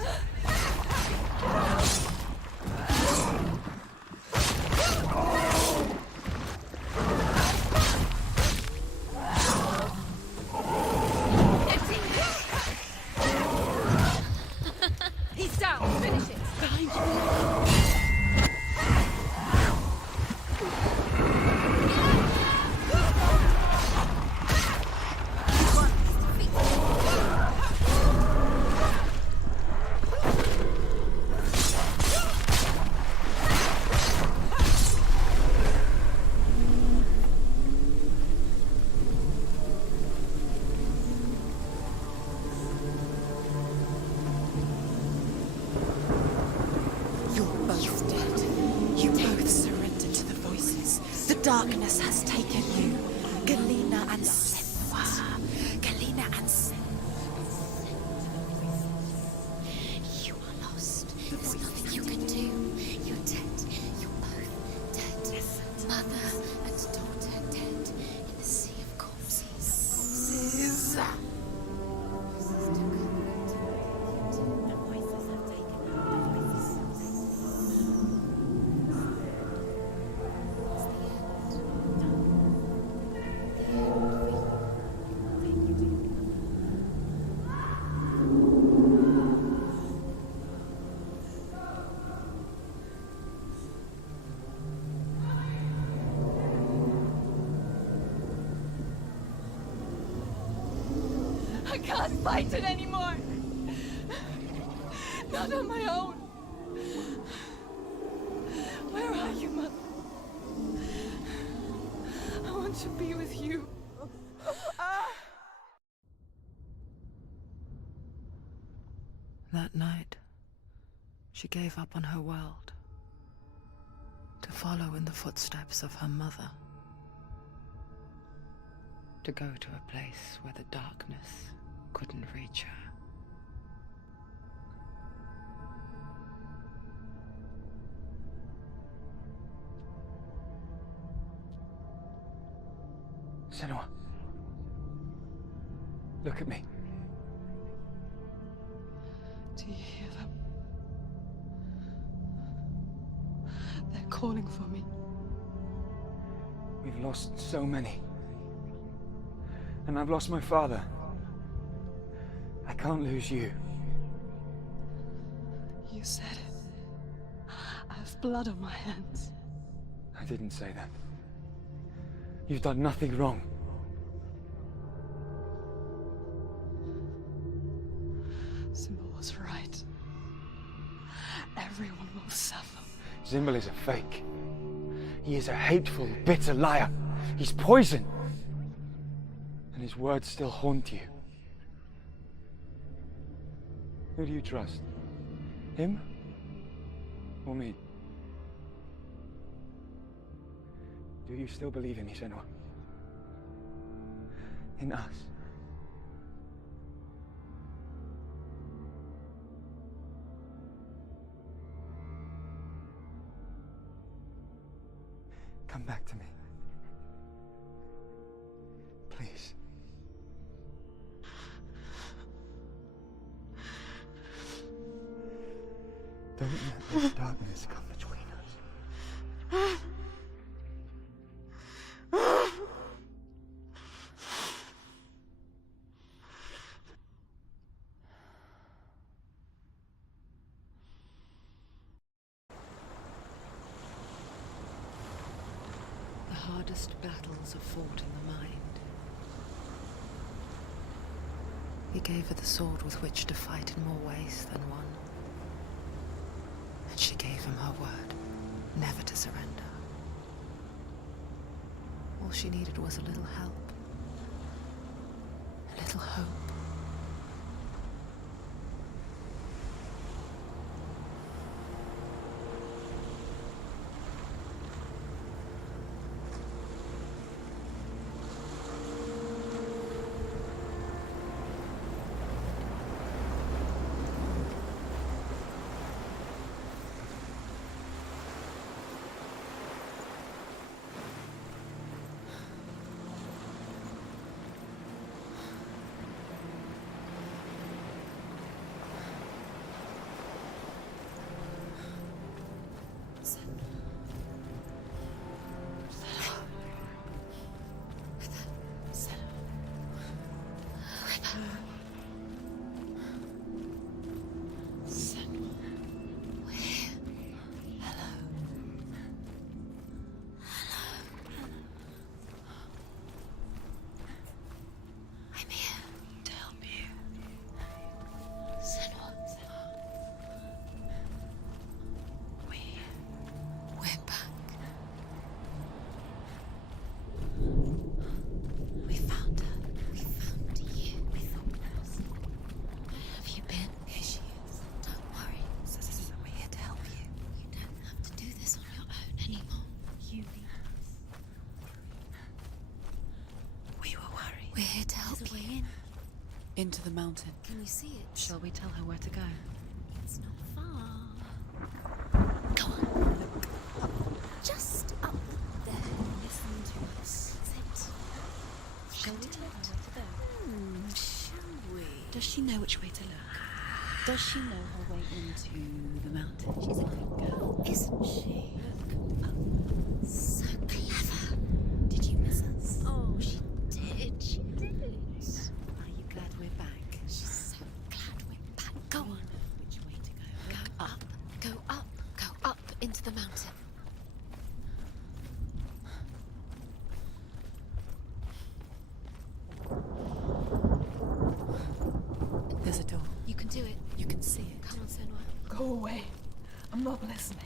Empty! He's down! Finish it! Behind you! He's won. He's defeated. You're both dead. You both surrendered to the voices. The darkness has taken you. Galena and Senua. Galena and Senua. You are lost. There's nothing you can do. You're dead. You're both dead. Mother and daughter dead in the sea of corpses. I can't fight it anymore! Not on my own! Where are you, Mother? I want to be with you. That night, she gave up on her world to follow in the footsteps of her mother, to go to a place where the darkness couldn't reach her. Senua. Look at me. Do you hear them? They're calling for me. We've lost so many. And I've lost my father. I can't lose you. You said it. have blood on my hands. I didn't say that. You've done nothing wrong. Symbol was right. Everyone will suffer. Zimbel is a fake. He is a hateful, bitter liar. He's poison. And his words still haunt you. Who do you trust? Him? Or me? Do you still believe in me, Senua? In us? Come back to me. Please. Don't let this darkness come between us. The hardest battles are fought in the mind. He gave her the sword with which to fight in more ways than one. And she gave him her word, never to surrender. All she needed was a little help, a little hope. We're here to help There's a way you. in. Into the mountain. Can you see it? Shall we tell her where to go? It's not far. Go on. Look up. Just up there. Listen to us. That's it. Shall we tell her where to go? Shall we? Does she know which way to look? Does she know her way into the mountain? She's a good girl, isn't she? Look up. So clever. Did you miss us? Oh, she did. She did. Are you glad we're back? She's so glad we're back. Go on. Which way to go? Go up. Go up. Go up into the mountain. There's a door. You can do it. You can see it. Come on, Senua. Go away. I'm not listening.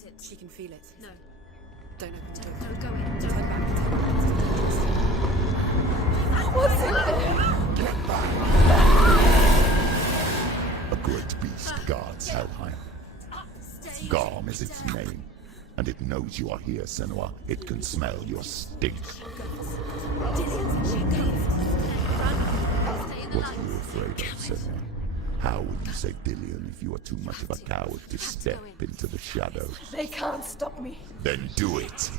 Is it? She can feel it. No. Don't open the door. No, go in. Don't. Turn back. What's in there? A great beast guards Helheim. Garm is its name, and it knows you are here, Senua. It can smell your stink. What are you afraid of, Senua? How will you save Dillion if you are too much of a coward to step into the shadows? They can't stop me. Then do it!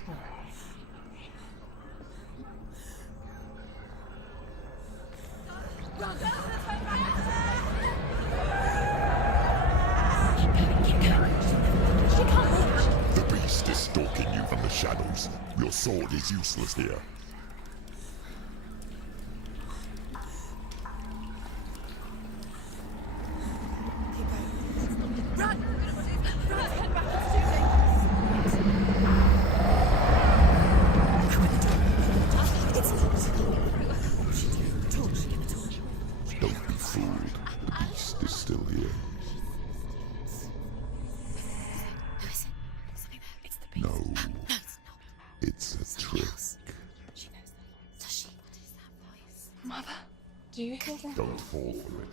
The beast is stalking you from the shadows. Your sword is useless here. Don't be fooled. The beast is still here. No. It's a trick. Mother, do you hear that? Don't fall for it.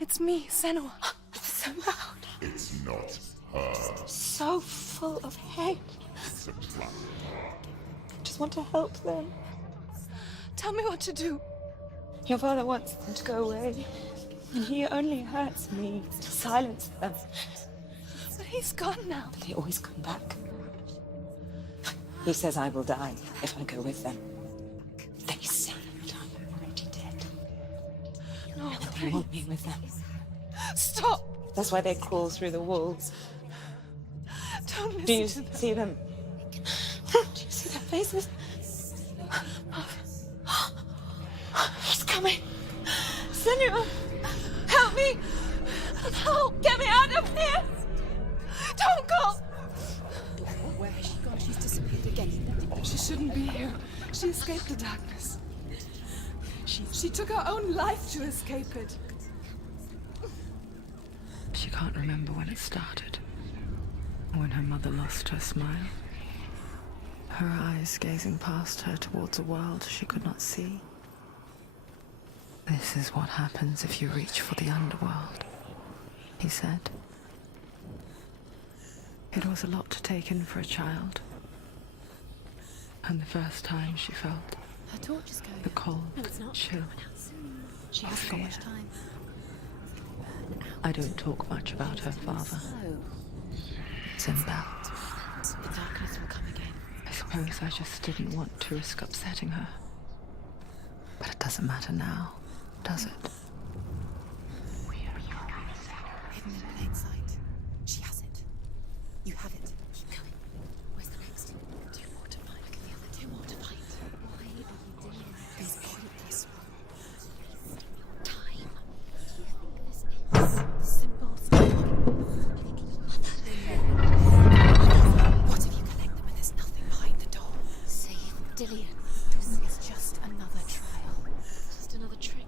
It's me, Senua. It's so loud. It's not her. So full of hate. It's a trap. I just want to help them. Tell me what to do. Your father wants them to go away. And he only hurts me to silence them. But he's gone now. But they always come back. He says I will die if I go with them. They say that I'm already dead. No, And they want me with them. Stop! That's why they crawl through the walls. Don't listen Do you to them. see them? Do you see their faces? He's coming. Senua, help me. Help, get me out of here. Don't go. Where has she gone? She's disappeared again. She shouldn't be here. She escaped the darkness. She took her own life to escape it. She can't remember when it started. When her mother lost her smile. Her eyes gazing past her towards a world she could not see. This is what happens if you reach for the underworld, he said. It was a lot to take in for a child. And the first time she felt Her torch is going. the cold No, it's not. chill. She hasn't got much time. I don't talk much about her father. Sinbad. The darkness will come again. I suppose I just didn't want to risk upsetting her. But it doesn't matter now, does it? Hidden in plain sight. She has it. You have it. Keep going. Where's the next? Two more to find. I can feel the two more to find. Why are you doing this? These pointless Time. Do you think this is the symbols? What if you collect them and there's nothing behind the door? Save Dillion. This is just another trial. Just another trick.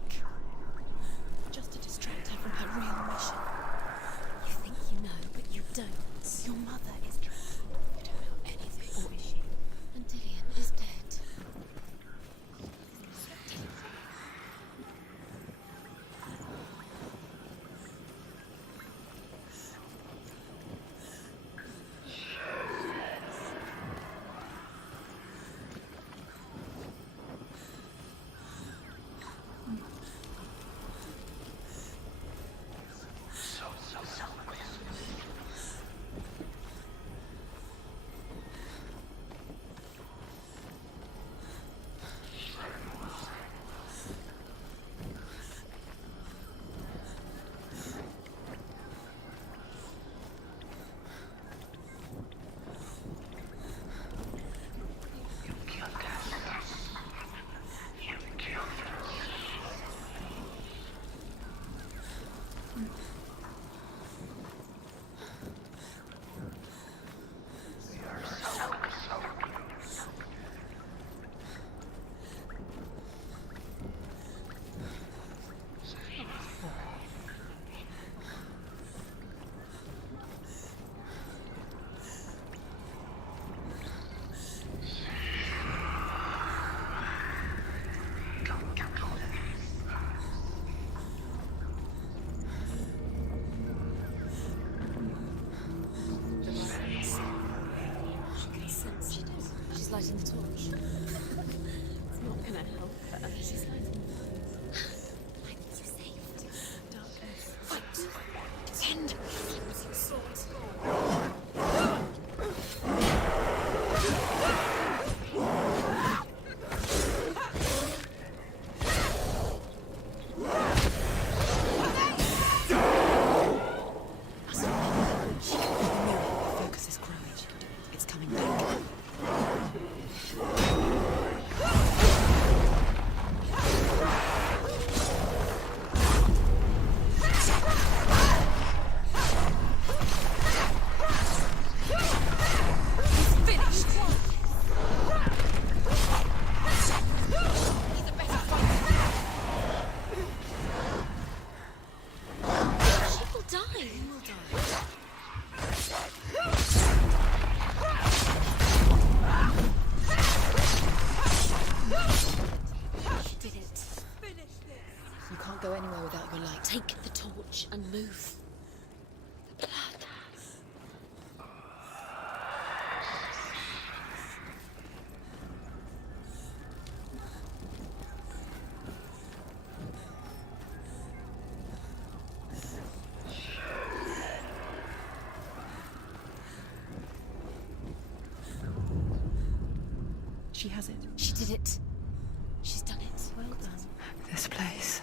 It's not gonna help her. She's like, I'm saved. Darkness. Fight. Pretend. Use your sword. Focus is growing. It's coming back. Go anywhere without your light. Take the torch and move. The blood. She has it. She did it. She's done it. Well done. This place.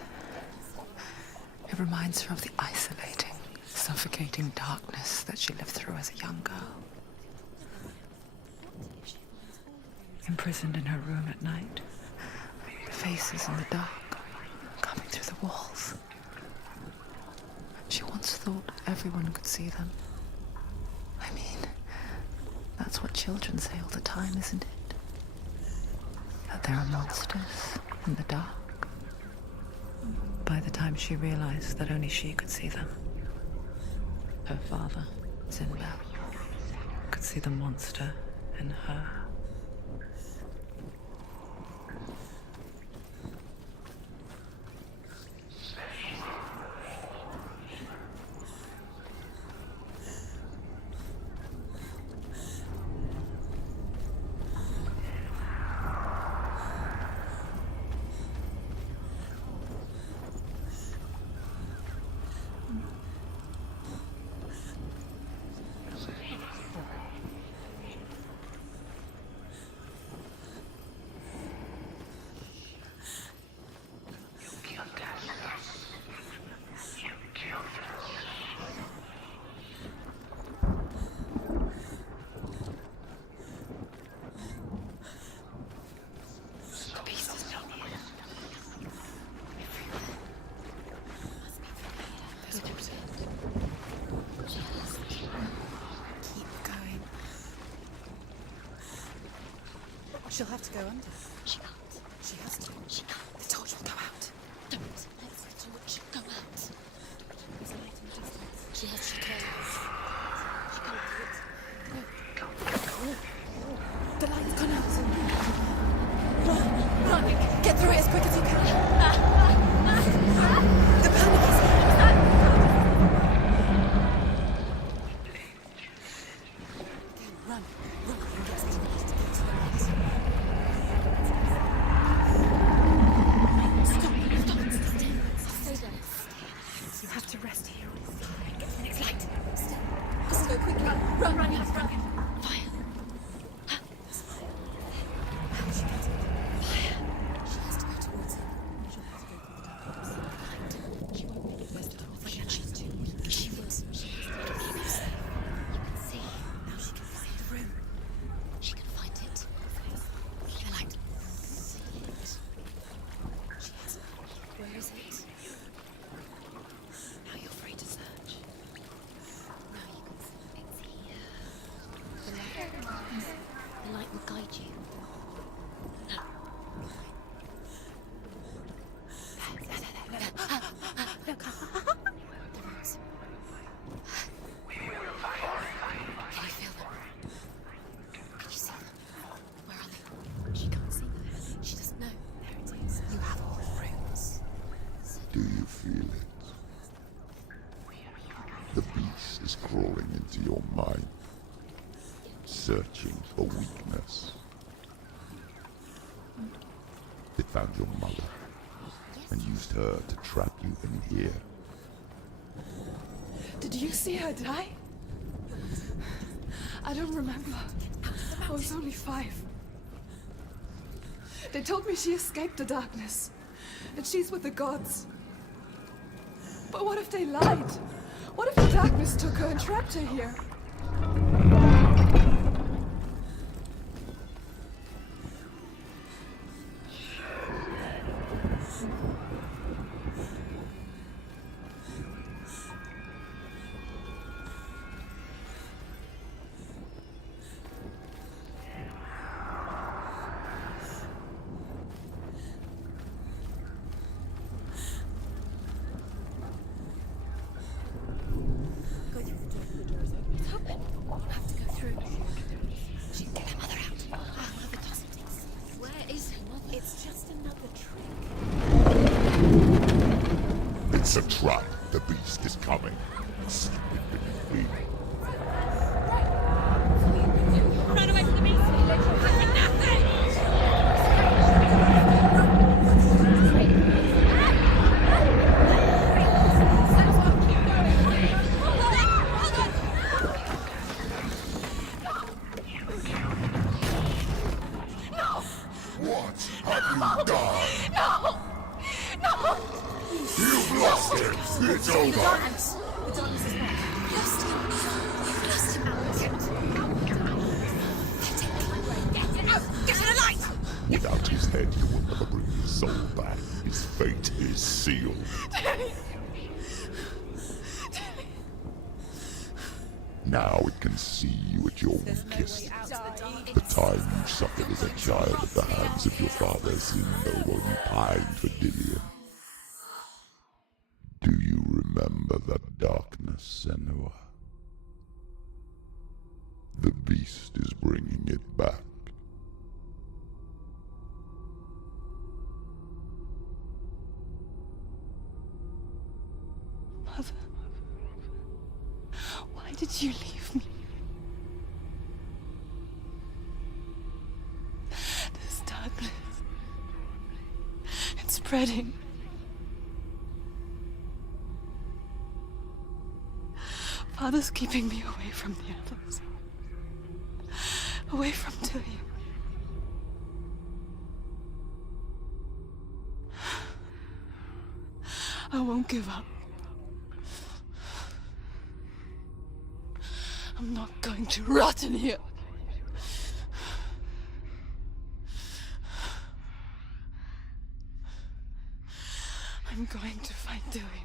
It reminds her of the isolating, suffocating darkness that she lived through as a young girl. Imprisoned in her room at night, the faces in the dark, coming through the walls. She once thought everyone could see them. I mean, that's what children say all the time, isn't it? That there are monsters in the dark. By the time she realized that only she could see them, her father, Senua, could see the monster in her. She'll have to go under. She can't. She has to. She can't. The torch will go out. Don't let the torch go out. There's a light in the distance. She has to go. She can't do it. The light's gone out. Run! Get through it as quick as you can. The panic is Run. Run. Get to the light. Get to the light. Stop. Stay there. You have to rest here. Get to the next light. Stay. Just go quickly. Run. Run. Fire. She has to go towards it. She'll have to go through the darkness. She won't make it. Where's the door? She's too weak. She will. She has to keep you safe. You can see. Now she can find the room. She can find it. The light. See it. She has it. Where is it? Now you're free to search. Now you can see. It's here. The light will guide you. Look. The roots. Can you feel them? Can you see them? Where are they? She can't see them. She doesn't know. There it is. You have all the rooms. Do you feel it? The beast is crawling into your mind, searching for weakness. It found your mother and used her to trap you in here. Did you see her die? I don't remember. I was only 5. They told me she escaped the darkness, and she's with the gods. But what if they lied? What if the darkness took her and trapped her here? It's a trap. The beast is coming. Slip beneath me. Run away from the beast! What have you done? No! No! You've lost it! It's over! The darkness is back. Lost him. You've lost him. Get to the light! Without his head, you will never bring his soul back. His fate is sealed. Now it can see you at your weakest. The time you suffered as a child at the hands of your father seemed no one pined for Dillion. Do you remember that darkness, Senua? The beast is bringing it back. Mother, why did you leave me? This darkness, it's spreading. Father's keeping me away from the others. Away from Dillion. I won't give up. I'm not going to rot in here. I'm going to find Dillion.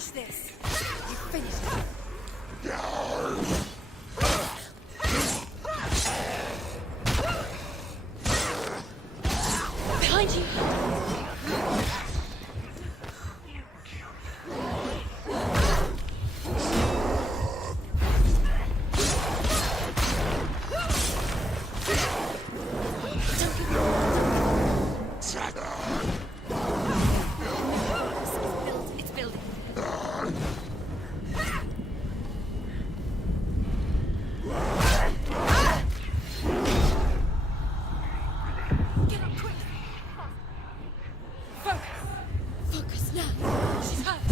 finish this. You finish it. Behind you! It's building. Get up quick. Focus. Focus now. She's hurt.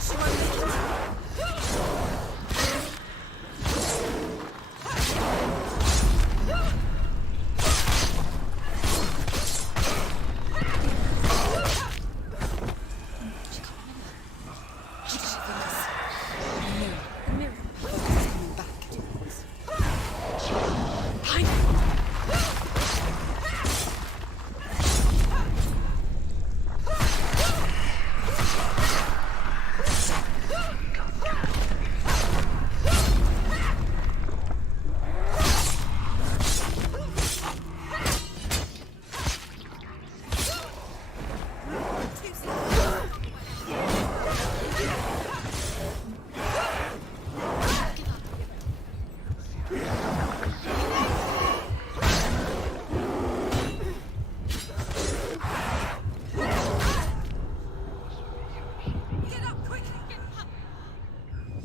She won't make it. Get up quick. Get up.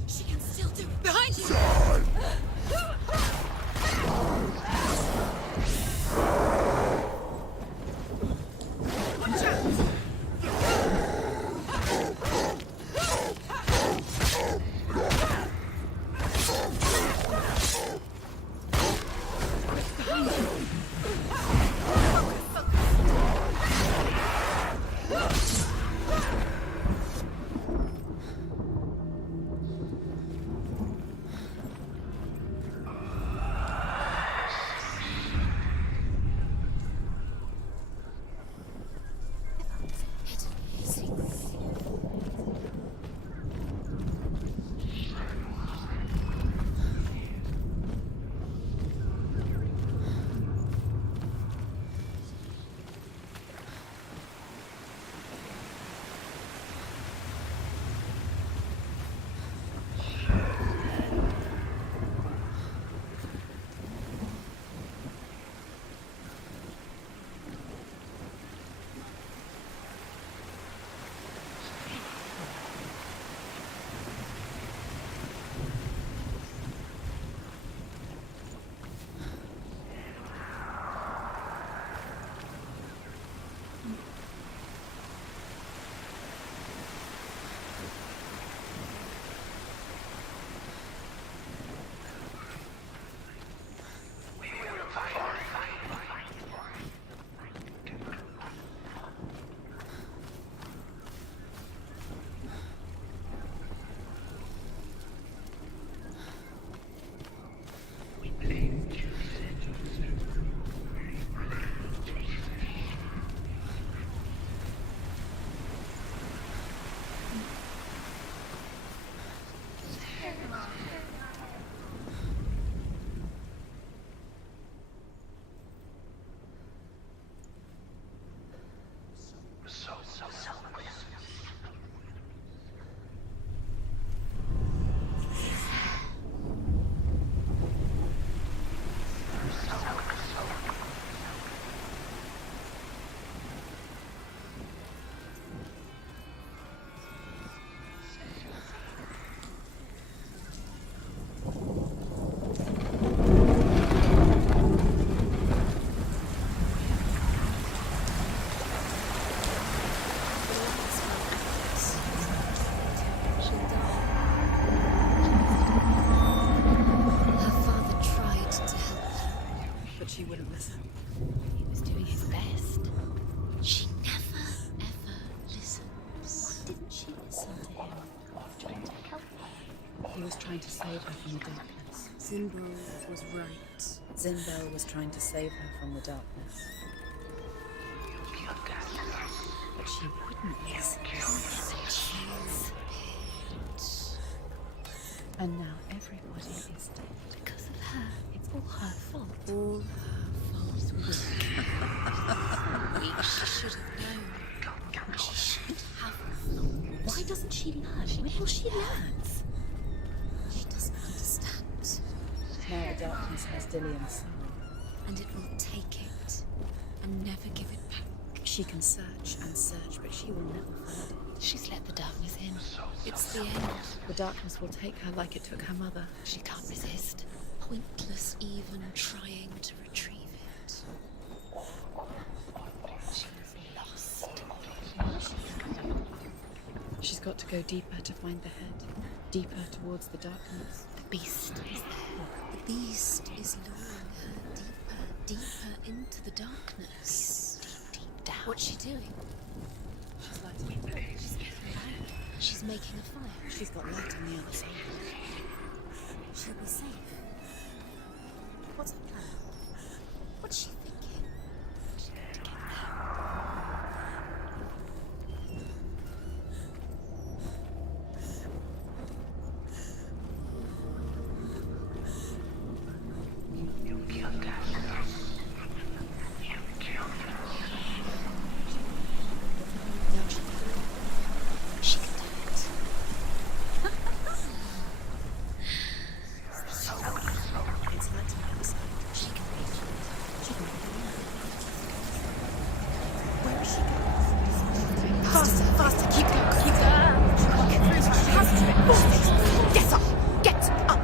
She can still do it. Behind you. Watch out. He was trying to save her from the darkness. Zimbo was right. Zimbo was trying to save her from the darkness. But she wouldn't listen. And now everybody is dead. Because of her. It's all her fault. All her fault. She should have known. She should have known. Why doesn't she learn? Wait till she learns. She doesn't understand. Now the darkness has Dillian's soul. And it will take it and never give it back. She can search and search, but she will never find it. She's let the darkness in. It's the end. The darkness will take her like it took her mother. She can't resist. Pointless even trying to retrieve it. She's lost. She's got to go deeper to find the head. Deeper towards the darkness. The beast is there. The beast is luring her deeper, deeper into the darkness. Deep down. What's she doing? She's lighting a fire. She's getting loud. She's making a fire. She's got light on the other side. She'll be safe. What's her plan? What's she thinking? She's going to get there. She can do it. It's light on the other side. She can reach it. She can reach Where is she going? it. Faster, faster, keep going, keep going. Get up, get up.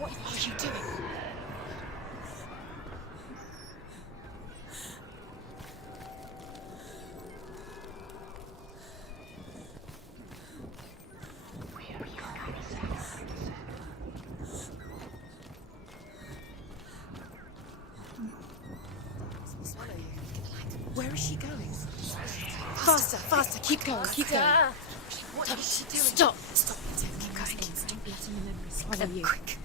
What are you doing? Where is she going? Faster, faster, keep going, keep going. What is she doing? Stop, stop, keep going. Stop letting the memories swallow you. Quick.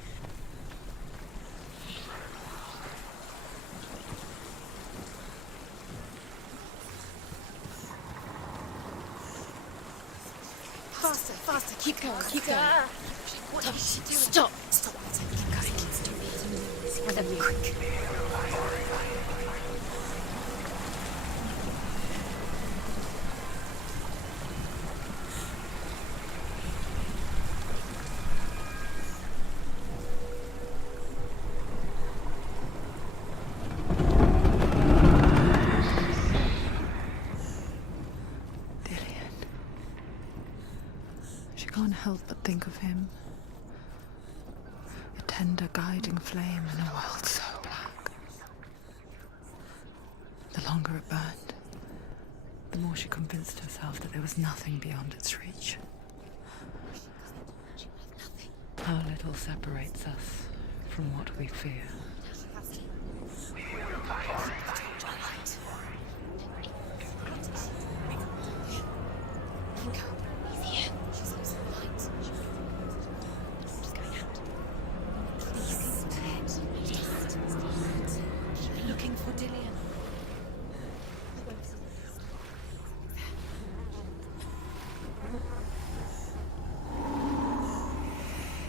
Faster, faster, keep going, keep going. What is she doing? Stop, stop, keep going. Stop letting the memories swallow you. Quick. Dillian. She can't help but think of him. A tender guiding flame in a world so black. The longer it burned, the more she convinced herself that there was nothing beyond its reach. How little separates us from what we fear. Looking for Dillian.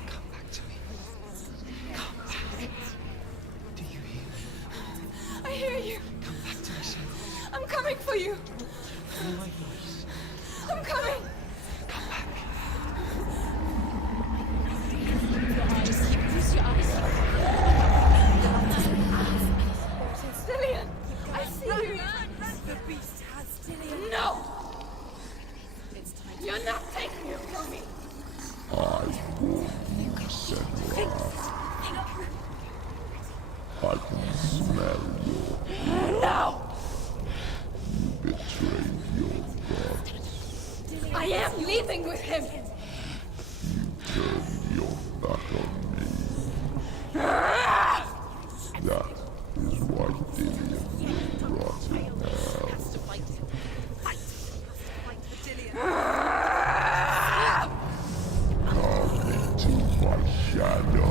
Come back to me. Come back. Do you hear me? I hear you. Come back to me, Senua. I'm coming for you. Follow my voice. I'm coming. Come back. Just use your eyes. Dillian, I see you. The beast has Dillian. No. You're not taking him from me. I warn you, Senua. I can smell your No. You betrayed your God. I am leaving with him. You turned your back on me. That is why Dillian will rot in hell. Come into my shadow.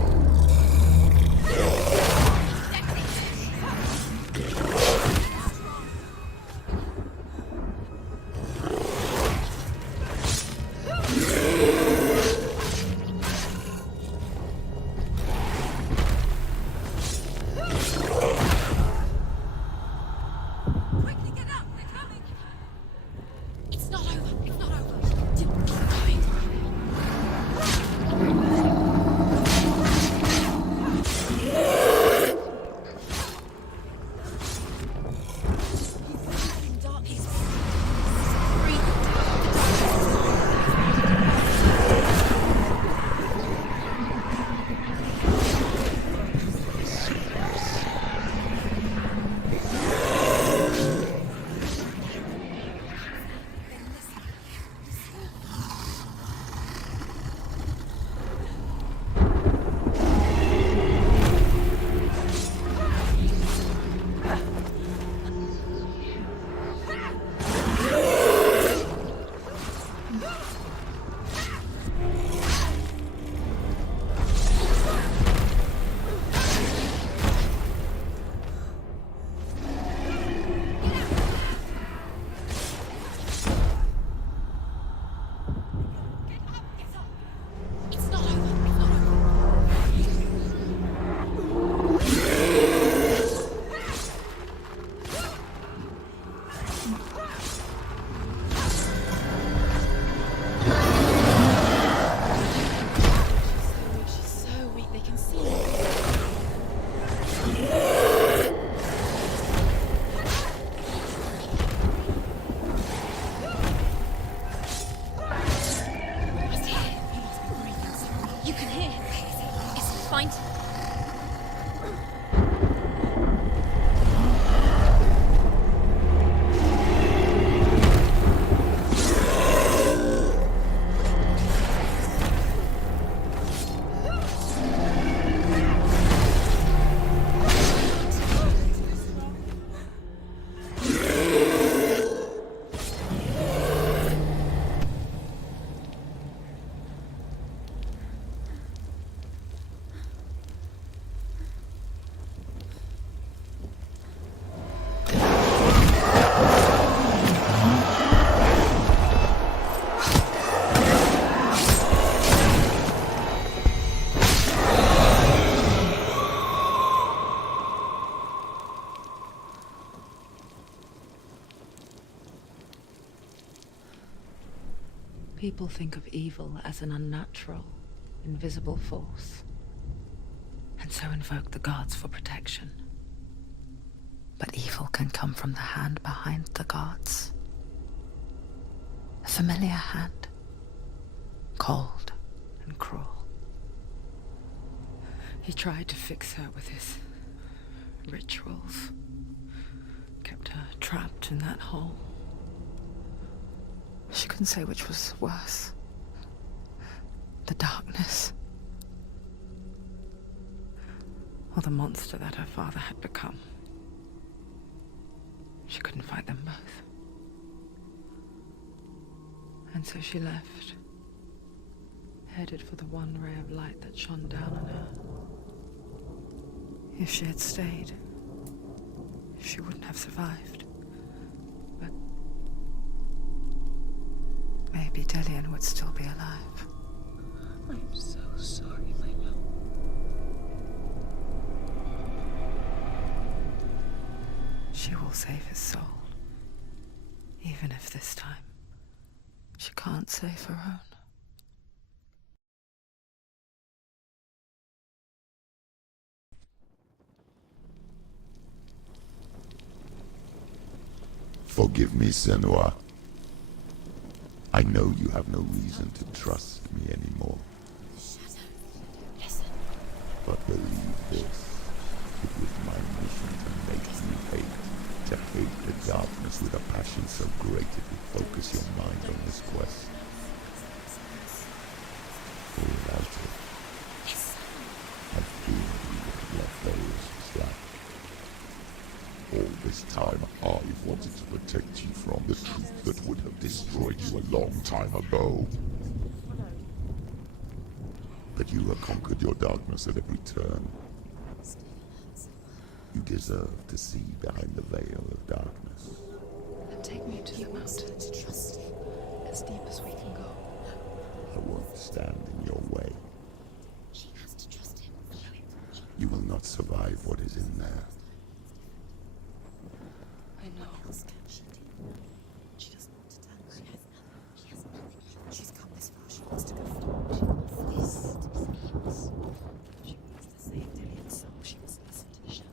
She's so weak, they can see her. You can hear him. It's fine. People think of evil as an unnatural, invisible force, and so invoke the gods for protection. But evil can come from the hand behind the gods. A familiar hand, cold and cruel. He tried to fix her with his rituals, kept her trapped in that hole. She couldn't say which was worse. The darkness, or the monster that her father had become. She couldn't fight them both. And so she left, headed for the one ray of light that shone down on her. If she had stayed, she wouldn't have survived. But maybe Dillian would still be alive. I'm so sorry, my love. She will save his soul. Even if this time she can't save her own. Forgive me, Senua. I know you have no reason to trust me anymore. Listen. But believe this, it was my mission to make you hate. To hate the darkness with a passion so great it would focus your mind on this quest. Or without it, I fear you would have left those slack. All this time, I wanted to protect you from the truth that would have destroyed you a long time ago. But you have conquered your darkness at every turn. You deserve to see behind the veil of darkness. Then take me to the mountain. As deep as we can go. I won't stand in your way. You will not survive what is in there. I know. She doesn't want to tell us. She has nothing. She's come this far. She wants to go forward. She wants this to be famous. She wants to save Dillian's soul. She must listen to the shadow.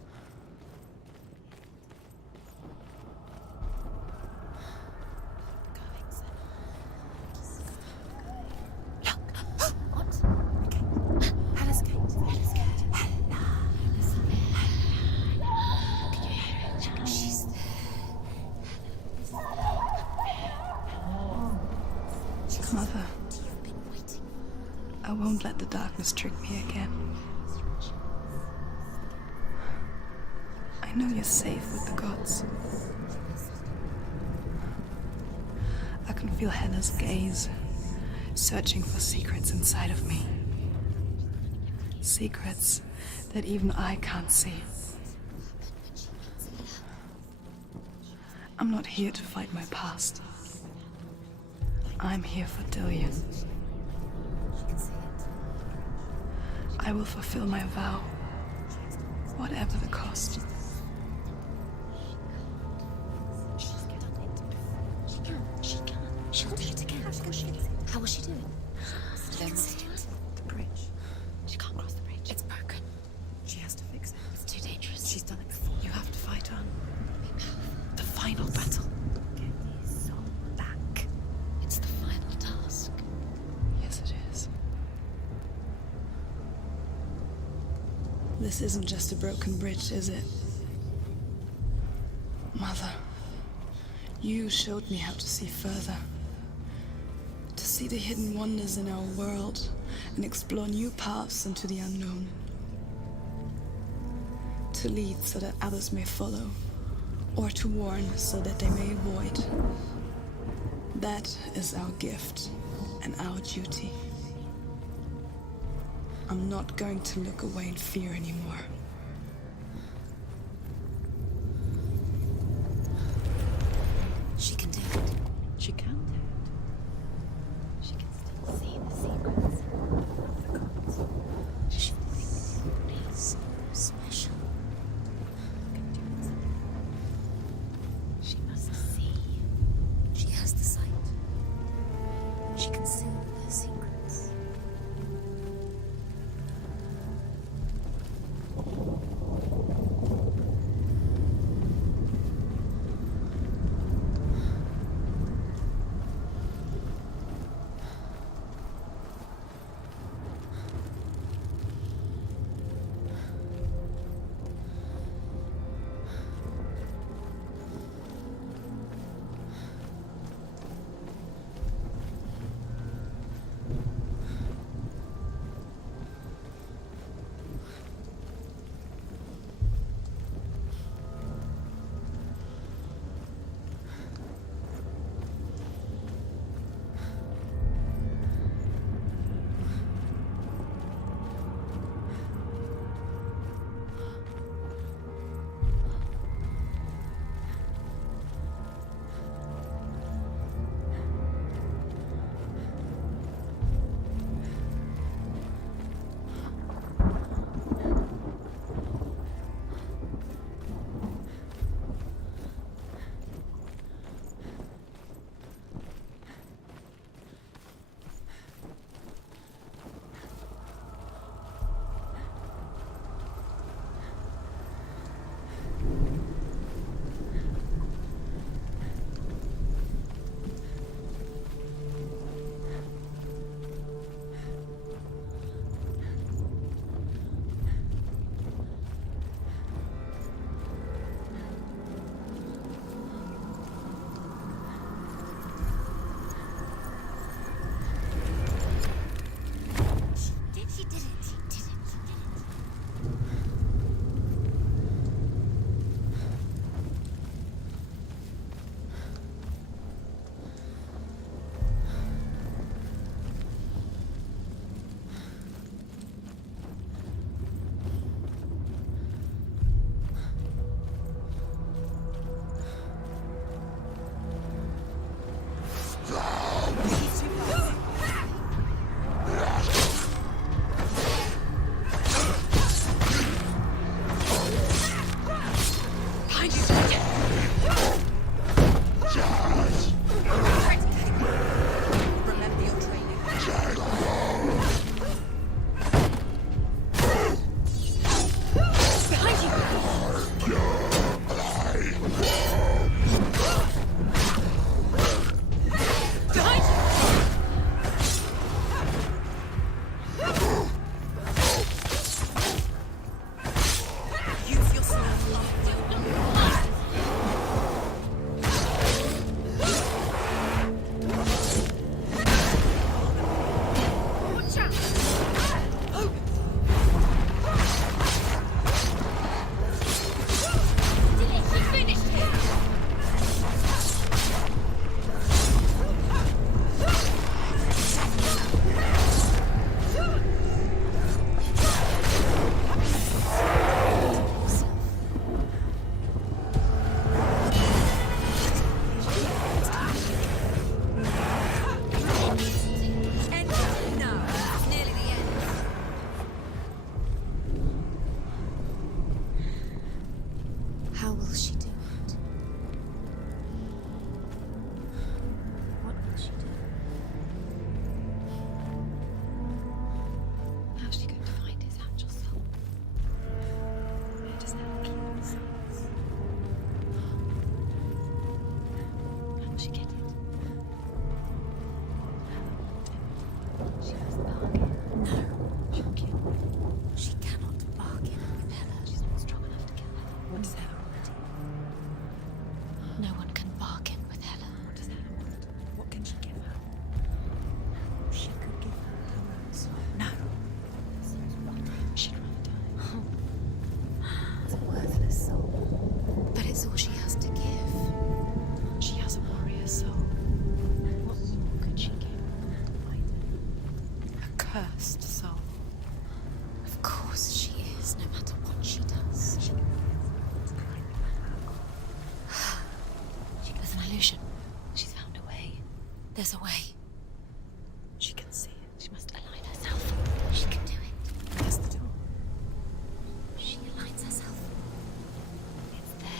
Mother, I won't let the darkness trick me again. I know you're safe with the gods. I can feel Hela's gaze, searching for secrets inside of me. Secrets that even I can't see. I'm not here to fight my past. I'm here for Dillian. I will fulfill my vow, whatever the cost. She can. She'll do it again. How was she doing? There must be The bridge. She can't cross the bridge. It's broken. She has to fix it. It's too dangerous. She's done it before. You have to fight on. The final battle. Get his soul back. It's the final task. Yes, it is. This isn't just a broken bridge, is it? Mother, you showed me how to see further. To see the hidden wonders in our world and explore new paths into the unknown. To lead so that others may follow, or to warn so that they may avoid. That is our gift and our duty. I'm not going to look away in fear anymore. She can do it. She can do it. She can still see the secrets of the gods. She thinks he's special. She must see. She has the sight. She can seal their secrets. No. She cannot bargain with Hella. She's not strong enough to kill her. What does Hella want? No one can bargain with Hella. What does Hella want? What can she give her? She could give her her own soul. No. She'd rather die. It's a worthless soul. But it's all she has to give. She has a warrior soul. What more could she give? A cursed soul. Of course she is, no matter what she does. There's an illusion. She's found a way. There's a way. She can see it. She must align herself. She can do it. There's the door. She aligns herself. It's there.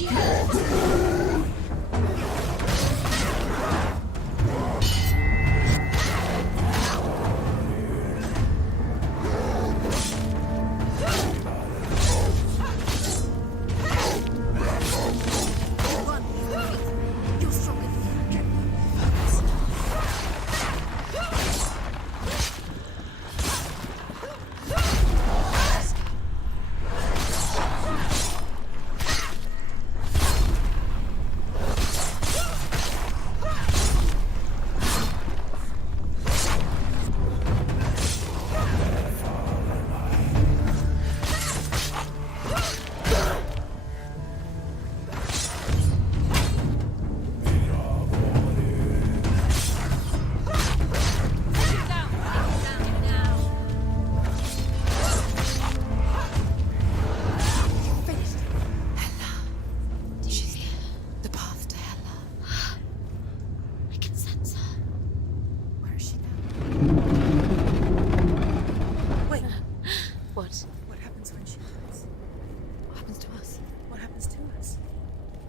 You're stronger than me. The path to Hela. I can sense her. Where is she now? Wait. What? What happens when she dies? What happens to us? What happens to us?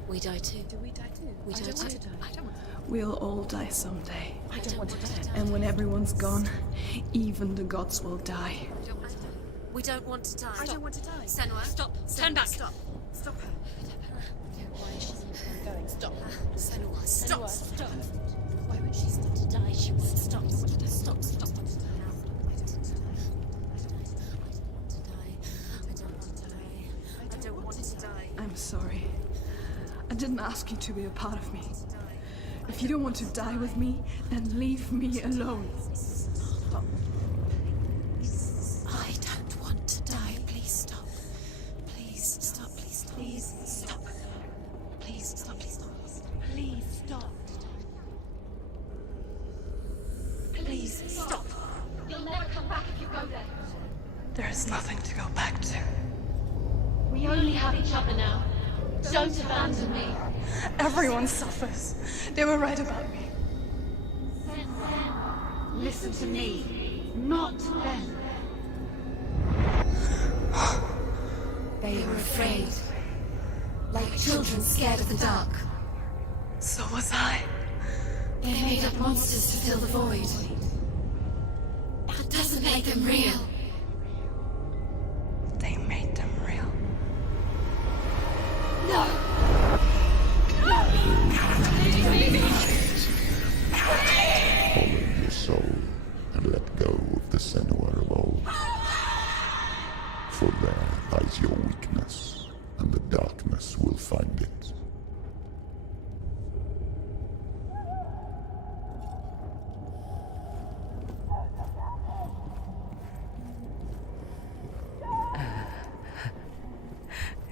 We die too. Do we die too? We I die don't want too. to die. I don't want to die. We'll all die someday. I don't want to die. And when everyone's gone, even the gods will die. We don't want to die. I don't want to die. Senua, stop. Turn back. Stop. Stop her. Why is she going? Stop. Senua, Stop. Stop. Why would she stop to die? She won't stop. Stop. Stop. I don't want to die. I'm sorry. I didn't ask you to be a part of me. If you don't want to die with me, then leave me alone. Stop. I don't want to die. Please stop. Please stop. Please stop. Please stop. Please stop. Please stop. Please stop. Please stop. You'll never come back if you go there. There is nothing to go back to. We only have each other now. Don't abandon me. Everyone suffers. They were right about me. Listen to me, not them. They were afraid. Like children scared of the dark. So was I. They made up monsters to fill the void. That doesn't make them real. They made them real. No! Follow your soul and let go of the Senua of old. For there lies your weakness, and the darkness will find it.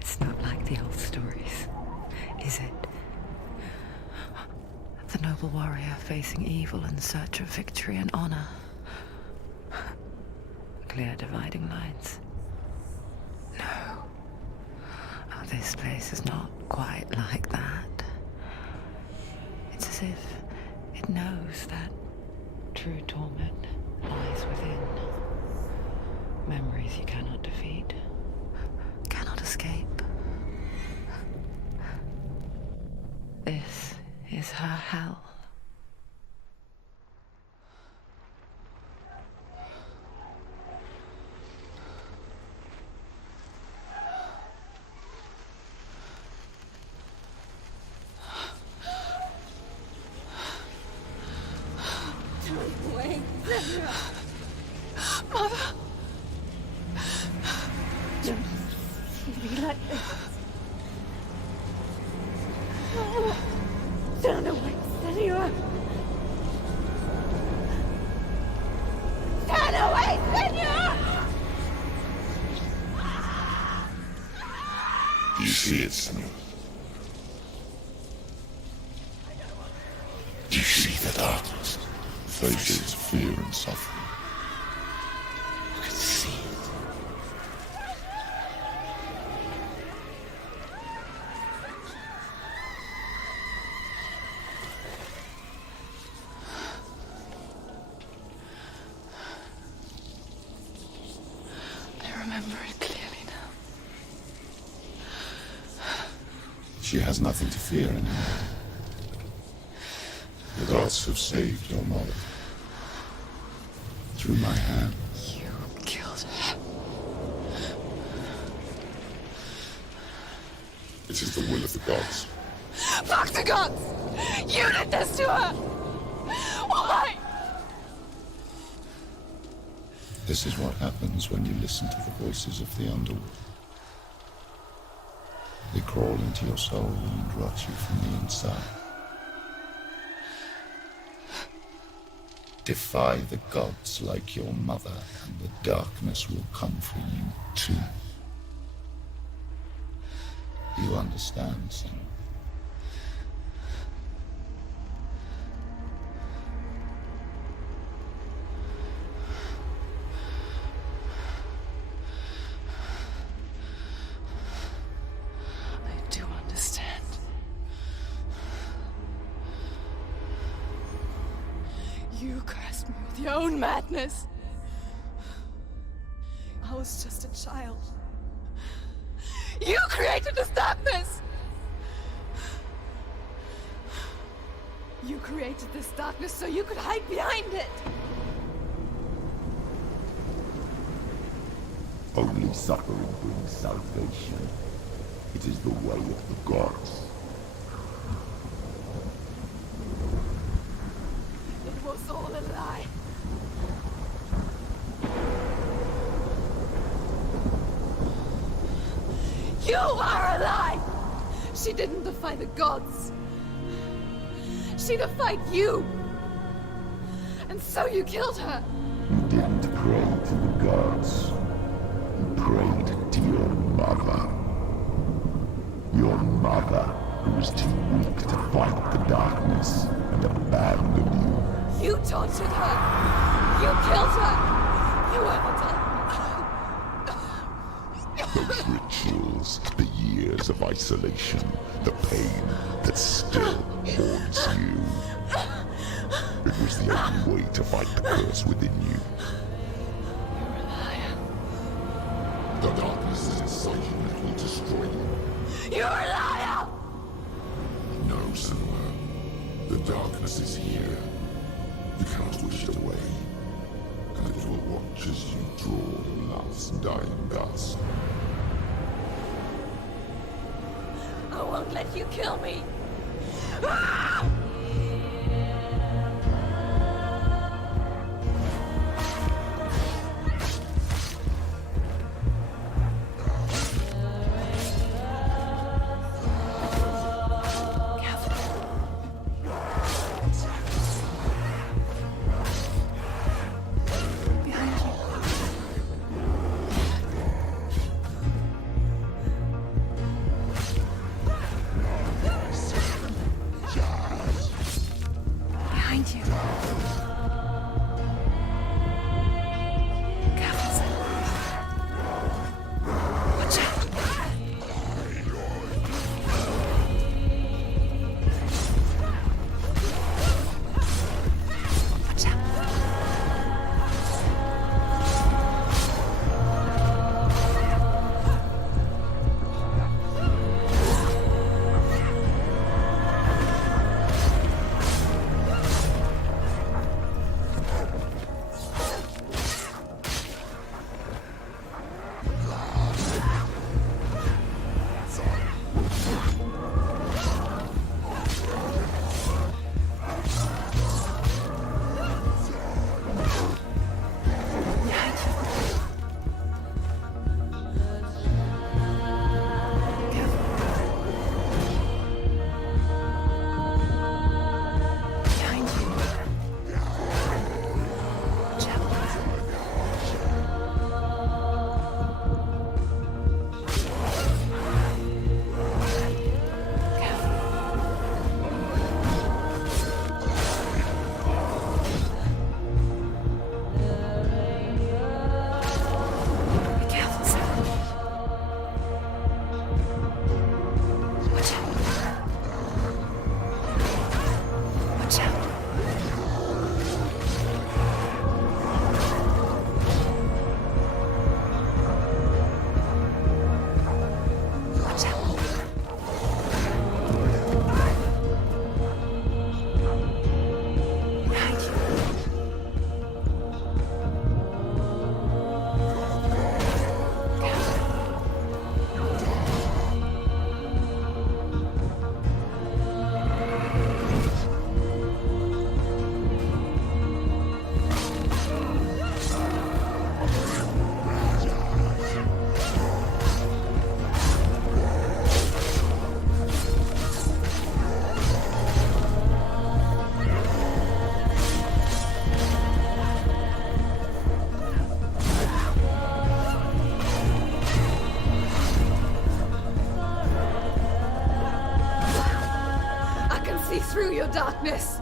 It's not like the old stories, is it? The noble warrior facing evil in search of victory and honor. Clear dividing lines. No. Oh, this place is not quite like that. It's as if it knows that true torment lies within. Memories you cannot defeat, cannot escape. This is her hell. Wait, Mother! Don't be like this. Turn away, Senua! Turn away, Senua! Do you see it, Senua? Do you see the darkness? Faces of fear and suffering. I see it. I remember it clearly now. She has nothing to fear anymore. The gods have saved your mother. Through my hand. You killed her. It is the will of the gods. Fuck the gods! You did this to her! Why? This is what happens when you listen to the voices of the underworld. They crawl into your soul and rot you from the inside. Defy the gods like your mother, and the darkness will come for you too. You understand, Senua? I do understand. You cursed me with your own madness. I was just a child. You created this darkness! You created this darkness so you could hide behind it! Only suffering brings salvation. It is the way of the gods. It was all a lie. You are a lie! She didn't defy the gods. She defied you. And so you killed her. You didn't pray to the gods. You prayed to your mother. Your mother, who was too weak to fight the darkness and abandoned you. You tortured her. You killed her. You are the darkness. Those rituals, the years of isolation, the pain that still haunts you. It was the only way to fight the curse within you. You're a liar. The darkness is inside you and it will destroy you. You're a liar! No, Senua. The darkness is here. You cannot wish it away. And it will watch as you draw the last dying gasp. I won't let you kill me. Die. through your darkness.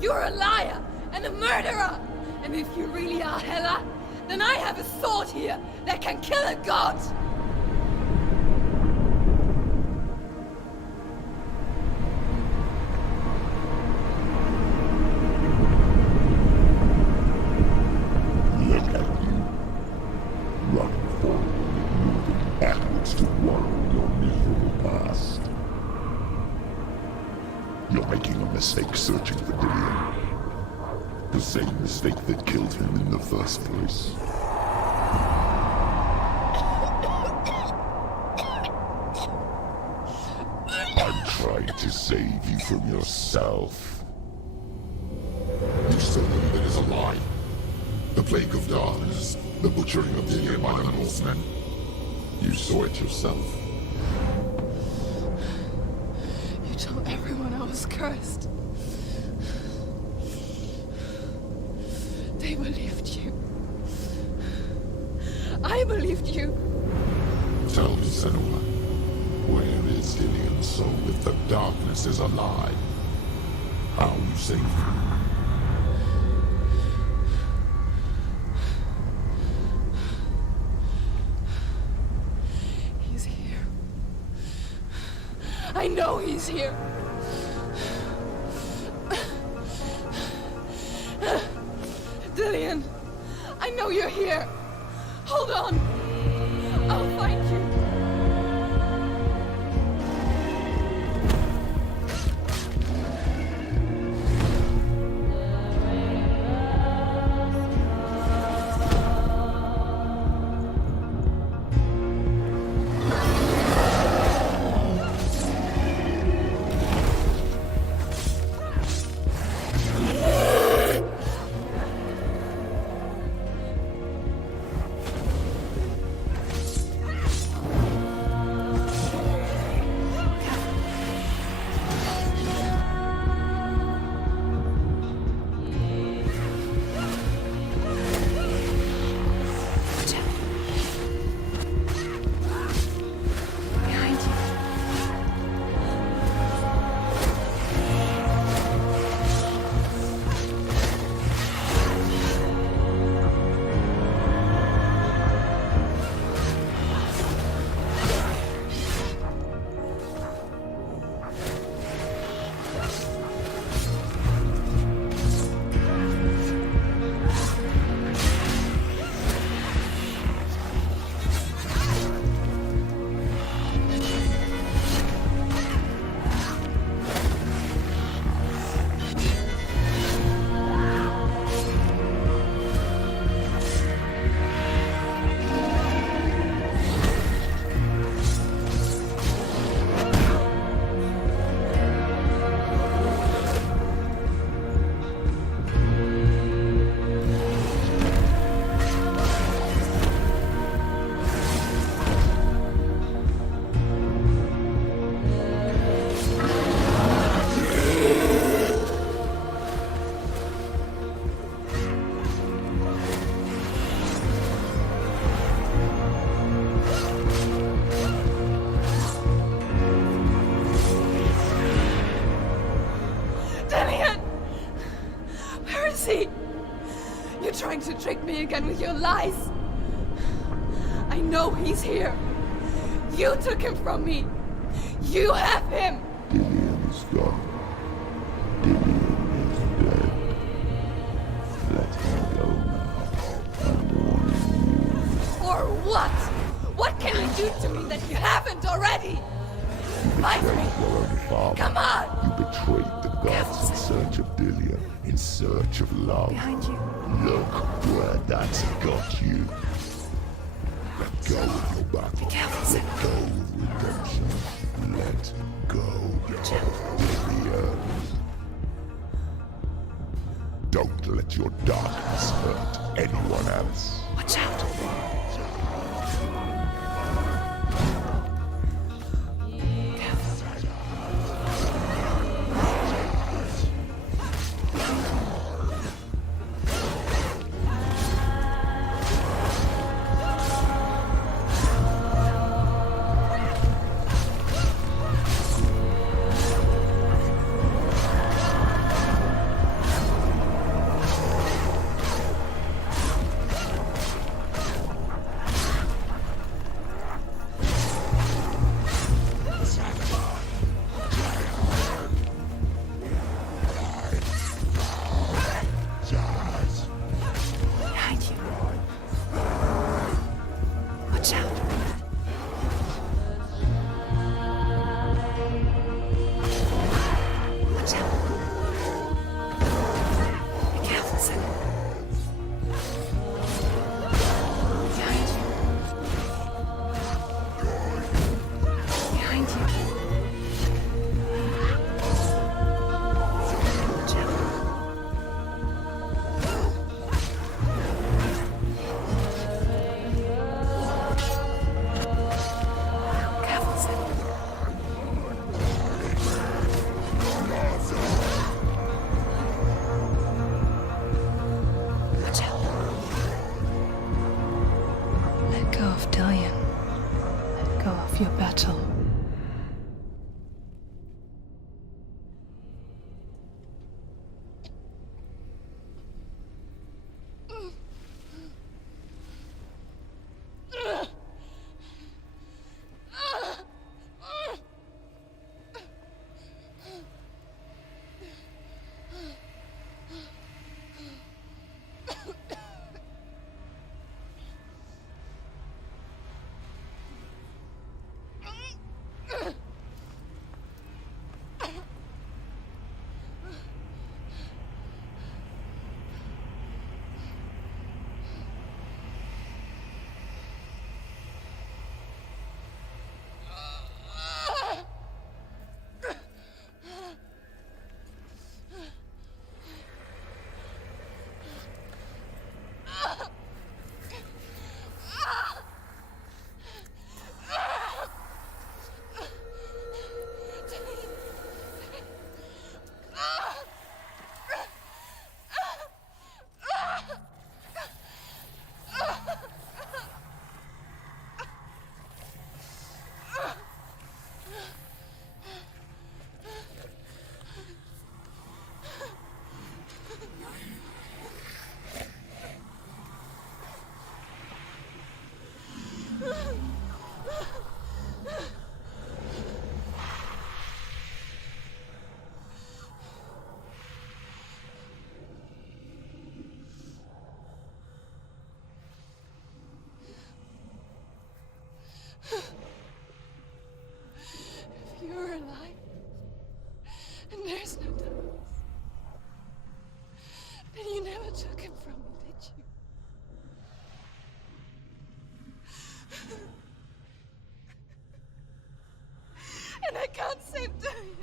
You're a liar and a murderer. And if you really are Hela, then I have a sword here that can kill a god. Look at you. Running forward, moving backwards to wallow in your miserable past. You're making a mistake searching for Dillion. The same mistake that killed him in the first place. I'm trying to save you from yourself. You still believe it is a lie? The plague of darkness, the butchering of Dillion by the Northmen. You saw it yourself. You told everyone I was cursed. They believed you. I believed you. Tell me, Senua, where is Dillion's soul if the darkness is a lie? How you saved him? He's here. I know he's here. Dillion, I know you're here. Hold on. I'll find you. Trying to trick me again with your lies. I know he's here. You took him from me. You have him. Dillion is gone. Dillion is dead. Let him go now. I'm warning you. For what? What can you do to me that you haven't already? Fight me. Your own father. Come on. You betrayed the gods in search of Dillion, in search of love. Behind you. Look where that's got you. Let go of your battle. Let go of redemption. Let go of Dillion. Don't let your darkness hurt anyone else. Watch out. go of your battle. If you're alive, and there's no darkness, then you never took him from me, did you? And I can't save Dorian.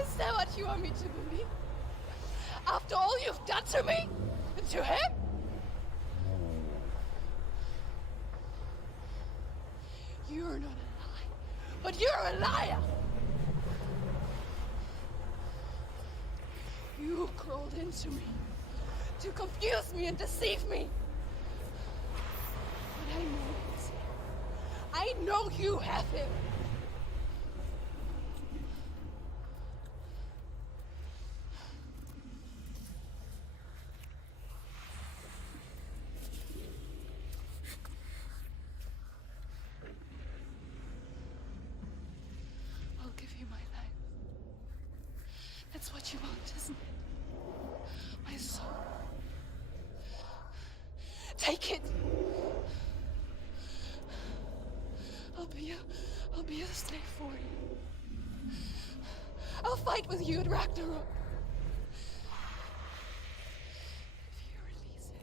Is that what you want me to believe? After all you've done to me? And to him? You're not a lie, but you're a liar! You crawled into me to confuse me and deceive me. But I know it. I know you have him. I'll give you my life. That's what you want, isn't it? My soul. Take it. I'll be a slave for you. I'll fight with you at Ragnarok. If you release him.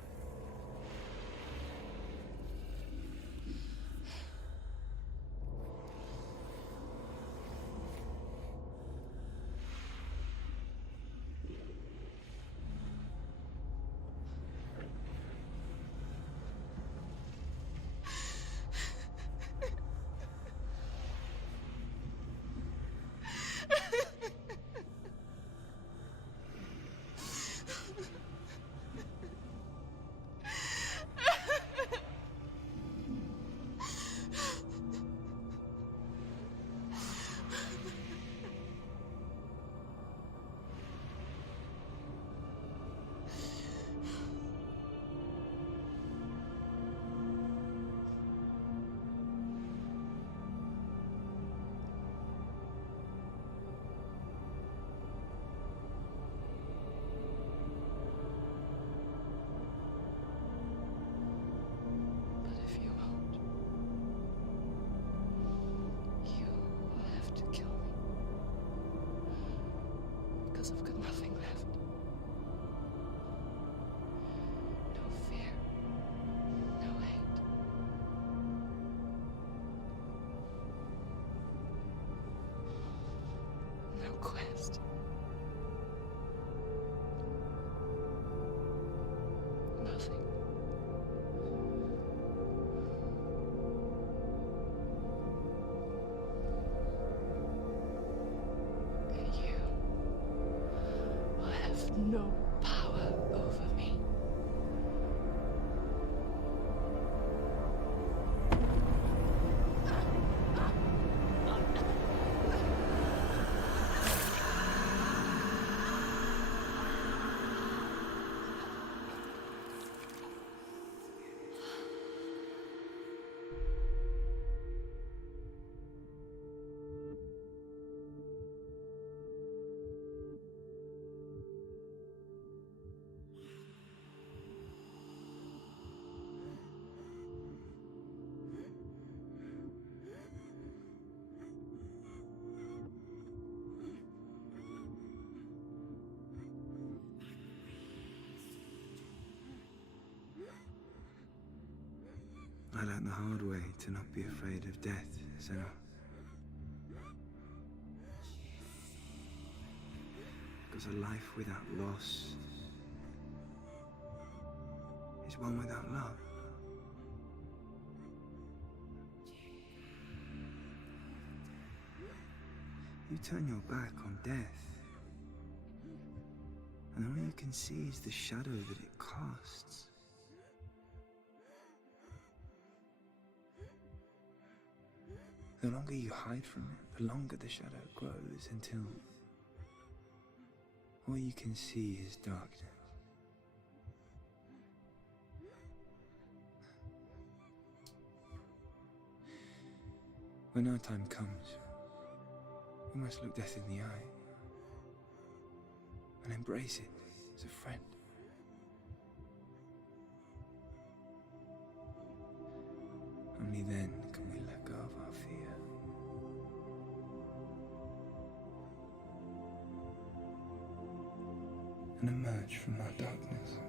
quest. Nothing. You will have no power over me. I learned the hard way to not be afraid of death, Senua. Because a life without loss is one without love. You turn your back on death, and all you can see is the shadow that it casts. The longer you hide from it, the longer the shadow grows until all you can see is darkness. When our time comes, we must look death in the eye and embrace it as a friend. Only then can we let go of our fear. And emerge from our darkness.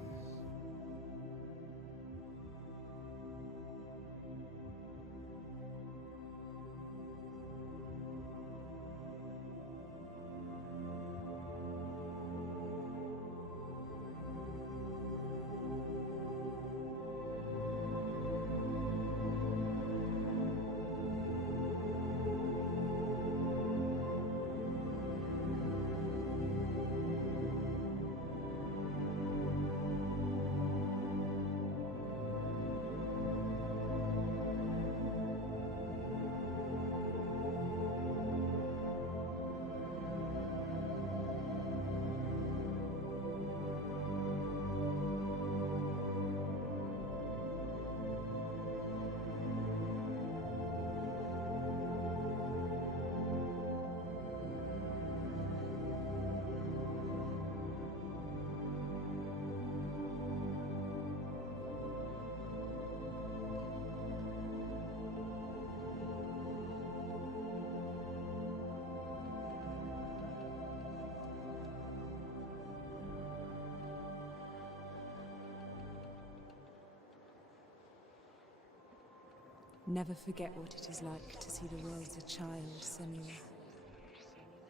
Never forget what it is like to see the world as a child, Senua.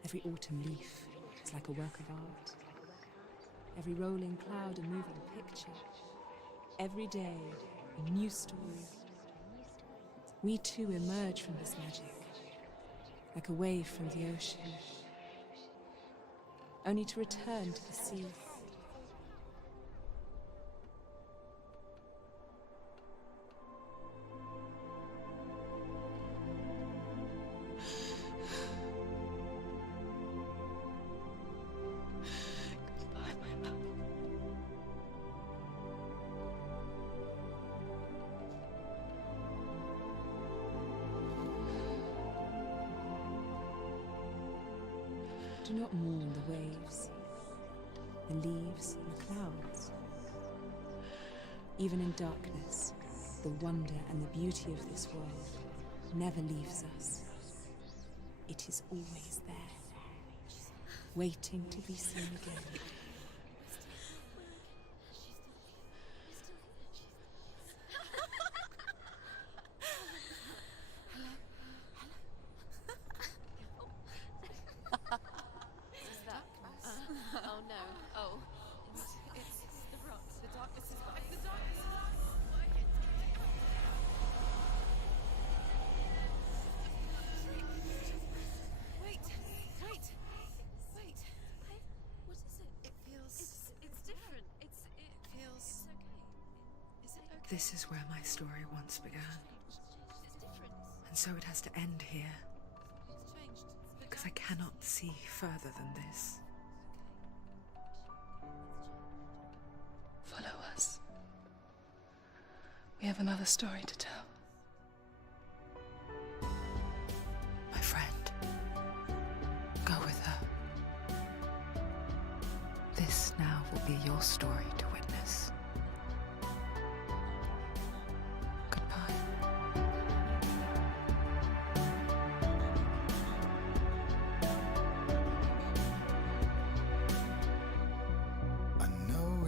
Every autumn leaf is like a work of art. Every rolling cloud a moving picture. Every day a new story. We too emerge from this magic, like a wave from the ocean, only to return to the sea. Do not mourn the waves, the leaves, and the clouds. Even in darkness, the wonder and the beauty of this world never leaves us. It is always there, waiting to be seen again. This is where my story once began. And so it has to end here. Because I cannot see further than this. Follow us. We have another story to tell. My friend, go with her. This now will be your story to witness.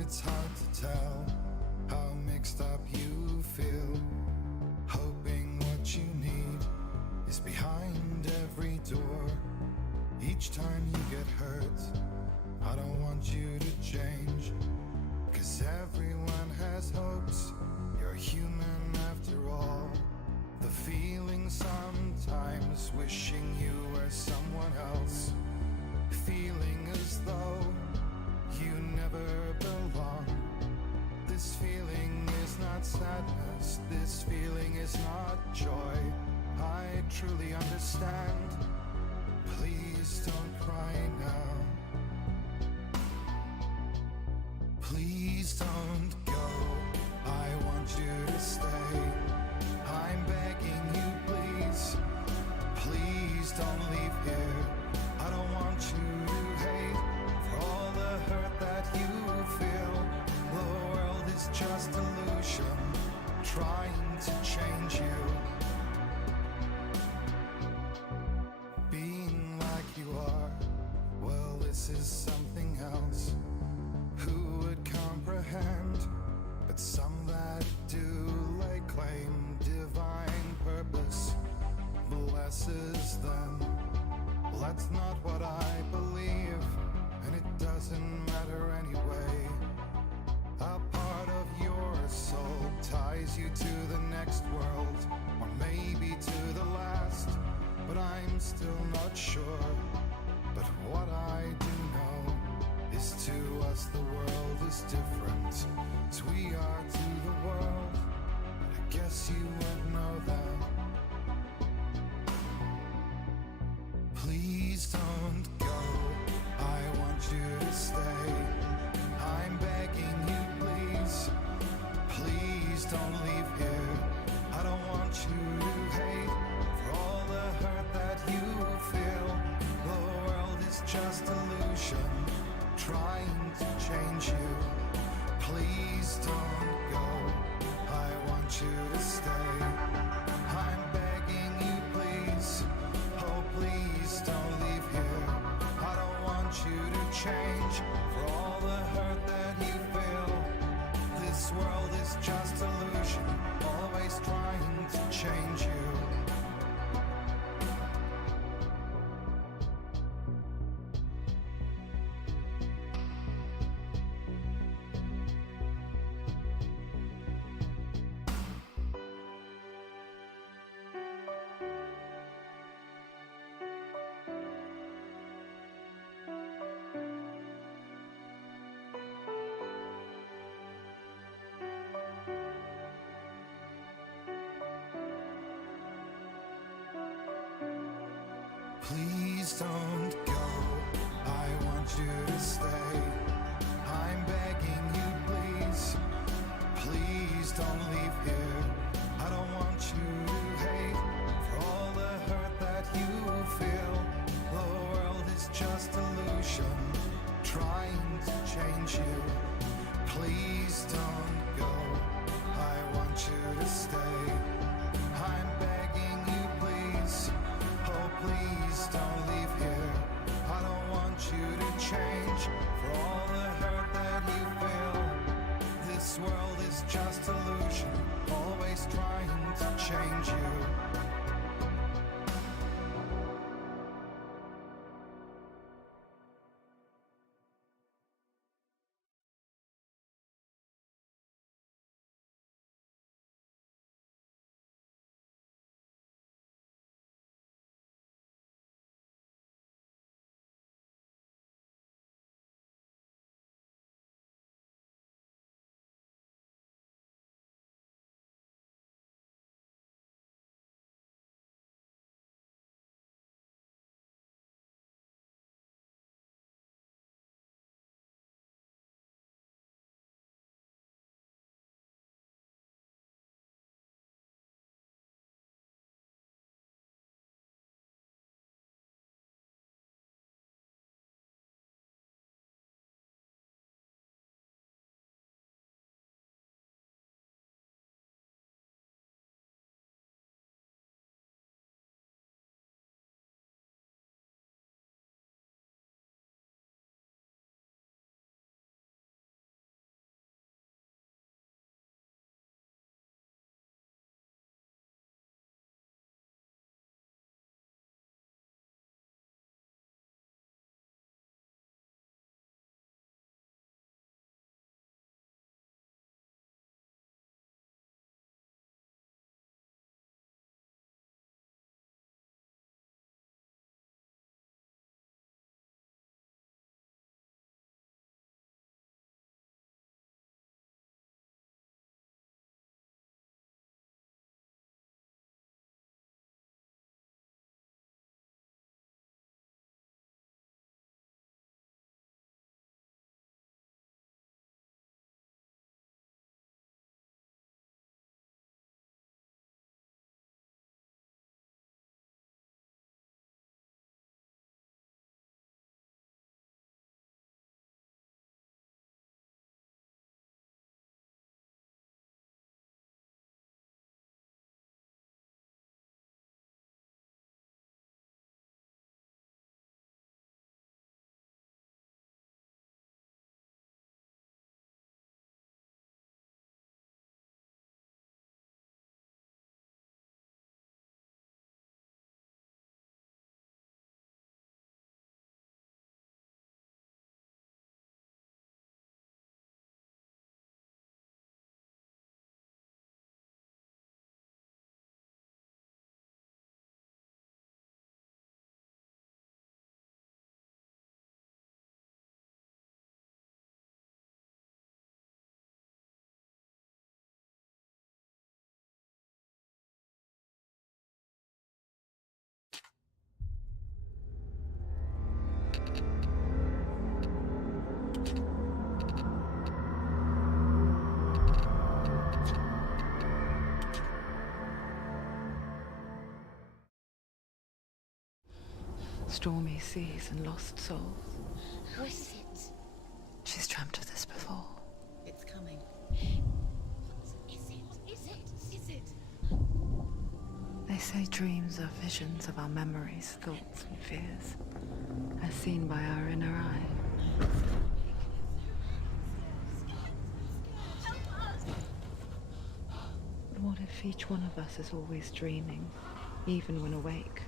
It's hard to tell how mixed up you feel, hoping what you need is behind every door. Each time you get hurt, I don't want you to change, 'cause everyone has hopes. You're human after all. The feeling sometimes wishing you were someone else, feeling as though you never belong. This feeling is not sadness, this feeling is not joy. I truly understand. Please don't cry now. Please don't go. I want you to stay. I'm begging you, please. Please don't leave here. I don't want you to hate for all the hurt that you feel. The world is just illusion, trying to change you. Being like you are, well, this is something else. Who would comprehend? But some that do lay claim divine purpose blesses them. Well, that's not what I believe, and it doesn't matter anyway. A part of your soul ties you to the next world, or maybe to the last, but I'm still not sure. But what I do know is to us the world is different, as we are to the world. I guess you would know that. Please don't go, I want you to stay. I'm begging you, please. Please don't leave here. I don't want you to hate for all the hurt that you feel. The world is just illusion, trying to change you. Please don't go, I want you to stay. I'm begging you, please. Oh, please don't leave here. I don't want you to change for all the hurt that you feel. This world is just illusion, always trying to change you. Please don't go, I want you to stay. I'm begging you, please. Please don't leave here. I don't want you to hate for all the hurt that you feel. The world is just illusion, trying to change you. Please don't go, I want you to stay. I'm begging you, please. Oh, please don't leave here. I don't want you to change for all the hurt that you feel. This world is just illusion, always Stormy seas and lost souls. Who is it? She's dreamt of this before. It's coming. Is it? They say dreams are visions of our memories, thoughts and fears, as seen by our inner eye. But what if each one of us is always dreaming, even when awake?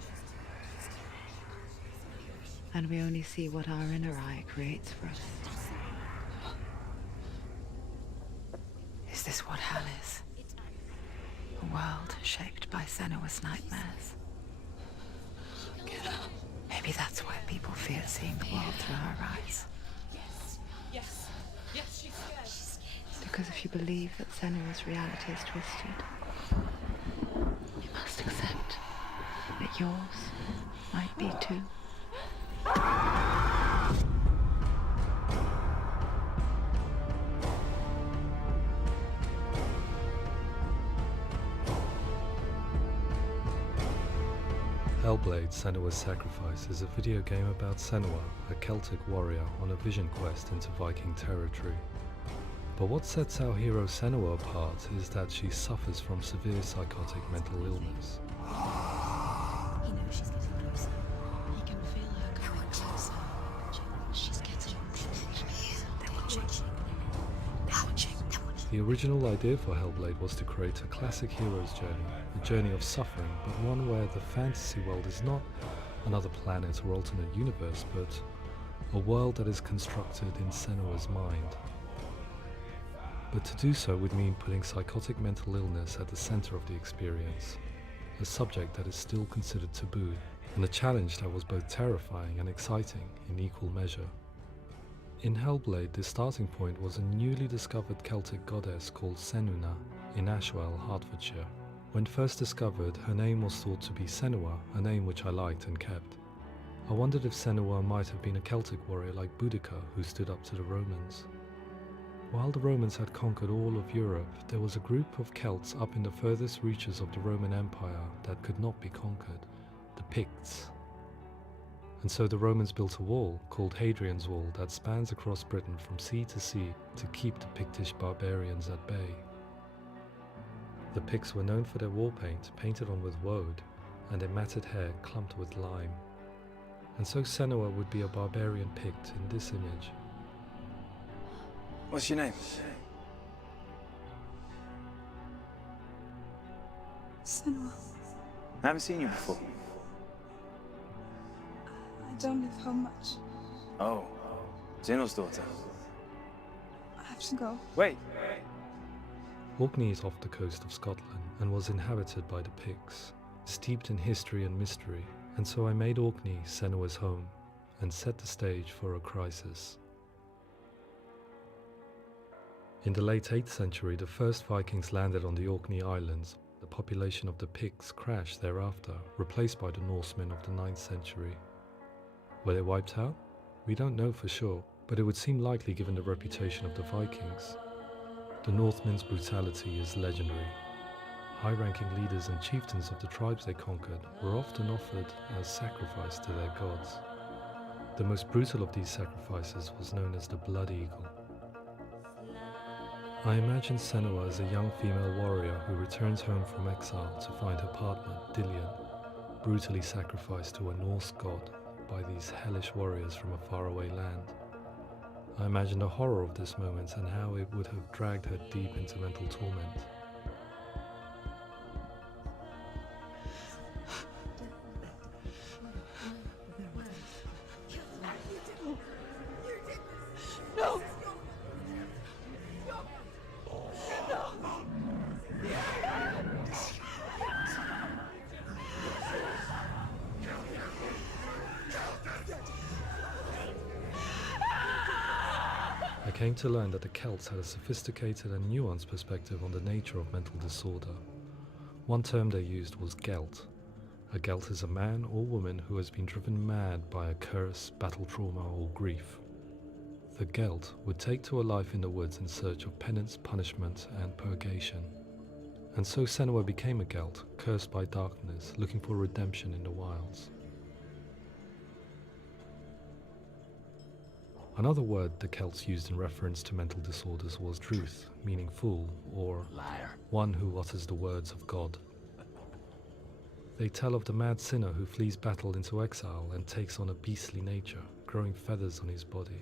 And we only see what our inner eye creates for us. Is this what hell is? A world shaped by Senua's nightmares. Maybe that's why people fear seeing the world through her eyes. Yes, she's scared. Because if you believe that Senua's reality is twisted, you must accept that yours might be too. Hellblade: Senua's Sacrifice is a video game about Senua, a Celtic warrior on a vision quest into Viking territory. But what sets our hero Senua apart is that she suffers from severe psychotic mental illness. He knows she's getting closer. He can feel her coming closer. She's getting closer. They're watching. The original idea for Hellblade was to create a classic hero's journey, a journey of suffering, but one where the fantasy world is not another planet or alternate universe, but a world that is constructed in Senua's mind. But to do so would mean putting psychotic mental illness at the center of the experience, a subject that is still considered taboo, and a challenge that was both terrifying and exciting in equal measure. In Hellblade, the starting point was a newly discovered Celtic goddess called Senua in Ashwell, Hertfordshire. When first discovered, her name was thought to be Senua, a name which I liked and kept. I wondered if Senua might have been a Celtic warrior like Boudica who stood up to the Romans. While the Romans had conquered all of Europe, there was a group of Celts up in the furthest reaches of the Roman Empire that could not be conquered, the Picts. And so the Romans built a wall, called Hadrian's Wall, that spans across Britain from sea to sea to keep the Pictish barbarians at bay. The Picts were known for their war paint, painted on with woad, and their matted hair clumped with lime. And so Senua would be a barbarian Pict in this image. What's your name? Senua. I haven't seen you before. I don't leave home much. Oh, Zeno's daughter. I have to go. Wait. Orkney is off the coast of Scotland and was inhabited by the Picts, steeped in history and mystery, and so I made Orkney Senua's home and set the stage for a crisis. In the late 8th century, the first Vikings landed on the Orkney Islands. The population of the Picts crashed thereafter, replaced by the Norsemen of the 9th century. Were they wiped out? We don't know for sure, but it would seem likely given the reputation of the Vikings. The Northmen's brutality is legendary. High-ranking leaders and chieftains of the tribes they conquered were often offered as sacrifice to their gods. The most brutal of these sacrifices was known as the Blood Eagle. I imagine Senua as a young female warrior who returns home from exile to find her partner, Dillion, brutally sacrificed to a Norse god by these hellish warriors from a faraway land. I imagine the horror of this moment and how it would have dragged her deep into mental torment. No! I came to learn that the Celts had a sophisticated and nuanced perspective on the nature of mental disorder. One term they used was Gelt. A Gelt is a man or woman who has been driven mad by a curse, battle trauma, or grief. The Gelt would take to a life in the woods in search of penance, punishment, and purgation. And so Senua became a Gelt, cursed by darkness, looking for redemption in the wilds. Another word the Celts used in reference to mental disorders was truth, meaning fool, or Liar. one who utters the words of God. They tell of the mad sinner who flees battle into exile and takes on a beastly nature, growing feathers on his body.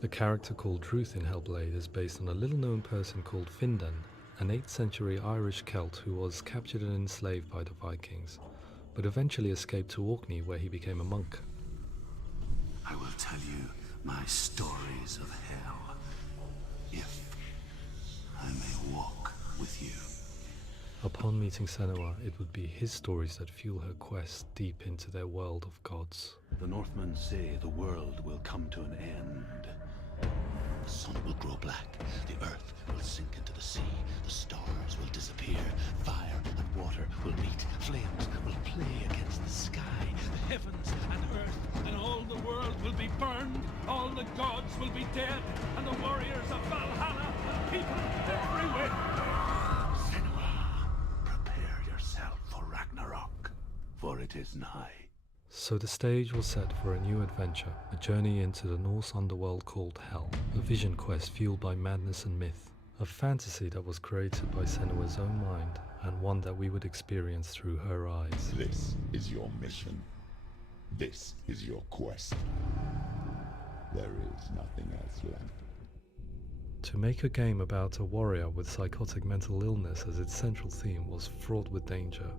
The character called Truth in Hellblade is based on a little-known person called Findan, an 8th century Irish Celt who was captured and enslaved by the Vikings, but eventually escaped to Orkney where he became a monk. I will tell you my stories of hell, if I may walk with you. Upon meeting Senua, it would be his stories that fuel her quest deep into their world of gods. The Northmen say the world will come to an end. The sun will grow black, the earth will sink into the sea, the stars will disappear, fire and water will meet, flames will play against the sky, The heavens and earth and all the world will be burned, all the gods will be dead, and the warriors of Valhalla and people everywhere. Senua, prepare yourself for Ragnarok, for it is nigh. So the stage was set for a new adventure, a journey into the Norse underworld called Hell, a vision quest fueled by madness and myth, a fantasy that was created by Senua's own mind, and one that we would experience through her eyes. This is your mission. This is your quest. There is nothing else left. To make a game about a warrior with psychotic mental illness as its central theme was fraught with danger.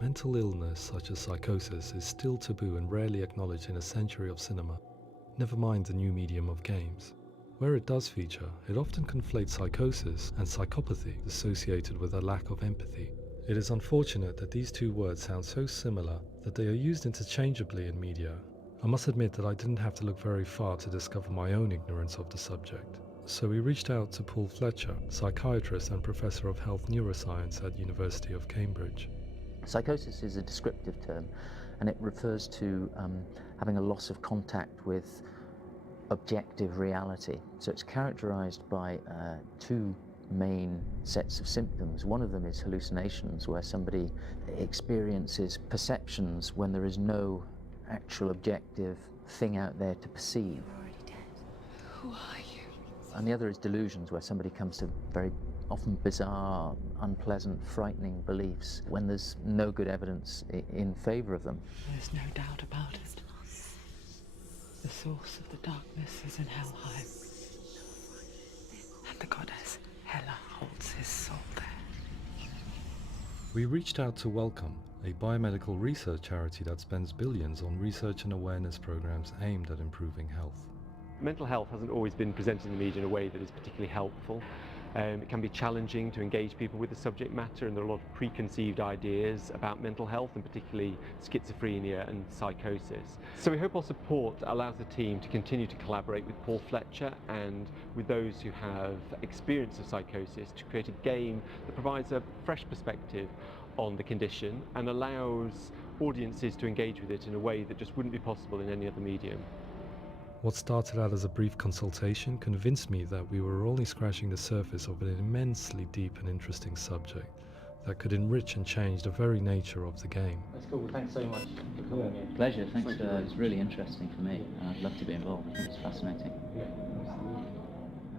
Mental illness such as psychosis is still taboo and rarely acknowledged in a century of cinema, never mind the new medium of games. Where it does feature, it often conflates psychosis and psychopathy associated with a lack of empathy. It is unfortunate that these two words sound so similar that they are used interchangeably in media. I must admit that I didn't have to look very far to discover my own ignorance of the subject. So we reached out to Paul Fletcher, psychiatrist and professor of health neuroscience at University of Cambridge. Psychosis is a descriptive term, and it refers to having a loss of contact with objective reality. So it's characterized by two main sets of symptoms. One of them is hallucinations, where somebody experiences perceptions when there is no actual objective thing out there to perceive. You're already dead. Who are you? And the other is delusions, where somebody comes to very often bizarre, unpleasant, frightening beliefs when there's no good evidence in favor of them. There's no doubt about it. The source of the darkness is in Helheim. And the goddess Hela holds his soul there. We reached out to Welcome, a biomedical research charity that spends billions on research and awareness programs aimed at improving health. Mental health hasn't always been presented in the media in a way that is particularly helpful. It can be challenging to engage people with the subject matter, and there are a lot of preconceived ideas about mental health, and particularly schizophrenia and psychosis. So we hope our support allows the team to continue to collaborate with Paul Fletcher and with those who have experience of psychosis to create a game that provides a fresh perspective on the condition and allows audiences to engage with it in a way that just wouldn't be possible in any other medium. What started out as a brief consultation convinced me that we were only scratching the surface of an immensely deep and interesting subject that could enrich and change the very nature of the game. That's cool. Thanks so much for coming here. Pleasure, thanks. It's really interesting for me. I'd love to be involved. I think it's fascinating. Yeah,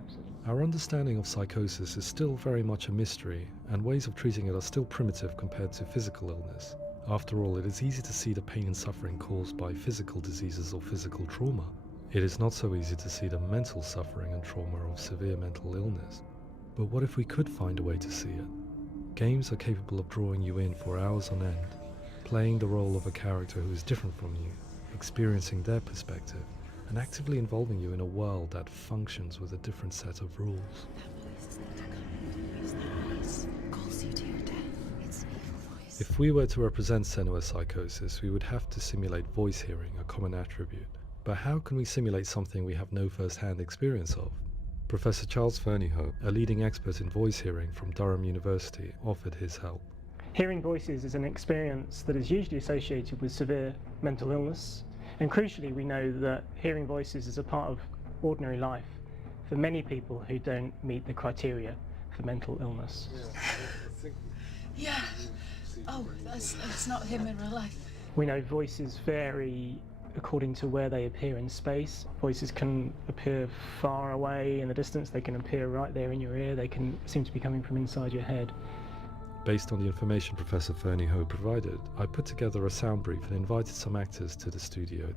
absolutely. Our understanding of psychosis is still very much a mystery, and ways of treating it are still primitive compared to physical illness. After all, it is easy to see the pain and suffering caused by physical diseases or physical trauma. It is not so easy to see the mental suffering and trauma of severe mental illness. But what if we could find a way to see it? Games are capable of drawing you in for hours on end, playing the role of a character who is different from you, experiencing their perspective, and actively involving you in a world that functions with a different set of rules. If we were to represent Senua's psychosis, we would have to simulate voice hearing, a common attribute. But how can we simulate something we have no first-hand experience of? Professor Charles Fernyhough, a leading expert in voice hearing from Durham University, offered his help. Hearing voices is an experience that is usually associated with severe mental illness, and crucially we know that hearing voices is a part of ordinary life for many people who don't meet the criteria for mental illness. Yeah. Oh, that's not him in real life. We know voices vary according to where they appear in space. Voices can appear far away in the distance, they can appear right there in your ear, they can seem to be coming from inside your head. Based on the information Professor Fernie Ho provided, I put together a sound brief and invited some actors to the studio.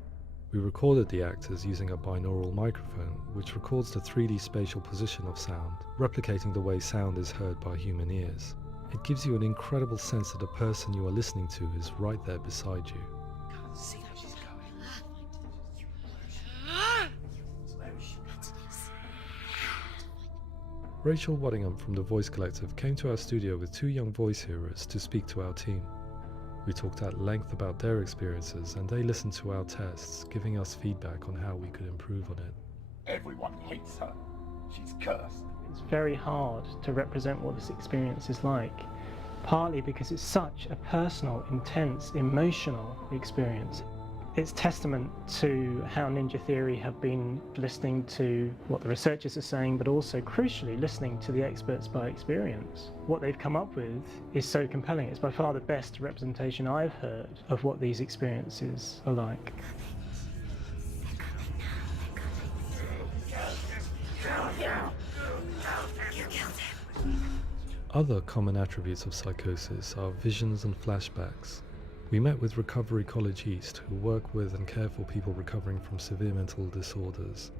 We recorded the actors using a binaural microphone, which records the 3D spatial position of sound, replicating the way sound is heard by human ears. It gives you an incredible sense that the person you are listening to is right there beside you. Can't see how she's going. Rachel Waddingham from the Voice Collective came to our studio with 2 young voice hearers to speak to our team. We talked at length about their experiences and they listened to our tests, giving us feedback on how we could improve on it. Everyone hates her. She's cursed. It's very hard to represent what this experience is like, partly because it's such a personal, intense, emotional experience. It's testament to how Ninja Theory have been listening to what the researchers are saying, but also, crucially, listening to the experts by experience. What they've come up with is so compelling. It's by far the best representation I've heard of what these experiences are like. Other common attributes of psychosis are visions and flashbacks. We met with Recovery College East, who work with and care for people recovering from severe mental disorders.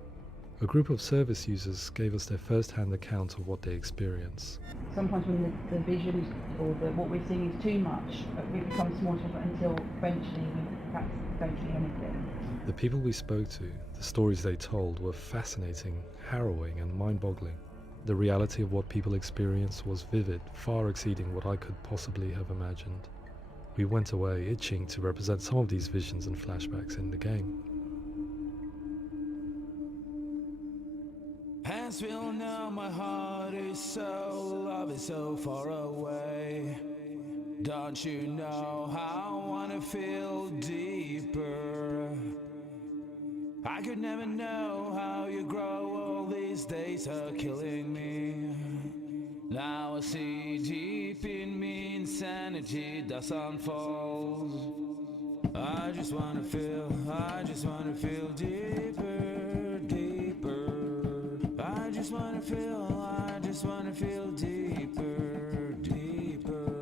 A group of service users gave us their first-hand account of what they experience. Sometimes when the visions or what we're seeing is too much, it becomes more difficult until eventually we perhaps don't see anything. The people we spoke to, the stories they told, were fascinating, harrowing and mind-boggling. The reality of what people experienced was vivid, far exceeding what I could possibly have imagined. We went away itching to represent some of these visions and flashbacks in the game. Hands will know my heart is so, love is so far away. Don't you know how I wanna feel deeper? I could never know how you grow, all these days are killing me. Now I see deep in me insanity does unfold. I just wanna feel deeper, deeper. I just wanna feel deeper, deeper.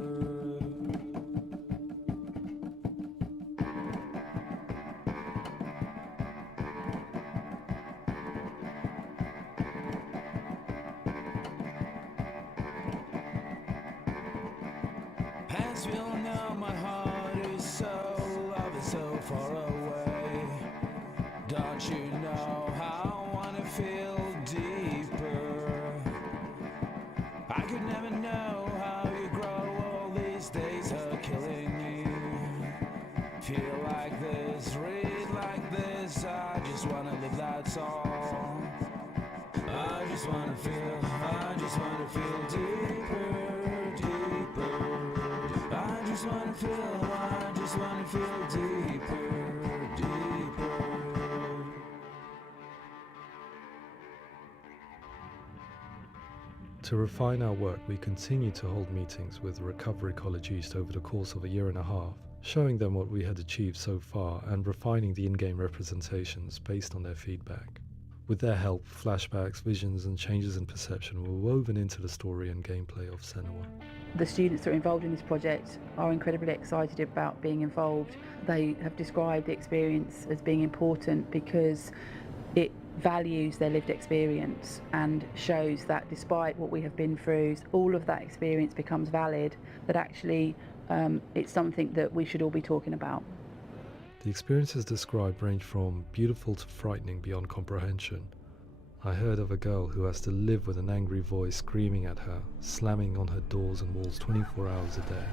Hands will know my heart is so, love is so far away. Don't you know how I wanna feel deeper? I could never know how you grow, all these days are killing me. Feel like this, read like this, I just wanna live, that's all. I just wanna feel deeper, deeper. I just wanna feel deeper, deeper. To refine our work, we continue to hold meetings with Recovery College East over the course of a year and a half, showing them what we had achieved so far and refining the in-game representations based on their feedback. With their help, flashbacks, visions and changes in perception were woven into the story and gameplay of Senua. The students that are involved in this project are incredibly excited about being involved. They have described the experience as being important because it values their lived experience and shows that despite what we have been through, all of that experience becomes valid, that actually it's something that we should all be talking about. The experiences described range from beautiful to frightening beyond comprehension. I heard of a girl who has to live with an angry voice screaming at her, slamming on her doors and walls 24 hours a day.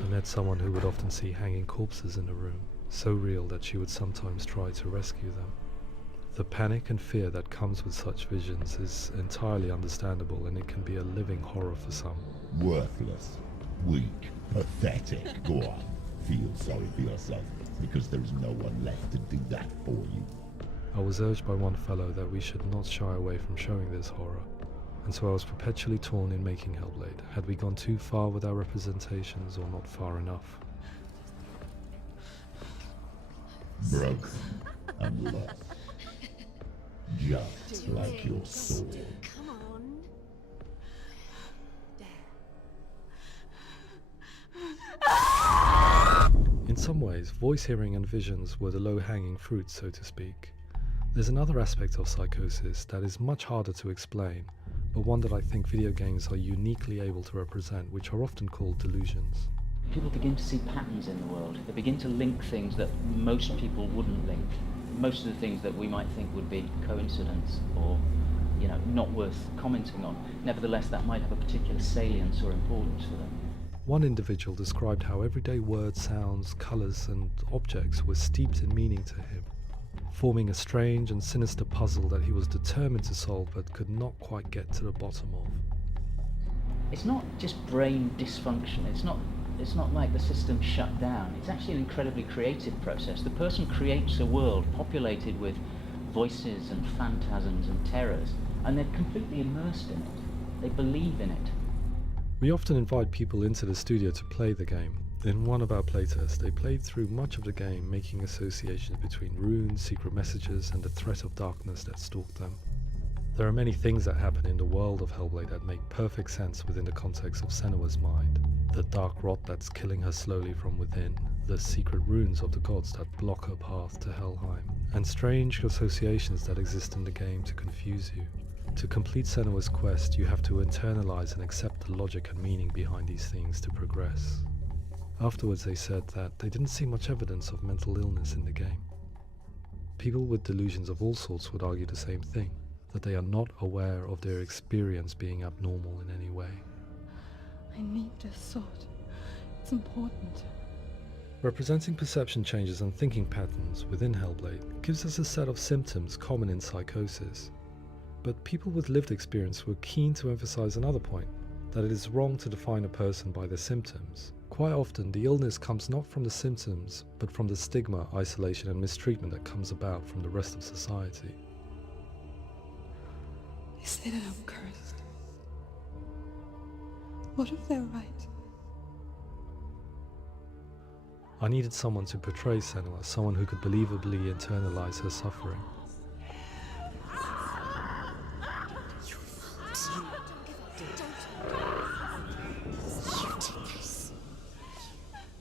I met someone who would often see hanging corpses in a room, so real that she would sometimes try to rescue them. The panic and fear that comes with such visions is entirely understandable, and it can be a living horror for some. Worthless, weak, pathetic. Go on, feel sorry for yourself, because there is no one left to do that for you. I was urged by one fellow that we should not shy away from showing this horror, and so I was perpetually torn in making Hellblade. Had we gone too far with our representations or not far enough? broken and lost. Just like your sword. Come on. In some ways, voice hearing and visions were the low-hanging fruit, so to speak. There's another aspect of psychosis that is much harder to explain, but one that I think video games are uniquely able to represent, which are often called delusions. People begin to see patterns in the world. They begin to link things that most people wouldn't link. Most of the things that we might think would be coincidence or, not worth commenting on. Nevertheless, that might have a particular salience or importance for them. One individual described how everyday words, sounds, colours and objects were steeped in meaning to him, forming a strange and sinister puzzle that he was determined to solve but could not quite get to the bottom of. It's not just brain dysfunction. It's not like the system shut down. It's actually an incredibly creative process. The person creates a world populated with voices and phantasms and terrors, and they're completely immersed in it. They believe in it. We often invite people into the studio to play the game. In one of our playtests, they played through much of the game, making associations between runes, secret messages, and the threat of darkness that stalked them. There are many things that happen in the world of Hellblade that make perfect sense within the context of Senua's mind. The dark rot that's killing her slowly from within, the secret runes of the gods that block her path to Helheim, and strange associations that exist in the game to confuse you. To complete Senua's quest, you have to internalize and accept the logic and meaning behind these things to progress. Afterwards, they said that they didn't see much evidence of mental illness in the game. People with delusions of all sorts would argue the same thing, that they are not aware of their experience being abnormal in any way. I need this sword. It's important. Representing perception changes and thinking patterns within Hellblade gives us a set of symptoms common in psychosis. But people with lived experience were keen to emphasize another point, that it is wrong to define a person by their symptoms. Quite often, the illness comes not from the symptoms, but from the stigma, isolation and mistreatment that comes about from the rest of society. They say that I'm cursed. What if they're right? I needed someone to portray Senua, someone who could believably internalize her suffering.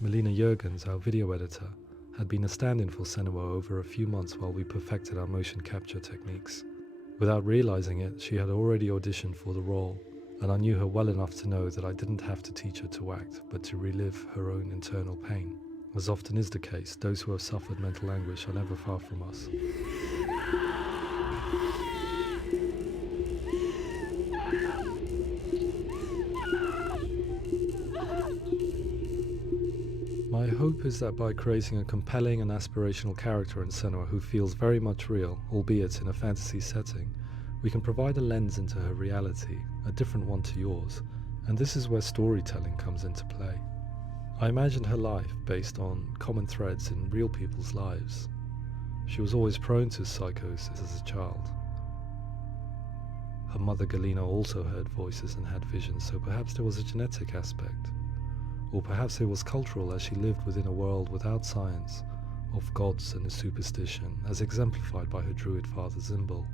Melina Jurgens, our video editor, had been a stand-in for Senua over a few months while we perfected our motion capture techniques. Without realizing it, she had already auditioned for the role, and I knew her well enough to know that I didn't have to teach her to act, but to relive her own internal pain. As often is the case, those who have suffered mental anguish are never far from us. My hope is that by creating a compelling and aspirational character in Senua who feels very much real, albeit in a fantasy setting, we can provide a lens into her reality, a different one to yours, and this is where storytelling comes into play. I imagined her life based on common threads in real people's lives. She was always prone to psychosis as a child. Her mother Galina also heard voices and had visions, so perhaps there was a genetic aspect. Or perhaps it was cultural, as she lived within a world without science, of gods and a superstition, as exemplified by her druid father Zimbal.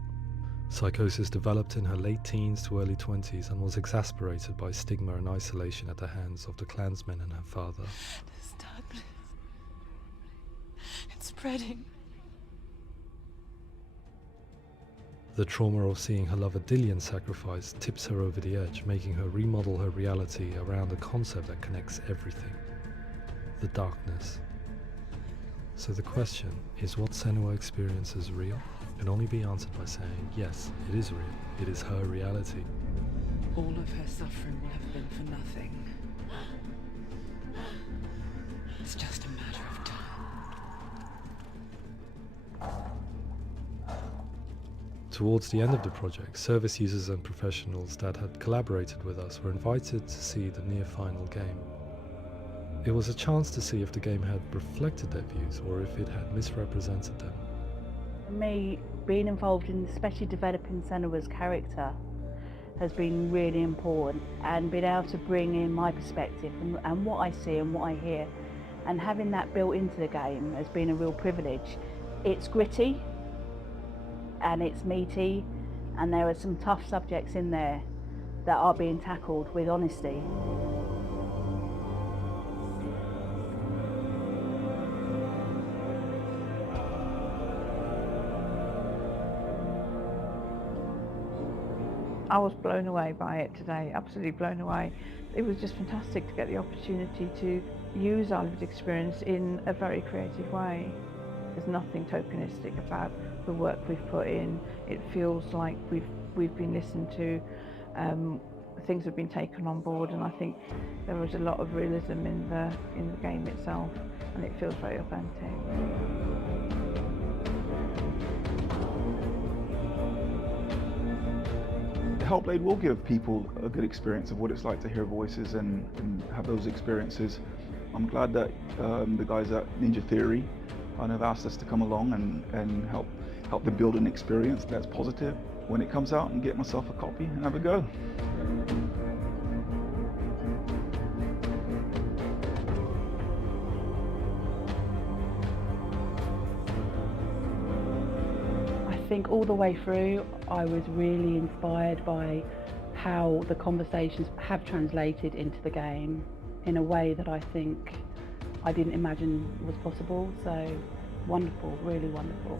Psychosis developed in her late teens to early 20s and was exacerbated by stigma and isolation at the hands of the clansmen and her father. This darkness. It's spreading. The trauma of seeing her lover Dillian sacrificed tips her over the edge, making her remodel her reality around a concept that connects everything: the darkness. So the question, is what Senua experiences real? Can only be answered by saying, yes, it is real. It is her reality. All of her suffering will have been for nothing. It's just a matter of time. Towards the end of the project, service users and professionals that had collaborated with us were invited to see the near-final game. It was a chance to see if the game had reflected their views or if it had misrepresented them. For me, being involved in especially developing Senua's character has been really important, and being able to bring in my perspective and what I see and what I hear and having that built into the game has been a real privilege. It's gritty and it's meaty, and there are some tough subjects in there that are being tackled with honesty. I was blown away by it today, absolutely blown away. It was just fantastic to get the opportunity to use our lived experience in a very creative way. There's nothing tokenistic about the work we've put in. It feels like we've been listened to, things have been taken on board, and I think there was a lot of realism in the game itself, and it feels very authentic. Hellblade will give people a good experience of what it's like to hear voices and have those experiences. I'm glad that the guys at Ninja Theory have asked us to come along and help them build an experience that's positive when it comes out, and get myself a copy and have a go. I think all the way through I was really inspired by how the conversations have translated into the game in a way that I think I didn't imagine was possible. So wonderful, really wonderful.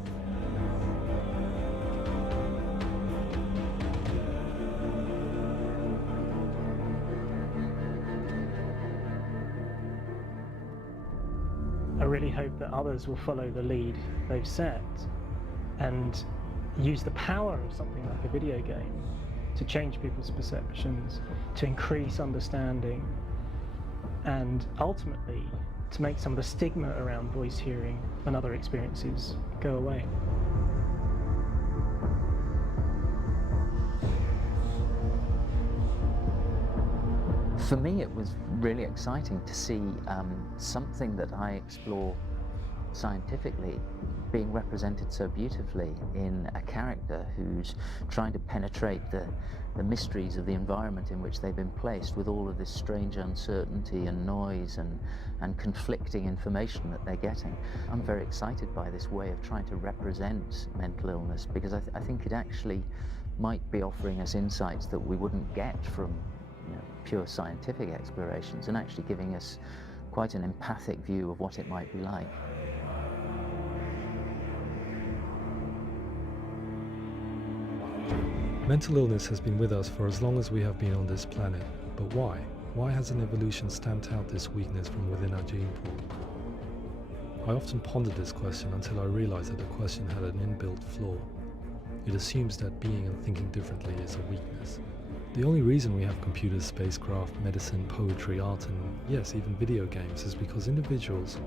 I really hope that others will follow the lead they've set and use the power of something like a video game to change people's perceptions, to increase understanding, and ultimately to make some of the stigma around voice hearing and other experiences go away. For me, it was really exciting to see something that I explore scientifically being represented so beautifully in a character who's trying to penetrate the mysteries of the environment in which they've been placed, with all of this strange uncertainty and noise and conflicting information that they're getting. I'm very excited by this way of trying to represent mental illness, because I think it actually might be offering us insights that we wouldn't get from pure scientific explorations, and actually giving us quite an empathic view of what it might be like. Mental illness has been with us for as long as we have been on this planet, but why? Why hasn't evolution stamped out this weakness from within our gene pool? I often pondered this question until I realized that the question had an inbuilt flaw. It assumes that being and thinking differently is a weakness. The only reason we have computers, spacecraft, medicine, poetry, art, and yes, even video games is because individuals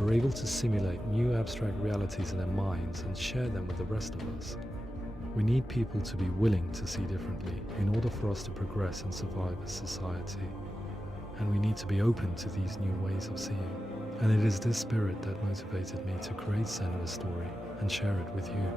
are able to simulate new abstract realities in their minds and share them with the rest of us. We need people to be willing to see differently in order for us to progress and survive as society. And we need to be open to these new ways of seeing. And it is this spirit that motivated me to create Senua's story and share it with you.